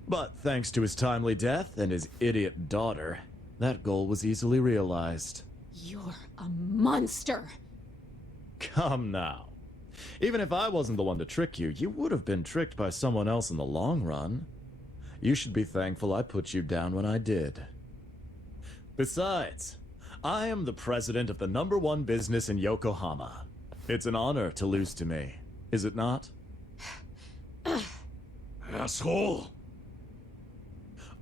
But thanks to his timely death and his idiot daughter, that goal was easily realized. You're a monster! Come now. Even if I wasn't the one to trick you, you would have been tricked by someone else in the long run. You should be thankful I put you down when I did. Besides, I am the president of the #1 business in Yokohama. It's an honor to lose to me, is it not? Asshole!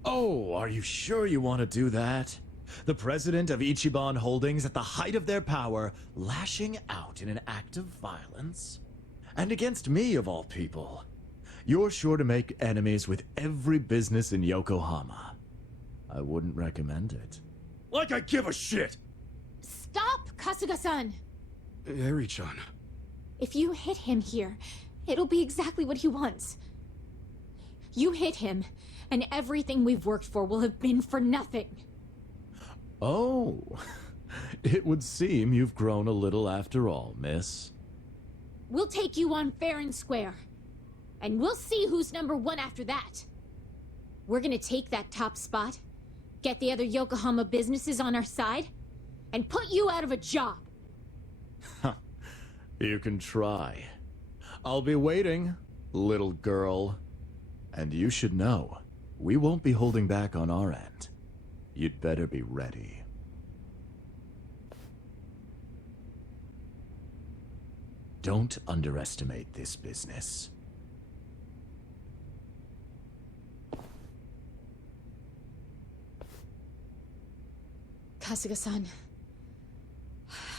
Oh, are you sure you want to do that? The president of Ichiban Holdings at the height of their power, lashing out in an act of violence? And against me, of all people. You're sure to make enemies with every business in Yokohama. I wouldn't recommend it. Like I give a shit! Stop, Kasuga-san! Eri-chan. If you hit him here, it'll be exactly what he wants. You hit him, and everything we've worked for will have been for nothing. Oh, it would seem you've grown a little after all, miss. We'll take you on fair and square. And we'll see who's #1 after that. We're gonna take that top spot, get the other Yokohama businesses on our side, and put you out of a job. You can try. I'll be waiting, little girl. And you should know, we won't be holding back on our end. You'd better be ready. Don't underestimate this business. Kasuga-san,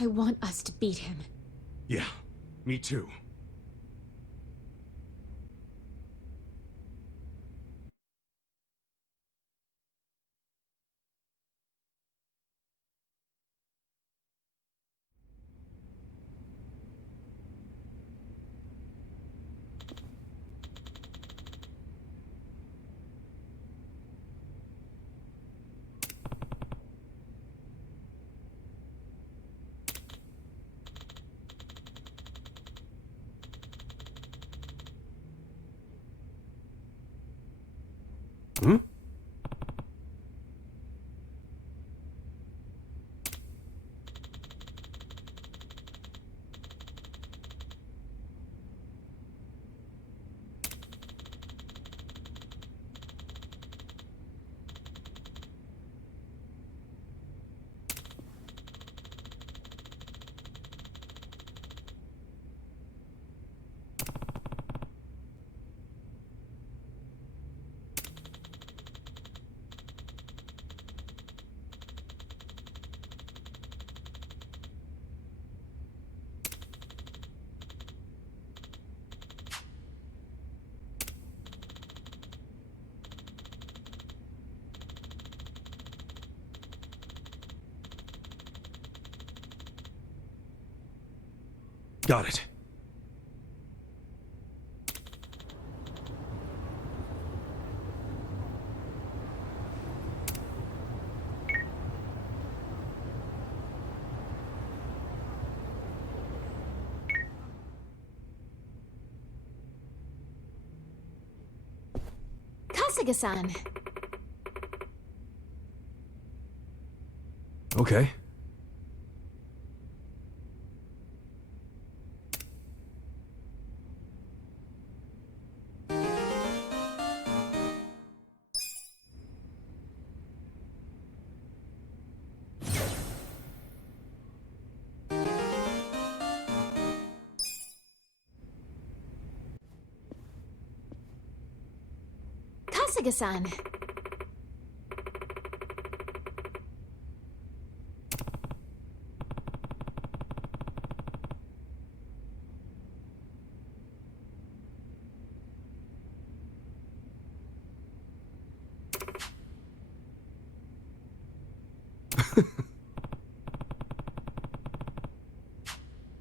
I want us to beat him. Yeah, me too. Hmm? Got it. Kasuga-san. Okay. Kasuga-san.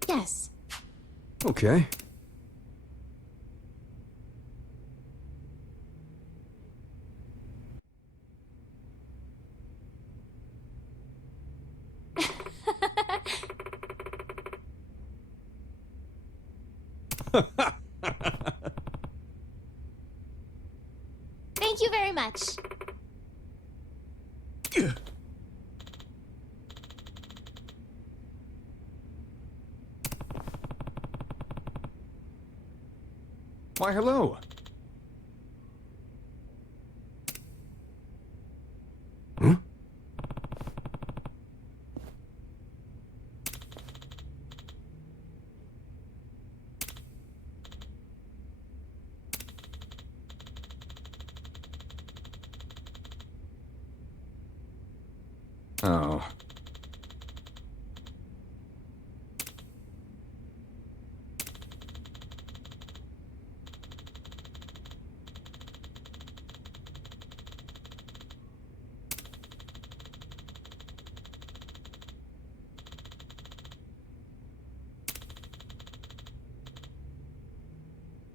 Yes. Okay. Thank you very much. Why, hello. Huh? Oh.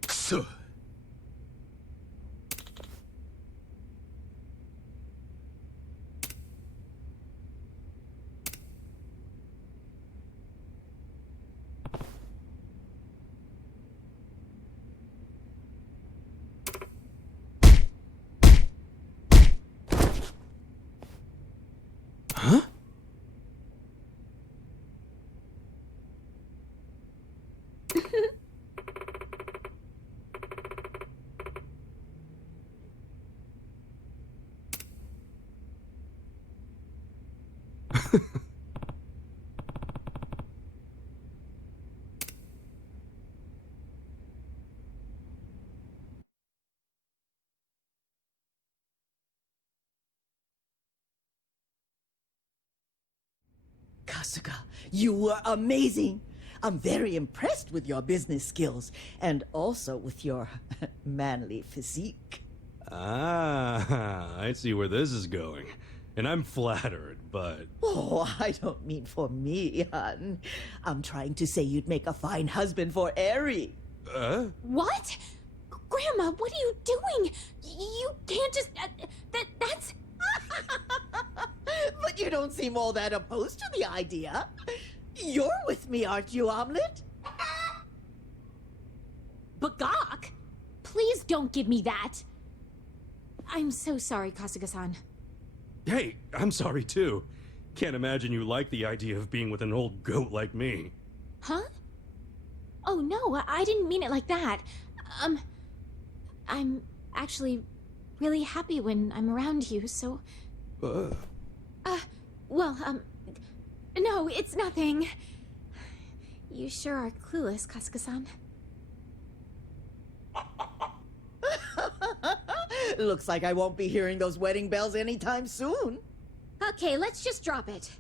So. Huh? Kasuga, you were amazing. I'm very impressed with your business skills and also with your manly physique. Ah, I see where this is going. And I'm flattered, but... Oh, I don't mean for me, hon. I'm trying to say you'd make a fine husband for Eri. What? Grandma, what are you doing? You can't just... that's... But you don't seem all that opposed to the idea. You're with me, aren't you, Omelette? Bagak? Please don't give me that. I'm so sorry, Kasuga-san. Hey, I'm sorry too. Can't imagine you like the idea of being with an old goat like me. Huh? Oh, no, I didn't mean it like that. I'm actually really happy when I'm around you, so... no, it's nothing. You sure are clueless, Kasuga-san. Looks like I won't be hearing those wedding bells anytime soon. Okay, let's just drop it.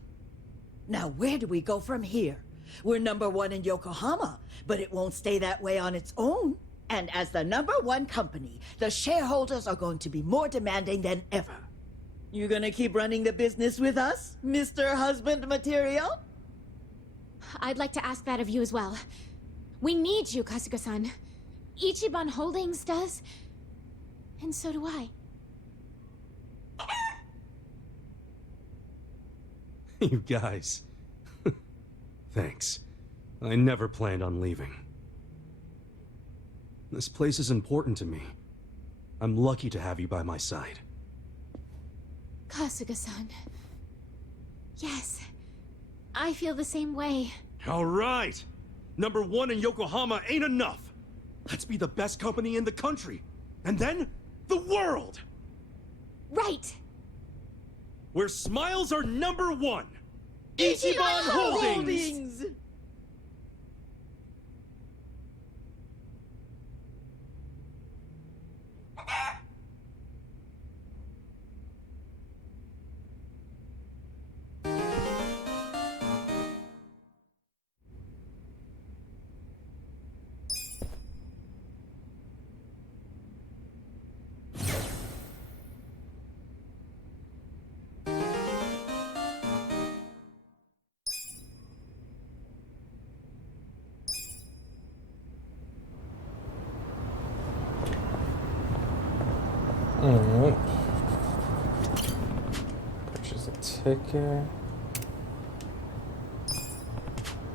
Now, where do we go from here? We're #1 in Yokohama, but it won't stay that way on its own. And as the #1 company, the shareholders are going to be more demanding than ever. You gonna keep running the business with us, Mr. Husband Material? I'd like to ask that of you as well. But, well, I don't know. I'll think about it. I'll get back to you. We need you, Kasuga-san. Ichiban Holdings does. And so do I. You guys. Thanks. I never planned on leaving. This place is important to me. I'm lucky to have you by my side. Kasuga-san. Yes. I feel the same way. All right! #1 in Yokohama ain't enough! Let's be the best company in the country! And then, the world! Right! Where smiles are #1! Ichiban Holdings! Holdings! Alright. Purchase a ticket.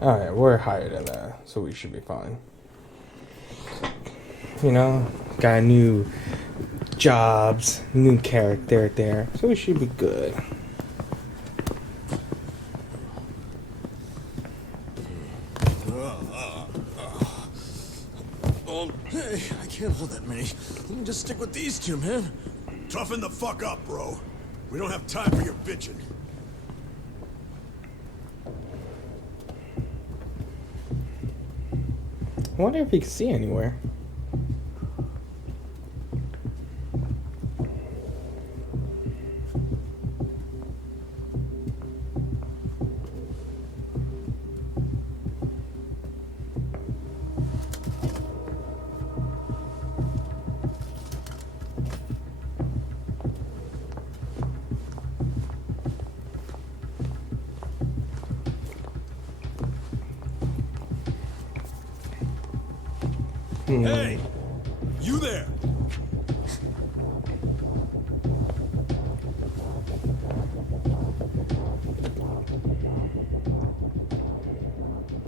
Alright, we're higher than that, so we should be fine. You know, got new jobs, new character there, so we should be good. Hey, I can't hold that many. Let me just stick with these two, man. Toughen the fuck up, bro. We don't have time for your bitching. I wonder if you can see anywhere. Hey! You there!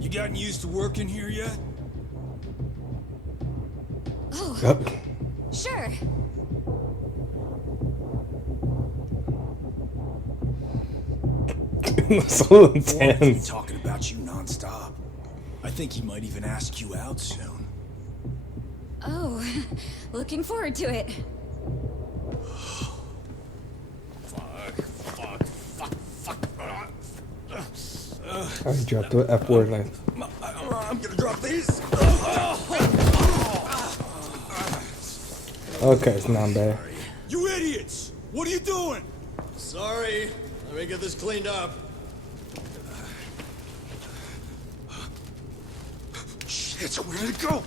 You gotten used to working here yet? Oh. Yep. Sure. So He's intense. talking about you nonstop. I think he might even ask you out soon. Oh, looking forward to it. I dropped the F word like. I'm gonna drop these. Okay, it's not bad. You idiots! What are you doing? Sorry. Let me get this cleaned up. Shit, where did it go?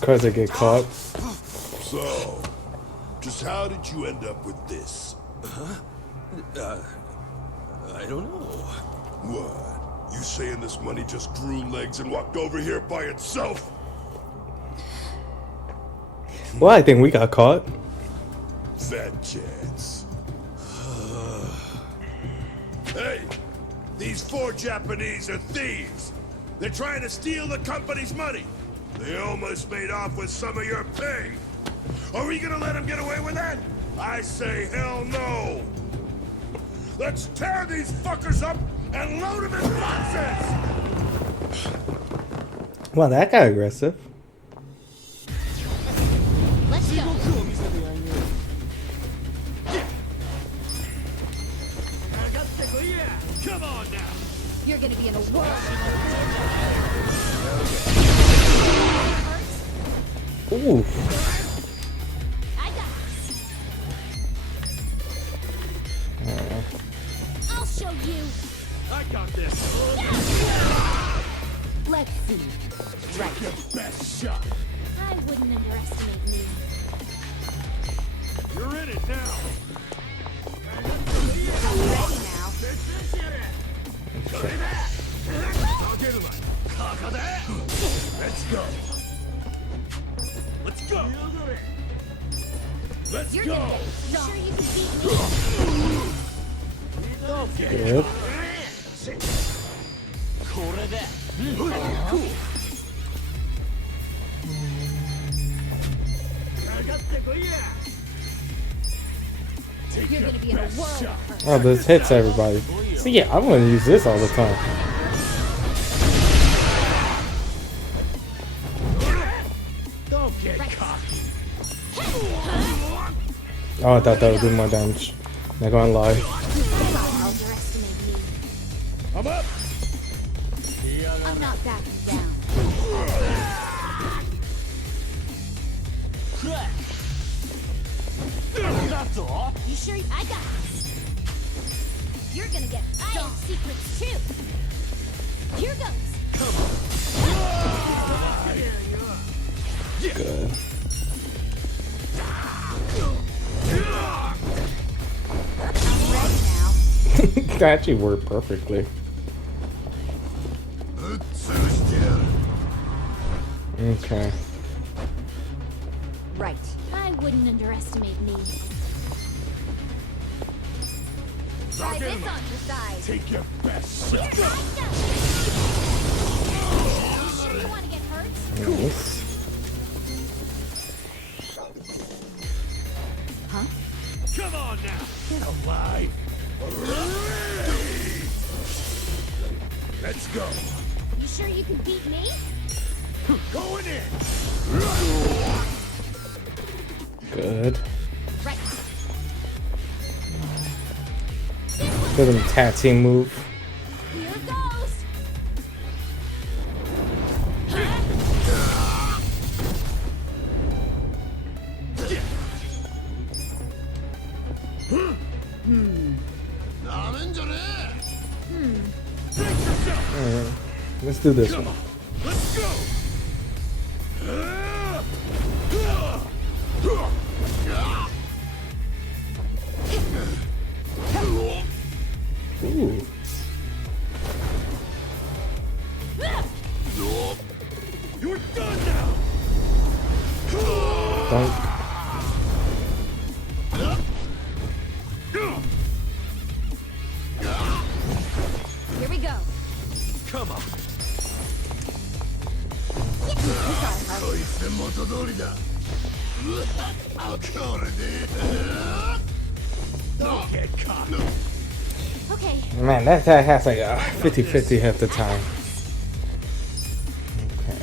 Cause I get caught. So, just how did you end up with this? I don't know. What? You saying this money just grew legs and walked over here by itself? Well, I think we got caught. Fat chance. Hey! These 4 Japanese are thieves! They're trying to steal the company's money! They almost made off with some of your pay! Are we gonna let them get away with that? I say hell no! Let's tear these fuckers up and load them in boxes! Well, that got aggressive. Let's go. Come on now! You're gonna be in a world. Ooh. I got this. I'll show you. I got this! Let's see. Right. Your best shot! I wouldn't underestimate me. You're in in it now. Ready now. Let's go. Let's go. Let's You're go. gonna get sure you can beat me. Good. You're gonna be in a world of hurt. Oh, this hits everybody. See, yeah, I'm gonna use this all the time. Don't get cocky. Oh, I thought that would do more damage. Not gonna lie. I'm up. I'm not backing down. You sure? I got this. You're gonna get dark secrets too. Here goes. Good. I'm ready now. That actually worked perfectly. Okay. Right. I wouldn't underestimate me. Try this on your side. Take your best shot. Here I go. You sure you want to get hurt? Nice. Huh? Come on now. Alive. Let's go. You sure you can beat me? Going in. Good. Right. Give them tag team move. Here goes. Alright. Let's do this one. Let's go. Ooh. You're done now. Dunk. Here we go. Come on. Don't get caught. Okay. Man, that has like a 50-50 half the time. Okay.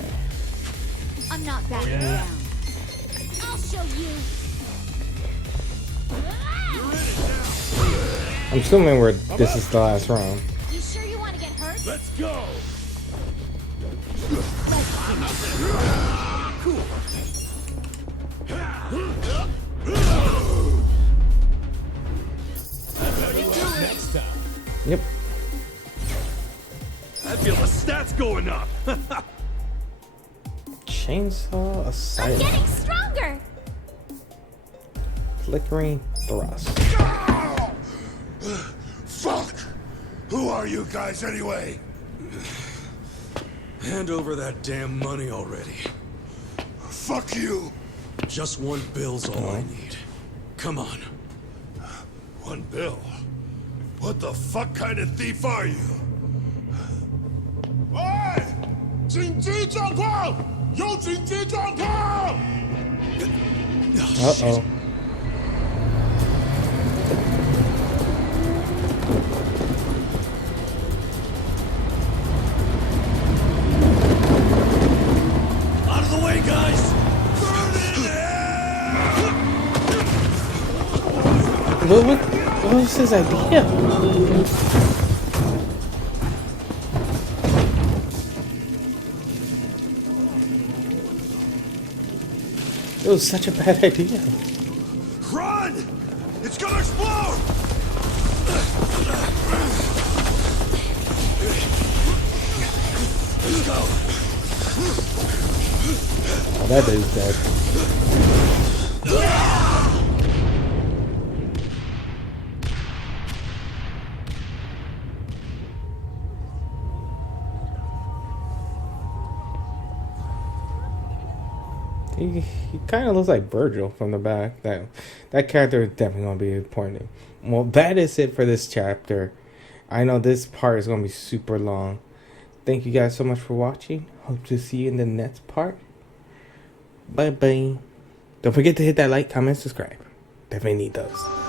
I'm not backing down. I'll show you. I'm assuming this is the last round. You sure you want to get hurt? Let's go. Cool. Next time. Yep. I feel the stats going up. Chainsaw I'm Asylum. getting stronger. Flickering thrust. Fuck! Who are you guys anyway? Hand over that damn money already. Fuck you! Just one bill's all I need. Come on. 1 bill? What the fuck kind of thief are you? Oi! 紧急状况！有紧急状况！ Uh-oh. Out of the way, guys! What was his idea? It was such a bad idea. Run! It's gonna explode! Let's go! Oh, that dude's dead. He kind of looks like Virgil from the back. That character is definitely going to be important. Well, that is it for this chapter. I know this part is going to be super long. Thank you guys so much for watching. Hope to see you in the next part. Bye bye. Don't forget to hit that like, comment, subscribe. Definitely need those.